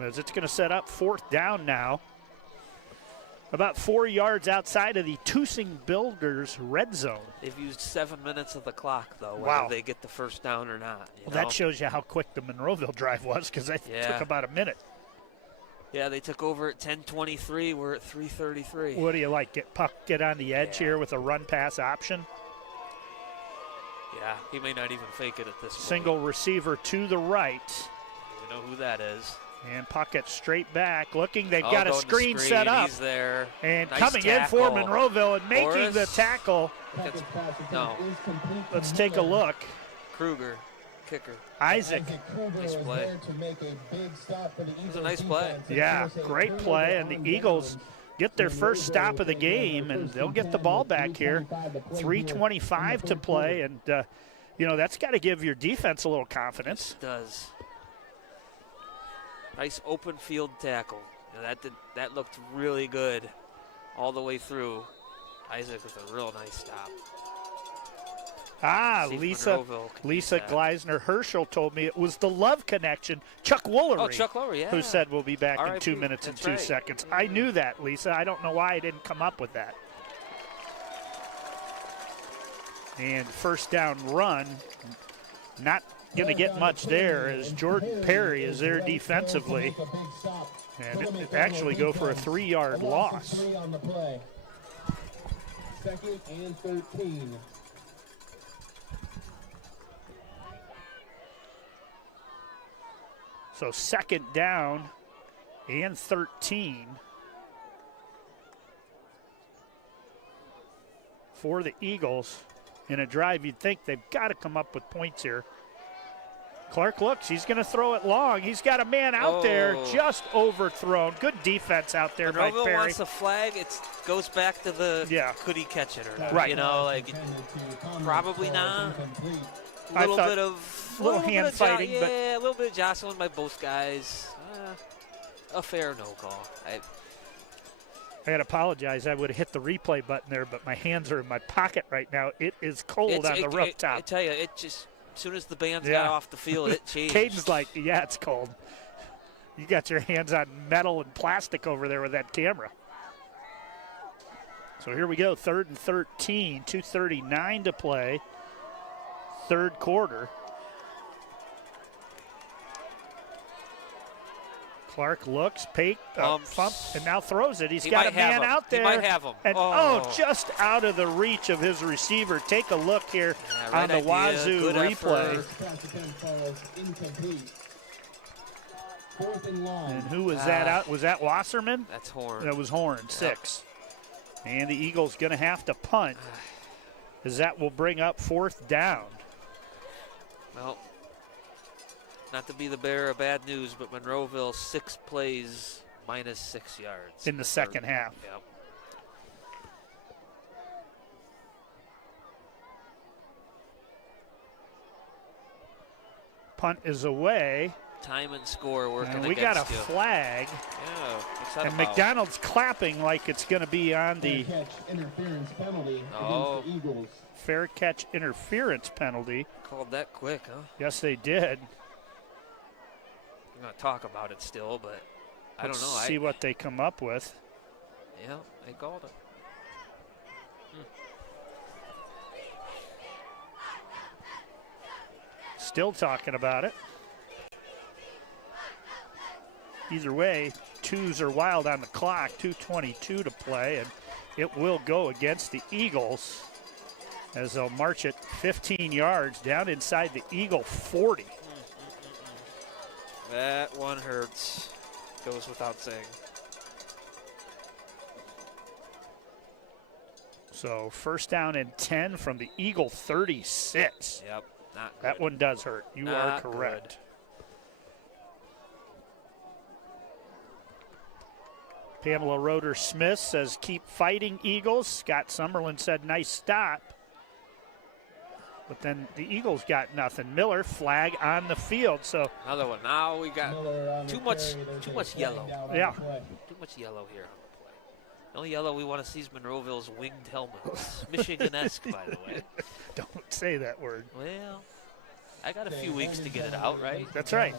as it's going to set up 4th down now. About 4 yards outside of the Tusing Builders red zone. They've used 7 minutes of the clock, though, whether Wow. they get the first down or not. Well, that shows you how quick the Monroeville drive was, because it took about a minute. Yeah, they took over at 10:23. We're at 3:33. What do you like? Get on the edge here with a run-pass option? Yeah, he may not even fake it at this point. Single receiver to the right. You know who that is. And Puckett straight back, looking. They've got a screen set up. He's there. And nice coming tackle. in for Monroeville and making Morris. the tackle. No. Let's take a look. Kruger, kicker. Isaac. Nice play. It was a nice play. Yeah, great play. And the Eagles get their first stop of the game, and they'll get the ball back here. 3:25 to play, and, you know, that's got to give your defense a little confidence. It does. Nice open field tackle. You know, that looked really good all the way through. Isaac with a real nice stop. Lisa Gleisner Herschel told me it was the love connection. Chuck Woolery. Oh, Chuck Woolery, yeah. Who said we'll be back in R.I.P. 2 minutes and That's 2 right. seconds. I knew that, Lisa. I don't know why I didn't come up with that. And first down run, not going to get much there as Jordan Perry is there defensively. And it actually go for a 3-yard loss. 2nd and 13. So 2nd down and 13 for the Eagles. In a drive, you'd think they've got to come up with points here. Clark looks, he's going to throw it long. He's got a man out there, just overthrown. Good defense out there by Monroeville Perry. wants a flag. It goes back to the could he catch it or not? Right. You know, like probably not. A little bit of hand fighting, yeah, but a little bit of jostling by both guys. A fair no call. I got to apologize. I would have hit the replay button there, but my hands are in my pocket right now. It is cold on the rooftop. I tell you, it just as soon as the bands got off the field, it changed. Caden's like, yeah, it's cold. You got your hands on metal and plastic over there with that camera. So here we go, 3rd and 13, 2:39 to play, 3rd quarter. Clark looks, pumps, and now throws it. He's got a man out there. He might have him. And just out of the reach of his receiver. Take a look here on the WAZU replay. And who was that out? Was that Wasserman? That's Horn. That was Horn, 6. And the Eagles going to have to punt, as that will bring up 4th down. Well, not to be the bearer of bad news, but Monroeville 6 plays minus 6 yards. In the second half. Yep. Punt is away. Time and score working and against we got a you. flag. Yeah, what's that and about? McDonald's clapping like it's going to be on the Fair catch interference penalty against the Eagles. Fair catch interference penalty. Called that quick, huh? Yes, they did. I'm going to talk about it still, but I don't know. Let's see what they come up with. Yeah, they called it. Still talking about it. Either way, 2s are wild on the clock, 2:22 to play, and it will go against the Eagles as they'll march it 15 yards down inside the Eagle 40. That one hurts. Goes without saying. So 1st down and 10 from the Eagle 36. Yep, not good. That one does hurt. You are correct. Good. Pamela Roeder-Smith says, keep fighting, Eagles. Scott Summerlin said, nice stop. But then the Eagles got nothing. Miller, flag on the field. So another one. Now we got too much yellow. Yeah. Too much yellow here on the play. The only yellow we want to see is Monroeville's winged helmets. Michigan-esque, by the way. Don't say that word. Well, I got a few weeks to get it out, right? That's right.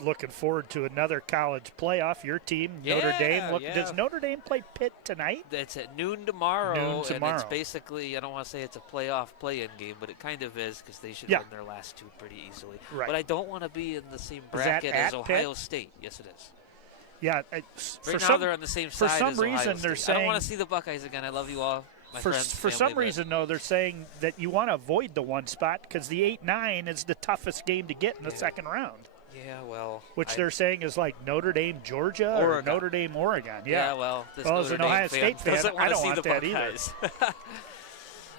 looking forward to another college playoff. Your team, Notre Dame. Does Notre Dame play Pitt tonight? It's at noon tomorrow. And it's basically, I don't want to say it's a playoff play-in game, but it kind of is because they should win their last 2 pretty easily. Right. But I don't want to be in the same bracket as Ohio Pitt? State. Yes, it is. Yeah. They're on the same side. For some as Ohio reason, State. they're saying. I don't want to see the Buckeyes again. I love you all, my friends. For some reason, though, they're saying that you want to avoid the 1 spot because the 8-9 is the toughest game to get in the second round. Yeah, well. Which they're saying is like Notre Dame, Georgia, or Notre Dame, Oregon. Yeah, well, this as an Ohio State fan, I don't want that either.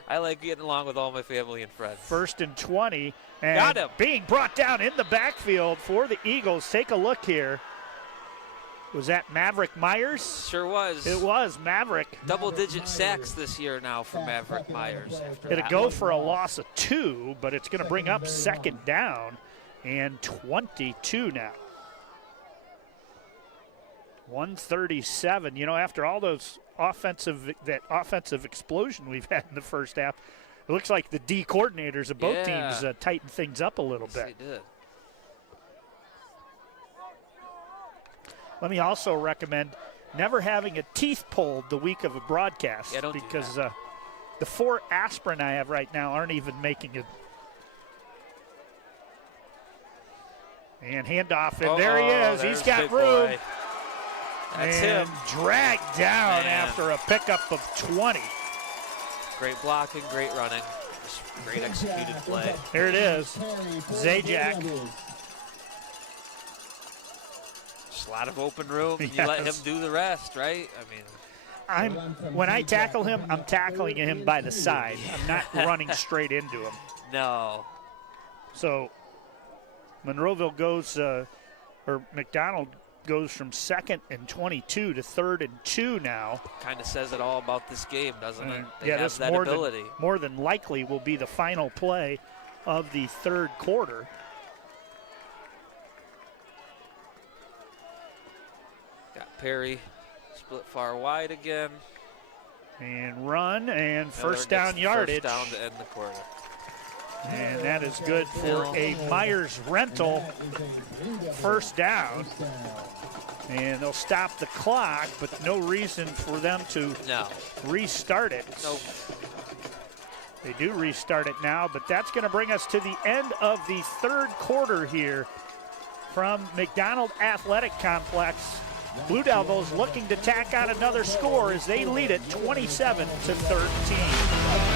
I like getting along with all my family and friends. 1st and 20. And got him. Being brought down in the backfield for the Eagles. Take a look here. Was that Maverick Myers? Sure was. It was Maverick. Double-digit sacks this year now for Maverick Myers. It'll go for a loss of 2, but it's going to bring up 2nd down and 22 now. 137. You know, after all those offensive explosion we've had in the first half, it looks like the D coordinators of both teams tightened things up a little bit. Yes, they did. Let me also recommend never having a teeth pulled the week of a broadcast because the 4 aspirin I have right now aren't even making it. And handoff, and there he is. He's got room. Boy. That's and him. Dragged down after a pickup of 20. Great blocking, great running, just great executed play. Here it is, Zajac. Just a lot of open room. Yes. You let him do the rest, right? I mean, when I tackle him, I'm tackling him by the side. I'm not running straight into him. No. So Monroeville goes, or McDonald goes from 2nd and 22 to 3rd and 2 now. Kind of says it all about this game, doesn't it? They yeah, have this that ability. More than likely will be the final play of the 3rd quarter. Got Perry split far wide again. And run and first down yardage. First down to end the quarter. And that is good for a Myers rental first down. And they'll stop the clock, but no reason for them to restart it. Nope. They do restart it now, but that's going to bring us to the end of the 3rd quarter here from McDonald Athletic Complex. Blue Devils looking to tack on another score as they lead it 27-13.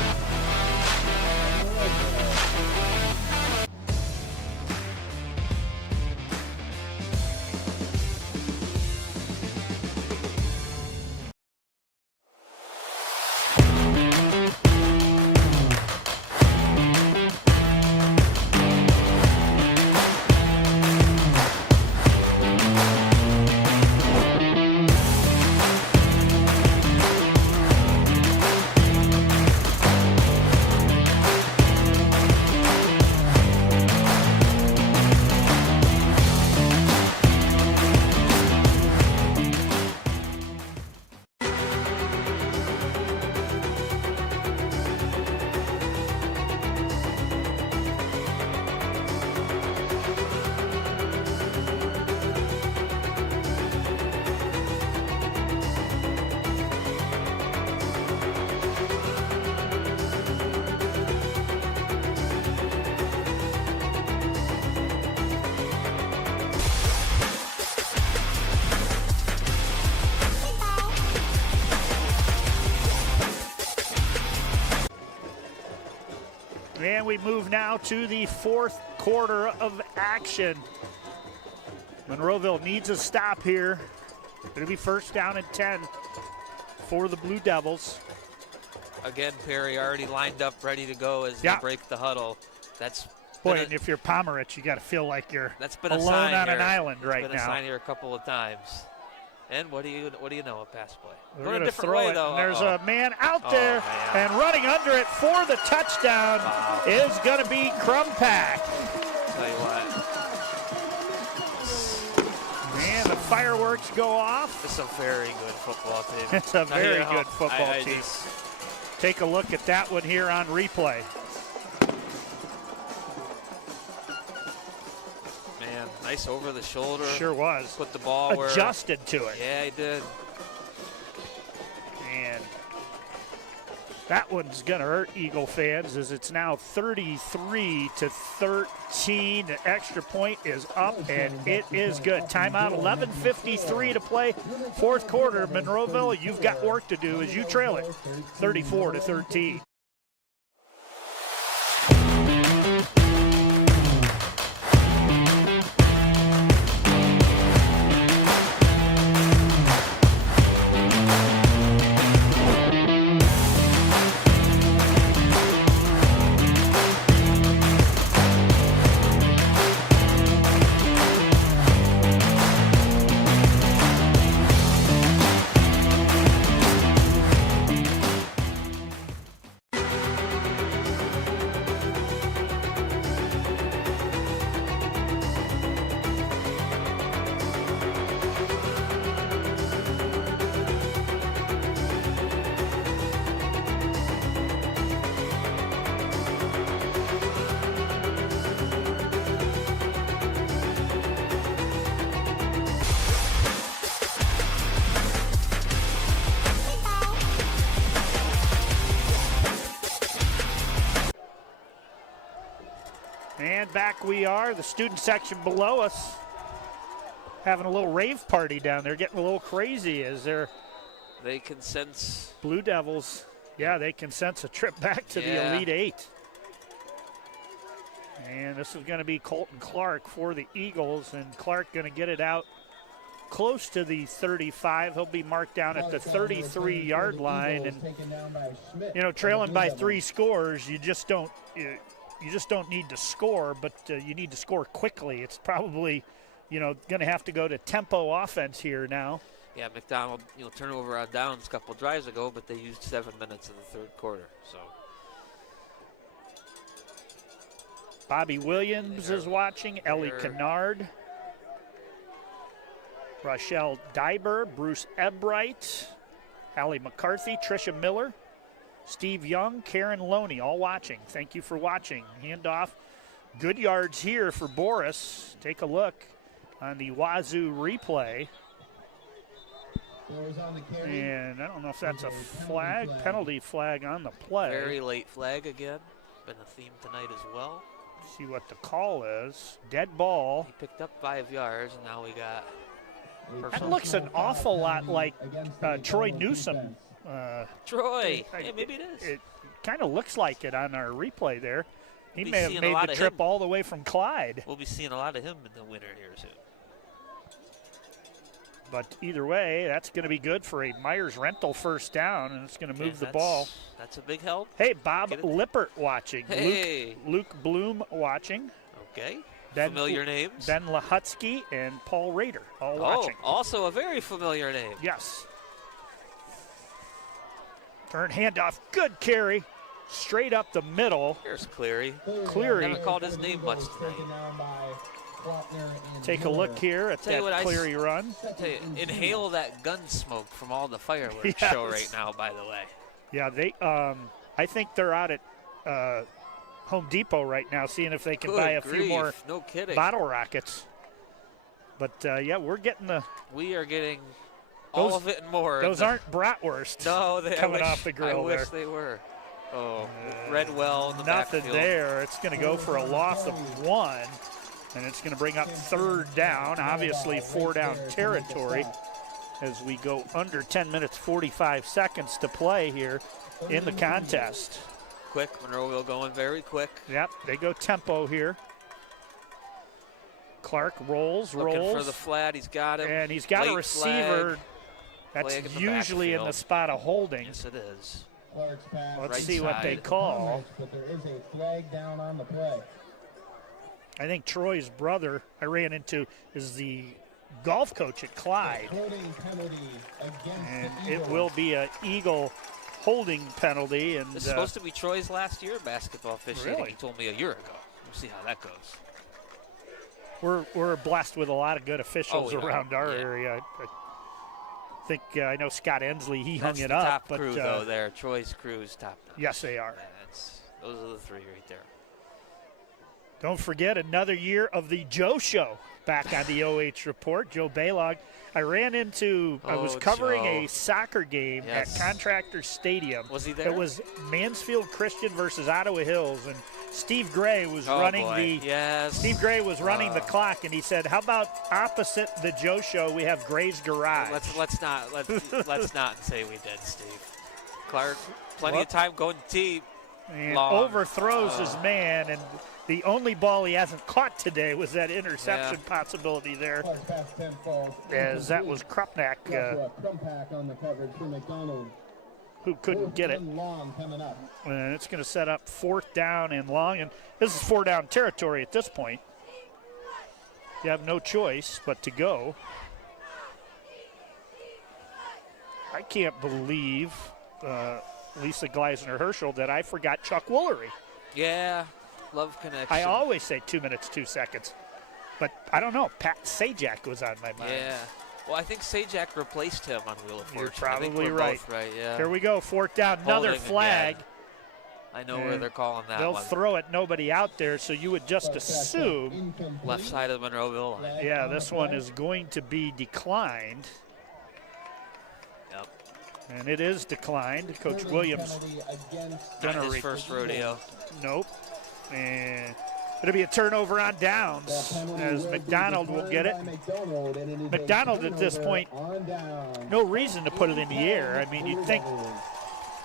And we move now to the 4th quarter of action. Monroeville needs a stop here. Going to be first down and 10 for the Blue Devils. Again, Perry already lined up, ready to go as they break the huddle. That's boy, and if you're Pomerich, you got to feel like you're been alone on here. an island right now. It's been a sign here a couple of times. And what do you know? A pass play. We're going to throw it. Though. And there's a man out there, and running under it for the touchdown is going to be Crumpack. Tell you what. Man, the fireworks go off. It's a very good football team. It's a very good football team. Take a look at that one here on replay. Man, Nice over the shoulder. Sure was. Put the ball where. Adjusted to it. Yeah, he did. And that one's going to hurt Eagle fans as it's now 33-13. The extra point is up, and it is good. Timeout, 11:53 to play. Fourth quarter, Monroeville, you've got work to do as you trail it 34-13. And back we are, the student section below us having a little rave party down there, getting a little crazy as they can sense Blue Devils. Yeah, they can sense a trip back to the Elite Eight. And this is going to be Colton Clark for the Eagles, and Clark going to get it out close to the 35. He'll be marked down at the 33-yard line, and you know, trailing by 3 scores, you just don't need to score, but you need to score quickly. It's probably, you know, going to have to go to tempo offense here now. Yeah, McDonald, you know, turnover on downs a couple drives ago, but they used 7 minutes in the third quarter. So Bobby Williams is watching, Ellie Kennard, Rochelle Dyber, Bruce Ebright, Hallie McCarthy, Tricia Miller, Steve Young, Karen Loney, all watching. Thank you for watching. Handoff. Good yards here for Boris. Take a look on the WAZU replay. And I don't know if that's a flag, penalty flag on the play. Very late flag again. Been a theme tonight as well. See what the call is. Dead ball. He picked up 5 yards, and now we got. That looks an awful lot like Troy Newsom. Troy. Hey, maybe it is. It kind of looks like it on our replay there. He We'll may have made the trip all the way from Clyde. We'll be seeing a lot of him in the winter here soon. But either way, that's going to be good for a Myers Rental first down, and it's going to move the ball. That's a big help. Hey, Bob Lippert watching. Hey. Luke Bloom watching. Okay. Familiar names. Ben Lahutsky and Paul Rader all watching. Also a very familiar name. Yes. Turn handoff. Good carry. Straight up the middle. Here's Cleary. Cleary. Haven't called his name much tonight. Take a look here at that Cleary run. Tell you, inhale that gun smoke from all the fireworks show right now, by the way. Yeah, they. I think they're out at Home Depot right now, seeing if they can buy a few more bottle rockets. But yeah, we are getting all of it and more. Those aren't bratwursts. No, coming off the grill. I wish they were. Oh, Redwell in the nothing backfield. There. It's going to go for a loss of 1, and it's going to bring up 3rd down. Obviously, 4-down territory as we go under 10 minutes 45 seconds to play here in the contest. Quick, Monroeville going very quick. Yep, they go tempo here. Clark rolls. Looking for the flat, he's got him. And he's got a receiver that's usually in the spot of holding. Yes, it is. Let's see what they call. But there is a flag down on the play. I think Troy's brother I ran into is the golf coach at Clyde. And it will be an Eagle holding penalty. And this is supposed to be Troy's last year basketball officiating. Really? He told me a year ago. We'll see how that goes. We're blessed with a lot of good officials around our area. I think I know Scott Ensley. He hung it up. Top crew though. There, Troy's crew is top notch. Yes, they are. Yeah, those are the 3 right there. Don't forget another year of the Joe Show Back on the OH report, Joe Baylog. I was covering Joe. a soccer game at Contractor Stadium. Was he there? It was Mansfield Christian versus Ottawa Hills, and Steve Gray was running Steve Gray was running the clock, and he said, "How about opposite the Joe Show? We have Gray's Garage." Let's not say we did, Steve. Clark, plenty of time going deep. And overthrows his man, and the only ball he hasn't caught today was that interception possibility there, as that was Krupnak on the coverage for McDonald. Who couldn't get it. And it's going to set up 4th down and long, and this is 4-down territory at this point. You have no choice but to go. I can't believe, Lisa Gleisner-Herschel, that I forgot Chuck Woolery. Yeah, love connection. I always say 2 minutes, 2 seconds. But I don't know. Pat Sajak was on my mind. Yeah. Well, I think Sajak replaced him on Wheel of Fortune. You're probably I think we're right. Both right. Yeah. Here we go. 4th down. Another Holding flag. again. I know where they're calling that They'll one. throw it. Nobody out there, so you would just assume. Left side of the Monroeville line. Yeah, this one is going to be declined. Yep. And it is declined. Coach Williams Not his first rodeo. Nope. And it'll be a turnover on downs as McDonald will get it. McDonald at this point, no reason to put it in the air. I mean, you'd think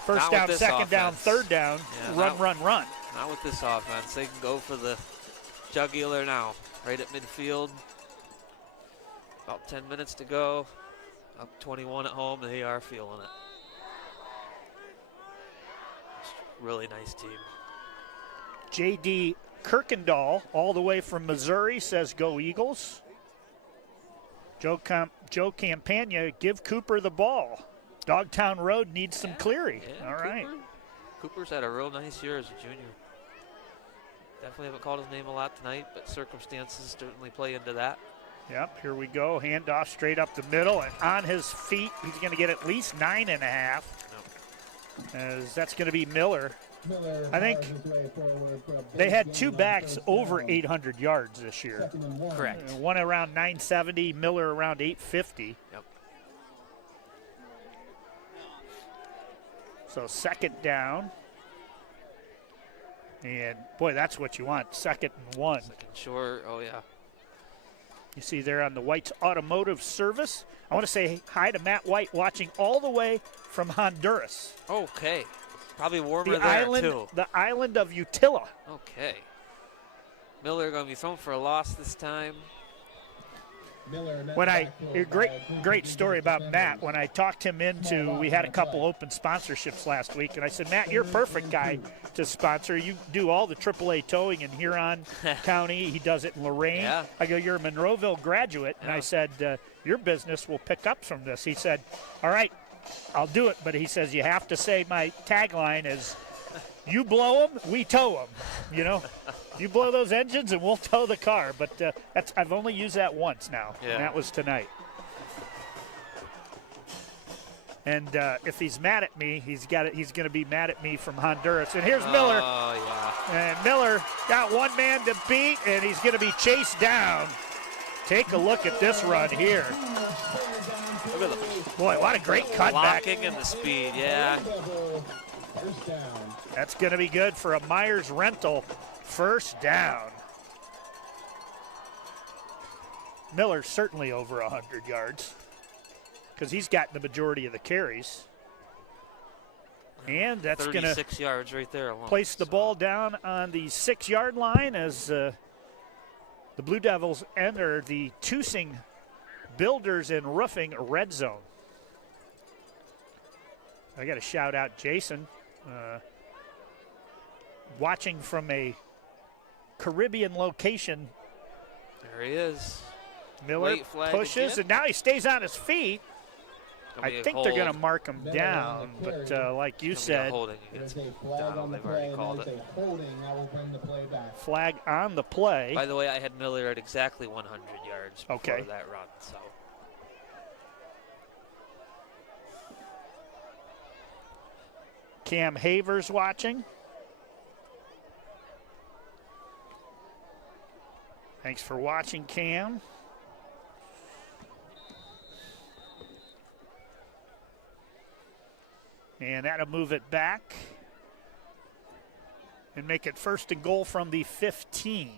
first down, second down, third down, run. Not with this offense. They can go for the jugular now, right at midfield. About 10 minutes to go. Up 21 at home. They are feeling it. Really nice team. J.D. Kirkendall, all the way from Missouri, says go Eagles. Joe Campagna, give Cooper the ball. Dogtown Road needs some Cleary. Yeah, all right. Cooper's had a real nice year as a junior. Definitely haven't called his name a lot tonight, but circumstances certainly play into that. Yep, here we go. Handoff straight up the middle, and on his feet, he's going to get at least 9.5. Yep. As that's going to be Miller. I think they had 2 backs over 800 yards this year. Correct. One around 970, Miller around 850. Yep. So 2nd down. And, boy, that's what you want, 2nd and 1. 2nd short, oh, yeah. You see there on the White's Automotive service. I want to say hi to Matt White watching all the way from Honduras. Okay. Probably warmer there, too. The island of Utila. Okay. Miller going to be thrown for a loss this time. Great story about Matt. When I talked him into, we had a couple open sponsorships last week, and I said, Matt, you're a perfect guy to sponsor. You do all the AAA towing in Huron County. He does it in Lorain. Yeah. I go, you're a Monroeville graduate. And I said, your business will pick up from this. He said, all right, I'll do it. But he says, you have to say my tagline is, you blow them, we tow them. You know, you blow those engines and we'll tow the car. But I've only used that once now, and that was tonight. And if he's mad at me, he's going to be mad at me from Honduras. And here's Miller. Oh, yeah. And Miller got one man to beat, and he's going to be chased down. Take a look at this run here. Look at the Boy, what a great cutback. blocking and the speed, yeah. That's going to be good for a Myers rental. 1st down. Miller's certainly over 100 yards because he's gotten the majority of the carries. And that's going to 36 yards right there alone. Place the ball down on the 6-yard line as the Blue Devils enter the Tusing Builders and Roofing red zone. I got to shout out Jason. Watching from a Caribbean location. There he is. Miller pushes, and now he stays on his feet. I think they're going to mark him down, but like you said, they've already called it. Flag on the play. By the way, I had Miller at exactly 100 yards before that run. So. Cam Havers watching. Thanks for watching, Cam. And that'll move it back and make it 1st and goal from the 15.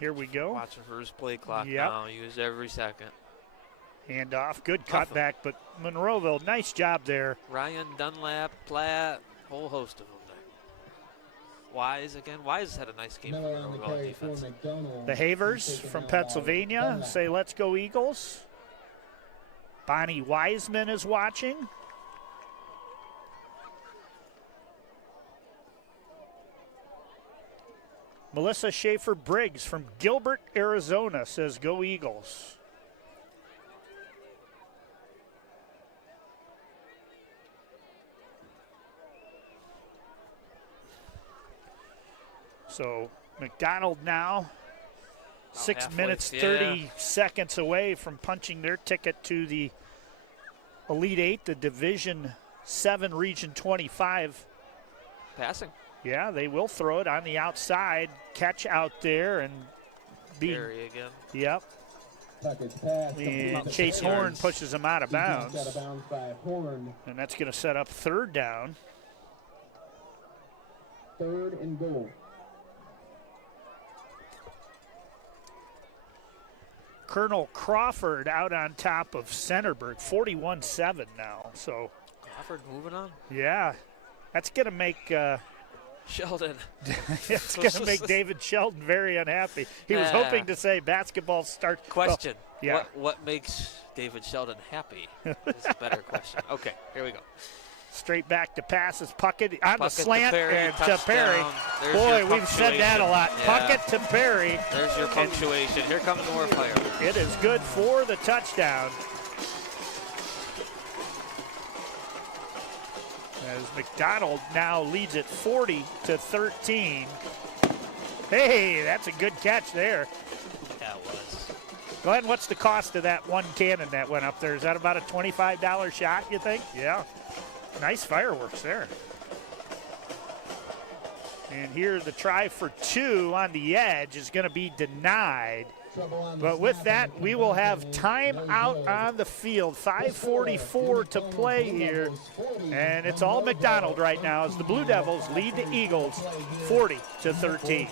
Here we go. Watching for his play clock now. Use every second. Hand off. Good cutback, but Monroeville, nice job there. Ryan, Dunlap, Platt, whole host of them there. Wise again. Wise had a nice game for Monroeville defense. The Havers from Pennsylvania say, let's go Eagles. Bonnie Wiseman is watching. Melissa Schaefer-Briggs from Gilbert, Arizona says, go Eagles. So McDonald now 6 minutes, 30 seconds away from punching their ticket to the Elite Eight, the Division 7 Region 25. Passing. Yeah, they will throw it on the outside, catch out there, and be. Cleary again. Yep. And Chase Horn pushes him out of bounds. And that's going to set up 3rd down. 3rd and goal. Colonel Crawford out on top of Centerburg, 41-7 now. So Crawford moving on. Yeah, that's going to make Sheldon. It's going to make David Sheldon very unhappy. He was hoping to say basketball starts. Question. Well, yeah. What makes David Sheldon happy is a better question. Okay, here we go. Straight back to passes. Puckett on the slant and to Perry. Boy, we've said that a lot. Yeah. Puckett to Perry. There's your punctuation. Here comes more fire. It is good for the touchdown. As McDonald now leads it 40-13. Hey, that's a good catch there. That was. Glenn, what's the cost of that one cannon that went up there? Is that about a $25 shot, you think? Yeah. Nice fireworks there. And here the try for 2 on the edge is going to be denied. But with that, we will have time out on the field. 5:44 to play here. And it's all McDonald right now as the Blue Devils lead the Eagles 40-13.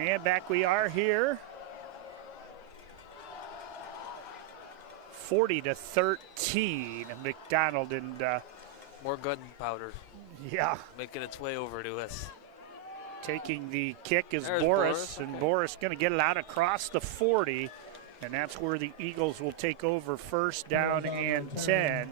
And back we are here. 40-13. McDonald and more gunpowder. Yeah. Making its way over to us. Taking the kick is There's Boris, okay. and Boris going to get it out across the 40, and that's where the Eagles will take over 1st down and 10.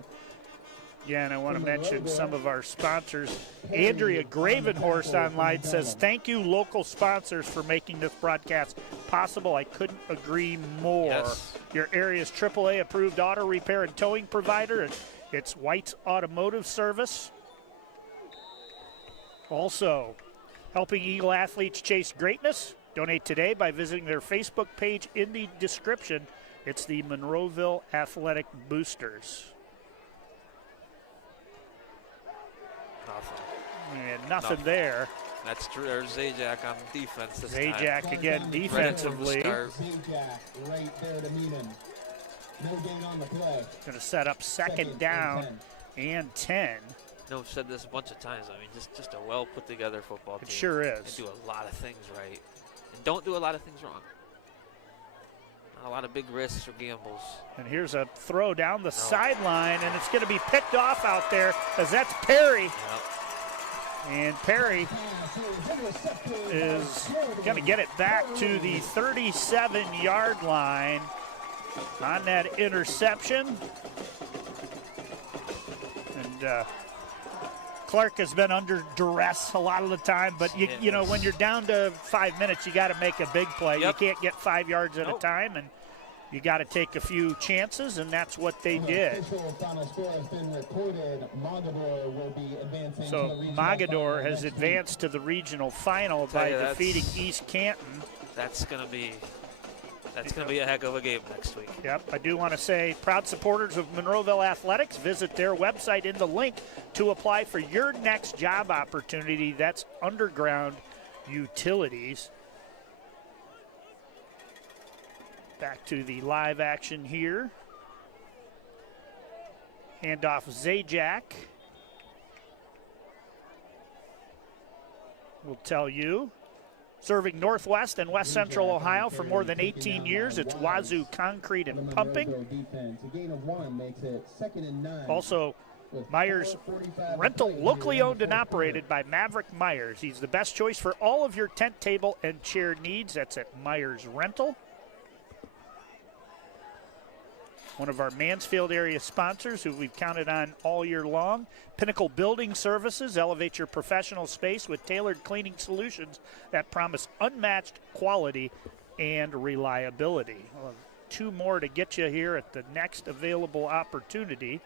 Again, I want to mention some of our sponsors. Andrea Gravenhorst online says, thank you, local sponsors, for making this broadcast possible. I couldn't agree more. Yes. Your area's AAA approved auto repair and towing provider. It's White's Automotive Service. Also, helping Eagle athletes chase greatness. Donate today by visiting their Facebook page in the description. It's the Monroeville Athletic Boosters. And nothing there. That's true. There's Zajac on defense this Zajac time. again defensively. Zajac right there to meet him. No gain on the play. Going to set up second down and 10. No, I've said this a bunch of times. I mean, just a well put together football team. It sure is. They do a lot of things right and don't do a lot of things wrong. Not a lot of big risks or gambles. And here's a throw down the sideline, and it's going to be picked off out there as that's Perry. Yep. And Perry is going to get it back to the 37-yard line on that interception. And Clark has been under duress a lot of the time, but you know, when you're down to 5 minutes, you got to make a big play. Yep. You can't get 5 yards at a time, and you got to take a few chances, and that's what they did. So Mogador has advanced to the regional final by defeating East Canton. That's going to be a heck of a game next week. Yep, I do want to say, proud supporters of Monroeville Athletics, visit their website in the link to apply for your next job opportunity. That's Underground Utilities. Back to the live action here. Handoff Zajac. We'll tell you. Serving Northwest and West Central Ohio for more than 18 years, it's WAZU Concrete and Pumping. Also, Myers Rental, locally owned and operated by Maverick Myers. He's the best choice for all of your tent, table, and chair needs. That's at Myers Rental. One of our Mansfield area sponsors who we've counted on all year long. Pinnacle Building Services, elevate your professional space with tailored cleaning solutions that promise unmatched quality and reliability. We'll have 2 more to get you here at the next available opportunity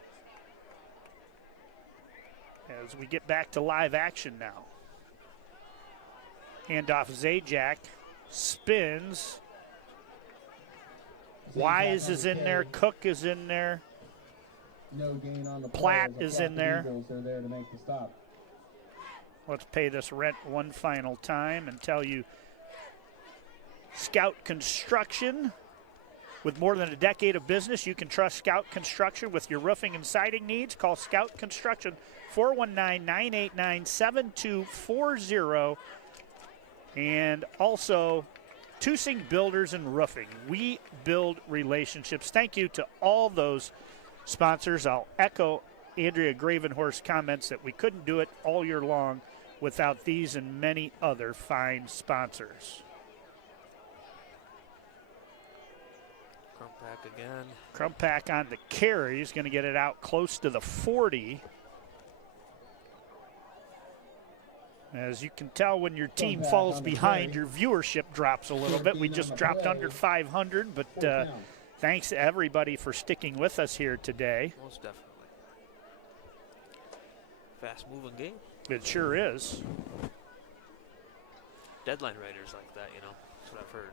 as we get back to live action now. Handoff Zajac, spins. Wise is in there, Cook is in there, Platt is in there. Let's pay this rent one final time and tell you Scout Construction. With more than a decade of business, you can trust Scout Construction with your roofing and siding needs. Call Scout Construction 419-989-7240. And also Tusing Builders and Roofing. We build relationships. Thank you to all those sponsors. I'll echo Andrea Gravenhorst's comments that we couldn't do it all year long without these and many other fine sponsors. Crumpack again. Crumpack on the carry. He's going to get it out close to the 40. As you can tell, when your team falls behind, your viewership drops a little bit. We just dropped under 500, but thanks to everybody for sticking with us here today. Most definitely. Fast-moving game. It sure is. Deadline writers like that, you know. That's what I've heard.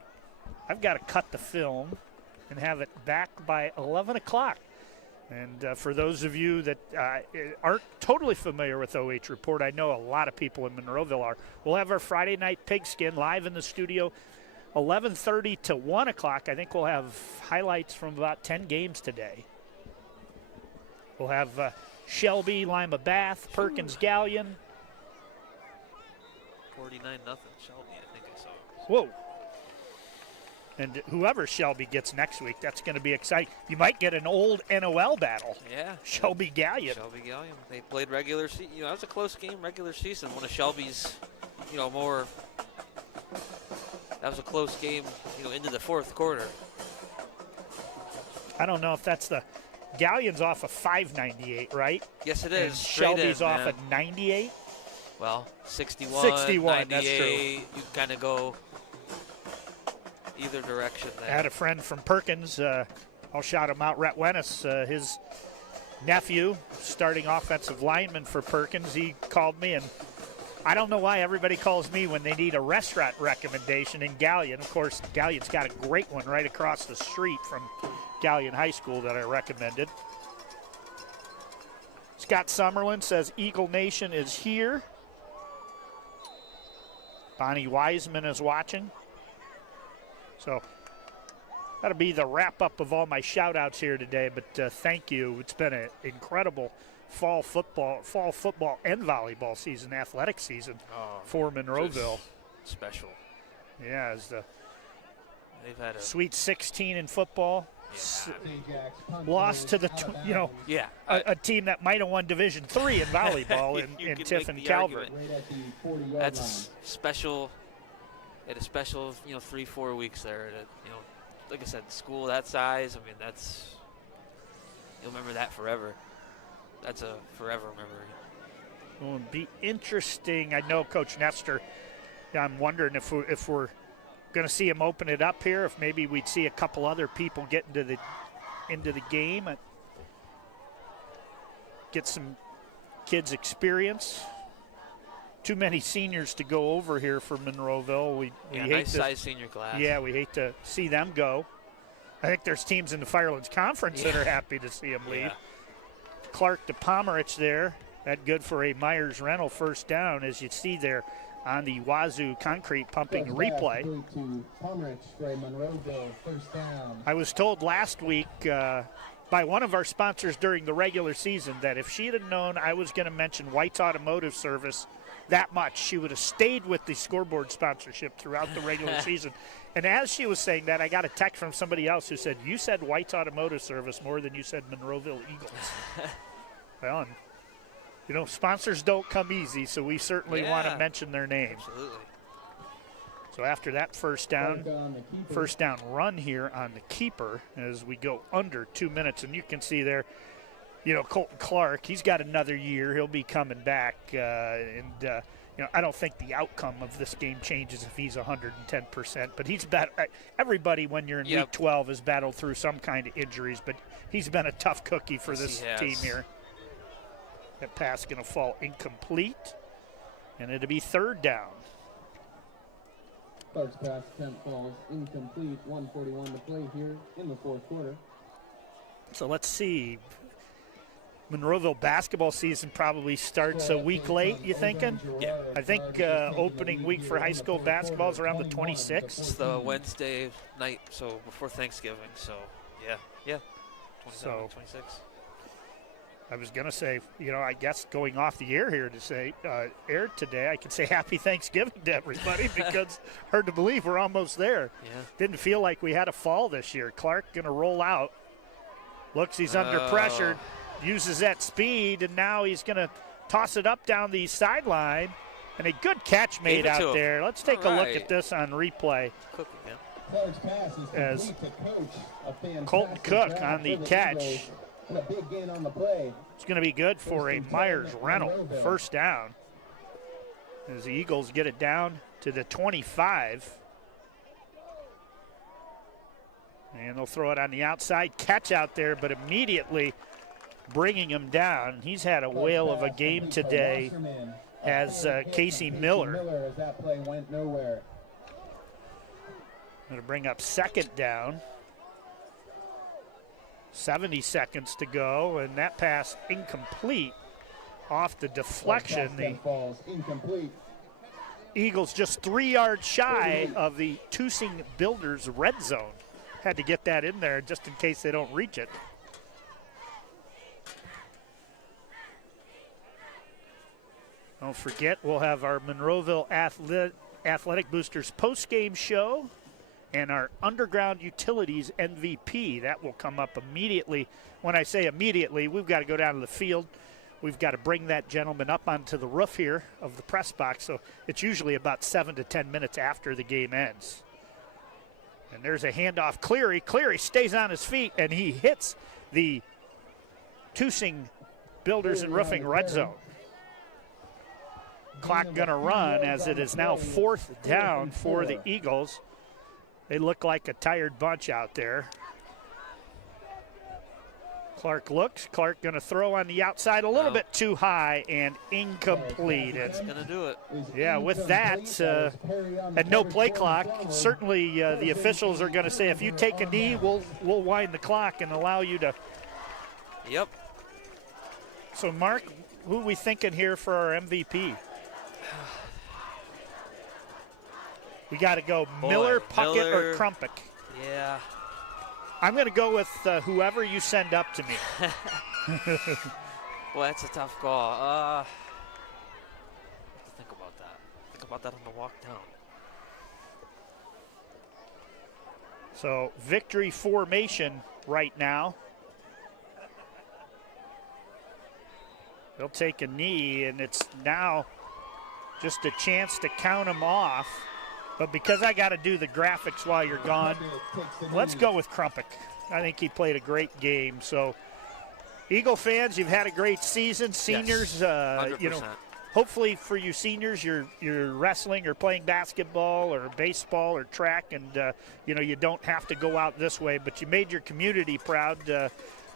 I've got to cut the film and have it back by 11 o'clock. And for those of you that aren't totally familiar with OH Report, I know a lot of people in Monroeville are. We'll have our Friday night pigskin live in the studio, 11:30 to 1 o'clock. I think we'll have highlights from about 10 games today. We'll have Shelby, Lima Bath, Perkins Galleon. 49-0 Shelby, I think I saw. Whoa. And whoever Shelby gets next week, that's going to be exciting. You might get an old NOL battle. Yeah. Shelby Galleon. Shelby Galleon. They played regular season. You know, that was a close game, regular season. One of Shelby's, you know, more. That was a close game, you know, into the fourth quarter. I don't know if that's the. Galleon's off of 598, right? Yes, it and is. Shelby's off at 98. Well, 61, 61, 98. that's true. You kind of go either direction there. I had a friend from Perkins. I'll shout him out. Rhett Wennis, his nephew, starting offensive lineman for Perkins. He called me, and I don't know why everybody calls me when they need a restaurant recommendation in Galleon. Of course, Galleon's got a great one right across the street from Galleon High School that I recommended. Scott Summerlin says Eagle Nation is here. Bonnie Wiseman is watching. So that'll be the wrap-up of all my shout-outs here today, but thank you. It's been an incredible fall football and volleyball season, athletic season for Monroeville. Special. Yeah, as the they've had a Sweet 16 in football. Yeah. Lost to the, a team that might have won Division III in volleyball in Tiffin Calvert. That's special. At a special, 3-4 weeks there. Like I said, school that size. I mean, you'll remember that forever. That's a forever memory. Well, it'll be interesting. I know Coach Nestor. I'm wondering if we're going to see him open it up here. If maybe we'd see a couple other people get into the game and get some kids experience. Too many seniors to go over here for Monroeville. We hate nice size senior class. Yeah, we hate to see them go. I think there's teams in the Firelands Conference that are happy to see them leave. Yeah. Clark to Pomerich there. That good for a Myers Rental first down, as you see there on the WAZU concrete pumping replay. I was told last week by one of our sponsors during the regular season that if she had known I was going to mention White's Automotive Service that much, she would have stayed with the scoreboard sponsorship throughout the regular season. And as she was saying that, I got a text from somebody else who said, you said White's Automotive Service more than you said Monroeville Eagles. Well, and, sponsors don't come easy, so we certainly want to mention their name. Absolutely. So after that first down run here on the keeper as we go under 2 minutes, and you can see there, Colton Clark, he's got another year. He'll be coming back, I don't think the outcome of this game changes if he's 110%, but he's everybody when you're in week 12 has battled through some kind of injuries, but he's been a tough cookie for this team here. That pass going to fall incomplete, and it'll be third down. Clark's pass attempt falls incomplete. 1:41 to play here in the fourth quarter. So let's see. Monroeville basketball season probably starts a week late, you thinking? Yeah. I think opening week for high school basketball is around the 26th. It's the Wednesday night, so before Thanksgiving. So, yeah. 27, 26. I was going to say, I guess going off the air here to say, aired today, I can say happy Thanksgiving to everybody because hard to believe we're almost there. Yeah. Didn't feel like we had a fall this year. Clark going to roll out. Looks he's under pressure, uses that speed, and now he's going to toss it up down the sideline. And a good catch made out there. Let's take a look at this on replay. Cook again. Clark's pass is As complete to Coach. A Colton Cook on the catch. And a big gain on the play. It's going to be good for a Myers Rental first down as the Eagles get it down to the 25. And they'll throw it on the outside. Catch out there, but immediately bringing him down. He's had a whale of a game today as Casey Miller. As that play went nowhere. Going to bring up second down. 70 seconds to go, and that pass incomplete off the deflection. The falls incomplete. Eagles just 3 yards shy of the Tusing Builders red zone. Had to get that in there just in case they don't reach it. Don't forget, we'll have our Monroeville Athletic Boosters post-game show and our Underground Utilities MVP. That will come up immediately. When I say immediately, we've got to go down to the field. We've got to bring that gentleman up onto the roof here of the press box, so it's usually about 7 to 10 minutes after the game ends. And there's a handoff. Cleary. Cleary stays on his feet, and he hits the Tusing Builders and Roofing red zone. Clock going to run as it is now fourth down for the Eagles. They look like a tired bunch out there. Clark looks. Clark going to throw on the outside a little bit too high and incomplete. That's going to do it. Yeah, with that, and no play clock, certainly the officials are going to say if you take a knee, we'll wind the clock and allow you to. Yep. So, Mark, who are we thinking here for our MVP? We got to go Miller, Puckett, or Crumpik. Yeah. I'm going to go with whoever you send up to me. Well, that's a tough call. Think about that. Think about that on the walk down. So victory formation right now. They'll take a knee, and it's now just a chance to count them off. But because I got to do the graphics while you're gone, let's go with Crumpik. I think he played a great game. So, Eagle fans, you've had a great season. Seniors, Yes, you know, hopefully for you seniors, you're wrestling or playing basketball or baseball or track, and you know, you don't have to go out this way. But you made your community proud.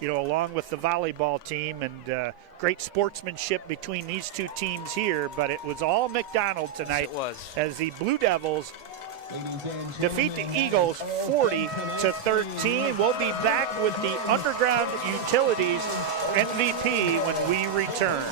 You know, along with the volleyball team, and great sportsmanship between these two teams here. But it was all McDonald tonight. Yes, it was. As the Blue Devils defeat the Eagles 40-13. We'll be back with the Underground Utilities MVP when we return.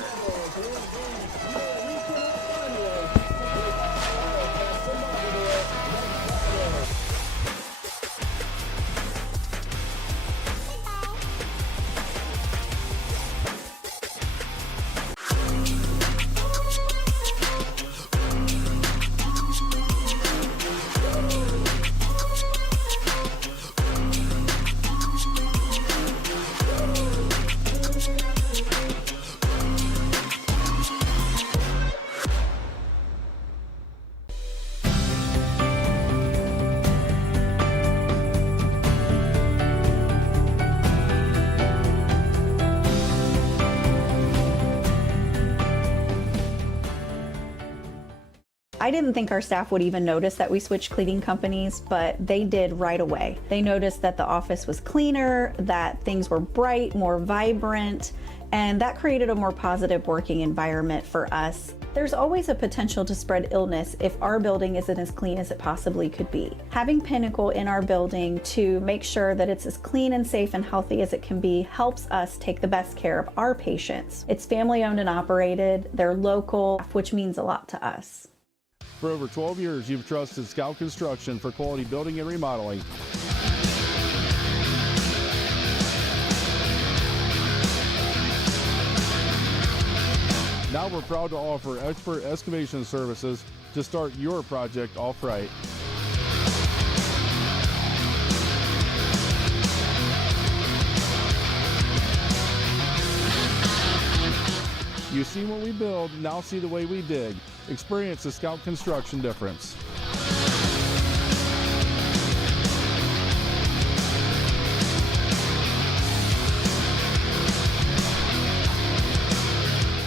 I didn't think our staff would even notice that we switched cleaning companies, but they did right away. They noticed that the office was cleaner, that things were bright, more vibrant, and that created a more positive working environment for us. There's always a potential to spread illness if our building isn't as clean as it possibly could be. Having Pinnacle in our building to make sure that it's as clean and safe and healthy as it can be helps us take the best care of our patients. It's family owned and operated, they're local, which means a lot to us. For over 12 years, you've trusted Scout Construction for quality building and remodeling. Now we're proud to offer expert excavation services to start your project off right. You've seen what we build, now see the way we dig. Experience the Scout Construction difference.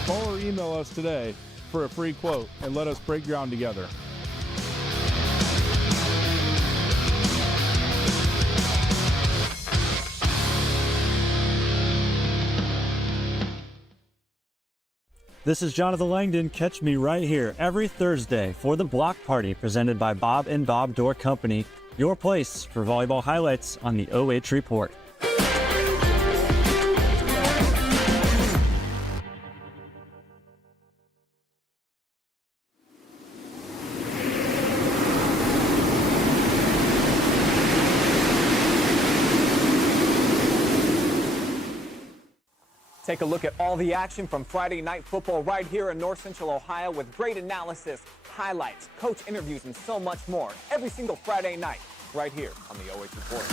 Call or email us today for a free quote and let us break ground together. This is Jonathan Langdon. Catch me right here every Thursday for the Block Party presented by Bob and Bob Door Company, your place for volleyball highlights on the OH Report. Take a look at all the action from Friday Night Football right here in North Central Ohio with great analysis, highlights, coach interviews, and so much more every single Friday night right here on the OH Report.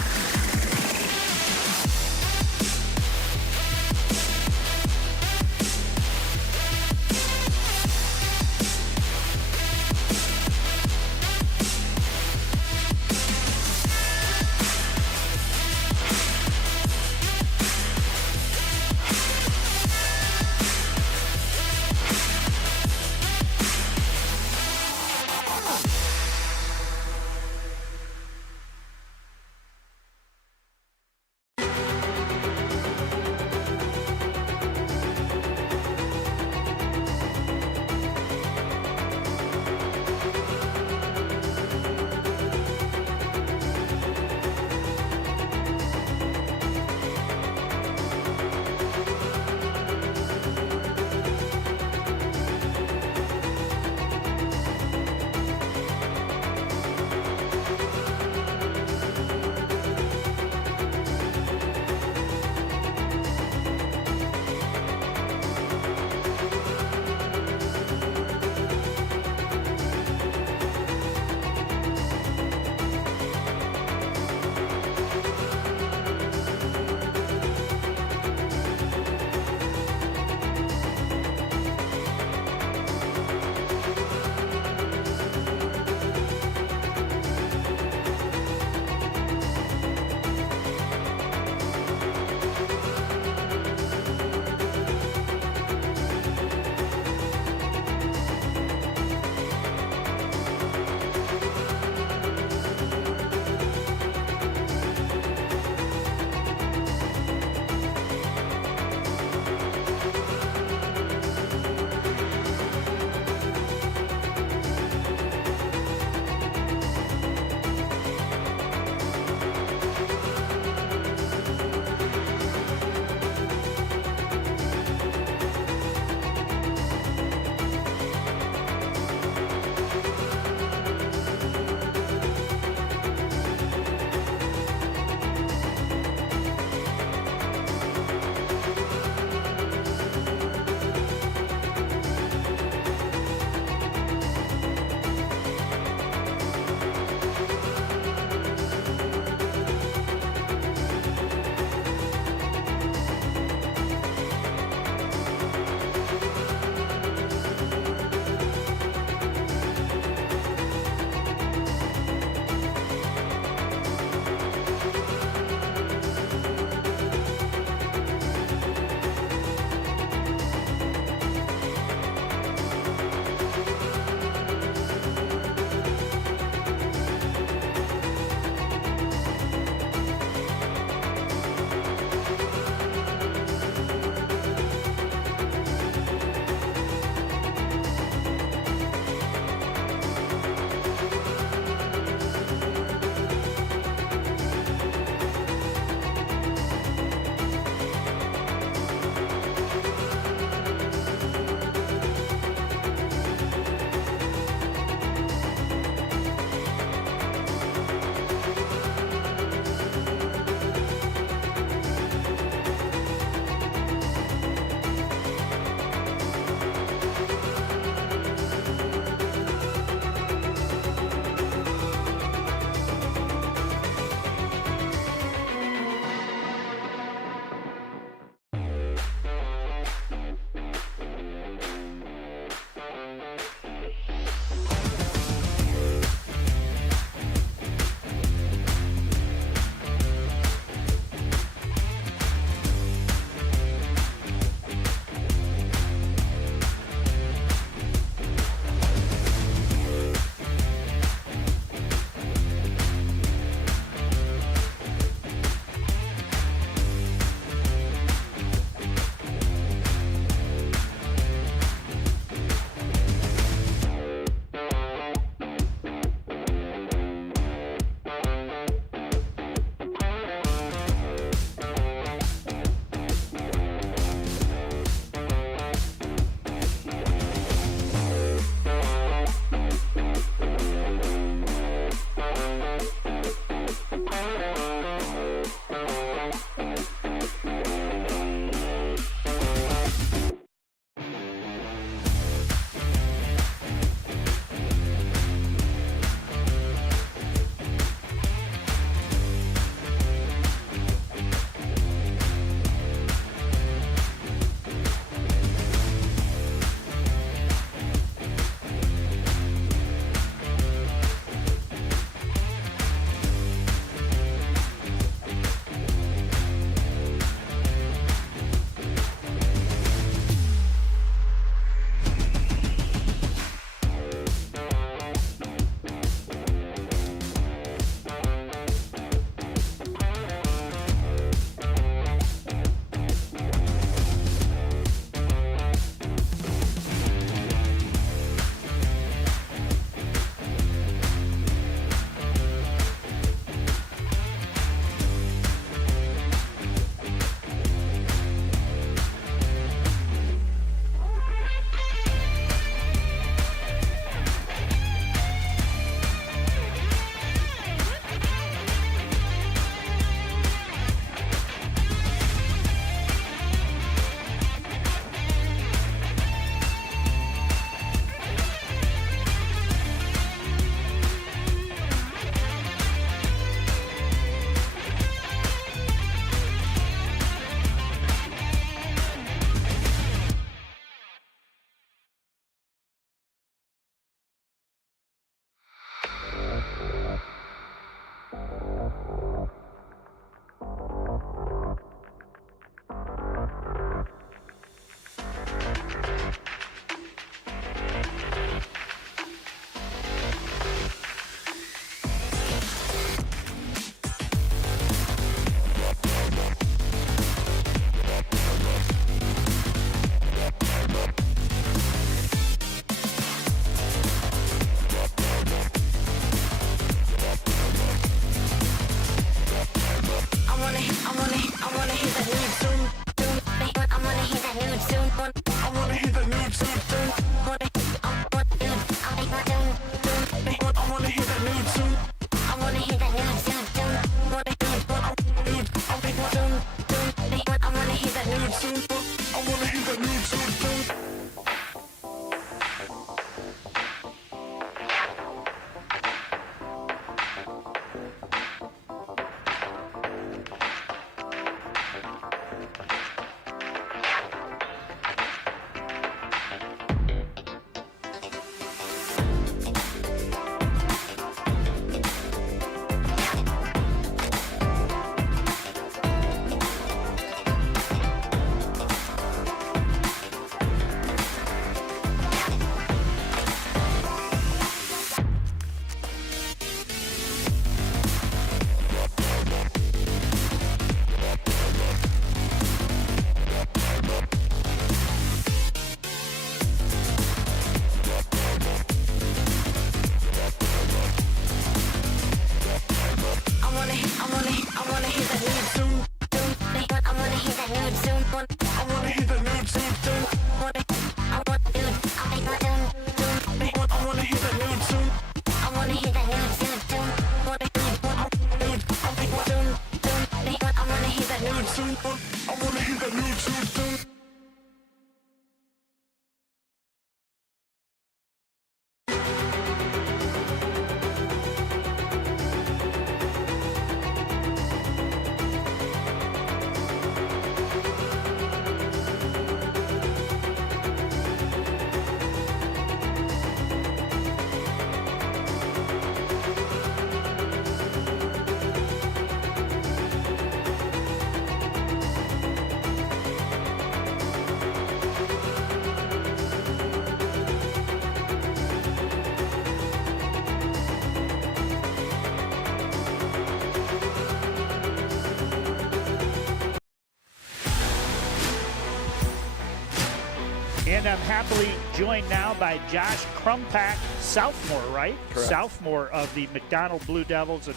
And I'm happily joined now by Josh Crumpack, sophomore, right? Correct. Sophomore of the McDonald Blue Devils. And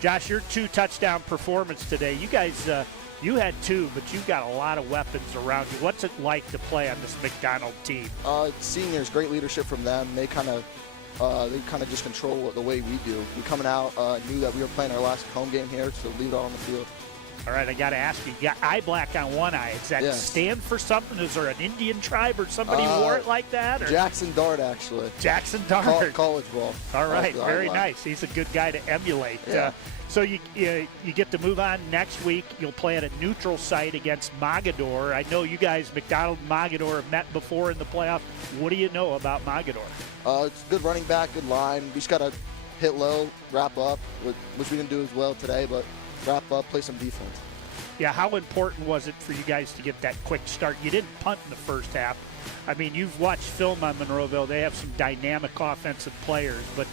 Josh, your 2-touchdown performance today. You guys, you had 2, but you've got a lot of weapons around you. What's it like to play on this McDonald team? Seniors, great leadership from them. They kind of just control the way we do. We coming out, knew that we were playing our last home game here, so leave it all on the field. All right, I got to ask you got eye black on one eye. Does that stand for something? Is there an Indian tribe or somebody wore it like that? Or? Jackson Dart, actually. Jackson Dart. College ball. All right, very nice. He's a good guy to emulate. Yeah. So you get to move on next week. You'll play at a neutral site against Mogadore. I know you guys, McDonald and Mogadore, have met before in the playoff. What do you know about Mogadore? It's good running back, good line. We just got to hit low, wrap up, which we didn't do as well today, but wrap up, play some defense. Yeah, how important was it for you guys to get that quick start? You didn't punt in the first half. I mean, you've watched film on Monroeville. They have some dynamic offensive players, but,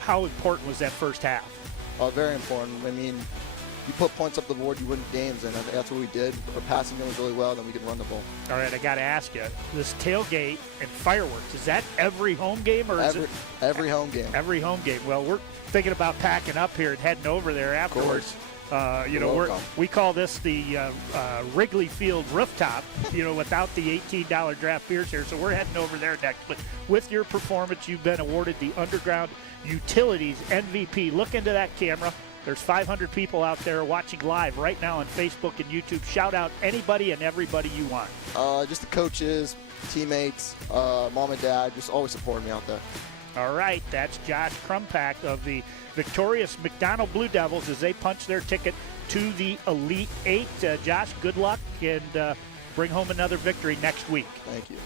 how important was that first half? Very important. I mean, you put points up the board, you win games, and that's what we did. Our passing game was really well, then we could run the ball. All right, I got to ask you, this tailgate and fireworks, is that every home game? Or is it every home game. Every home game. Well, we're thinking about packing up here and heading over there afterwards. We call this the Wrigley Field rooftop, without the $18 draft beers here. So we're heading over there next. But with your performance, you've been awarded the Underground Utilities MVP. Look into that camera. There's 500 people out there watching live right now on Facebook and YouTube. Shout out anybody and everybody you want. Just the coaches, teammates, mom and dad, just always supporting me out there. All right, that's Josh Crumpack of the victorious McDonald Blue Devils as they punch their ticket to the Elite Eight. Josh, good luck, and bring home another victory next week. Thank you.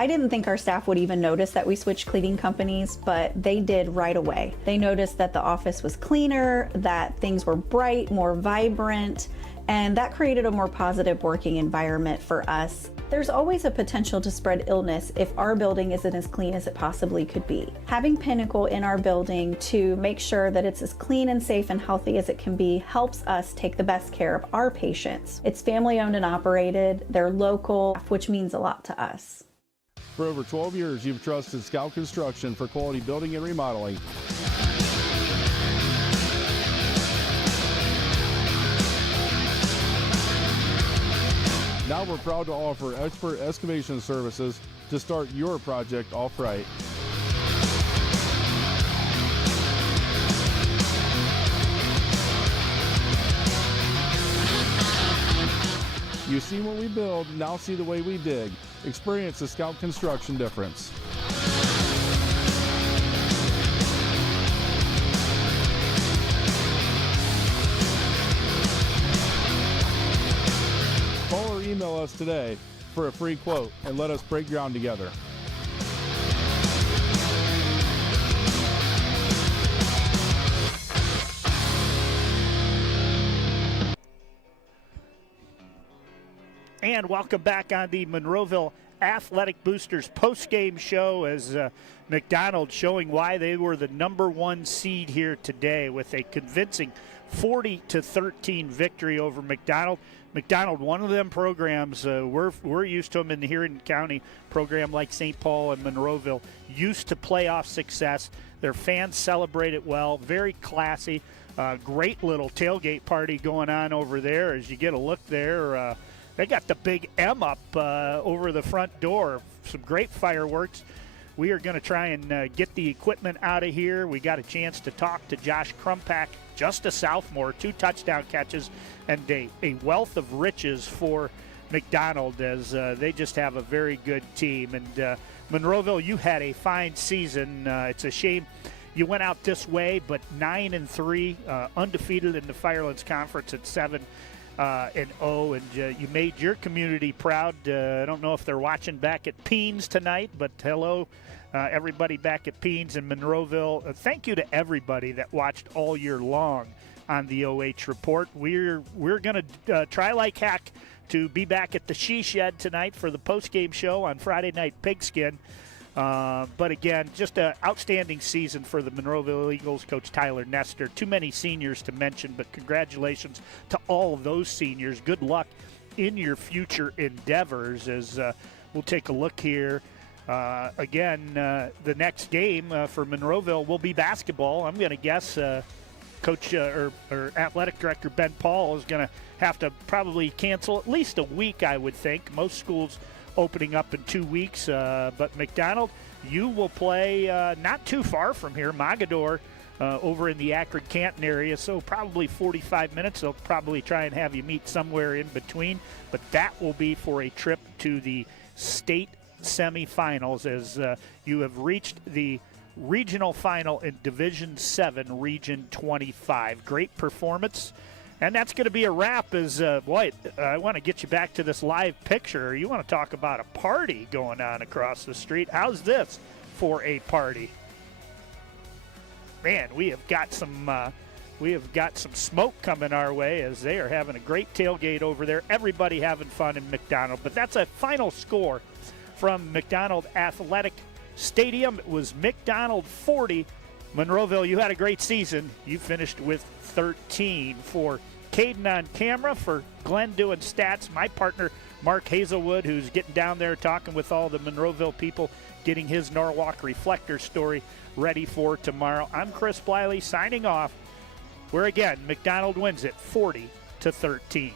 I didn't think our staff would even notice that we switched cleaning companies, but they did right away. They noticed that the office was cleaner, that things were bright, more vibrant, and that created a more positive working environment for us. There's always a potential to spread illness if our building isn't as clean as it possibly could be. Having Pinnacle in our building to make sure that it's as clean and safe and healthy as it can be helps us take the best care of our patients. It's family owned and operated, they're local, which means a lot to us. For over 12 years, you've trusted Scout Construction for quality building and remodeling. Now we're proud to offer expert excavation services to start your project off right. You've seen what we build, now see the way we dig. Experience the Scout Construction difference. Call or email us today for a free quote and let us break ground together. And welcome back on the Monroeville Athletic Boosters post-game show as McDonald showing why they were the #1 seed here today with a convincing 40-13 victory over McDonald. McDonald, one of them programs, we're used to them in the Huron County program like St. Paul and Monroeville, used to playoff success. Their fans celebrate it well, very classy. Great little tailgate party going on over there as you get a look there. They got the big M up over the front door. Some great fireworks. We are going to try and get the equipment out of here. We got a chance to talk to Josh Crumpack, just a sophomore, 2 touchdown catches, and a wealth of riches for McDonald as they just have a very good team. And Monroeville, you had a fine season. It's a shame you went out this way, but 9-3, undefeated in the Firelands Conference at 7-0, and you made your community proud. I don't know if they're watching back at Peens tonight, but hello, everybody back at Peens and Monroeville. Thank you to everybody that watched all year long on the OH Report. We're going to try like heck to be back at the She Shed tonight for the post-game show on Friday Night Pigskin. But again, just an outstanding season for the Monroeville Eagles, Coach Tyler Nestor. Too many seniors to mention, but congratulations to all of those seniors. Good luck in your future endeavors as we'll take a look here. Again, the next game for Monroeville will be basketball. I'm going to guess Coach or Athletic Director Ben Paul is going to have to probably cancel at least a week, I would think. Most schools opening up in 2 weeks. But McDonald, you will play not too far from here, Mogador, over in the Akron-Canton area, so probably 45 minutes. They'll probably try and have you meet somewhere in between, but that will be for a trip to the state semifinals as you have reached the regional final in Division 7, Region 25. Great performance. And that's going to be a wrap as, boy, I want to get you back to this live picture. You want to talk about a party going on across the street. How's this for a party? Man, we have got some smoke coming our way as they are having a great tailgate over there. Everybody having fun in McDonald. But that's a final score from McDonald Athletic Stadium. It was McDonald 40. Monroeville, you had a great season. You finished with 13. For Caden on camera, for Glenn doing stats, my partner Mark Hazelwood, who's getting down there talking with all the Monroeville people, getting his Norwalk Reflector story ready for tomorrow. I'm Chris Bliley signing off, where again, McDonald wins it 40-13.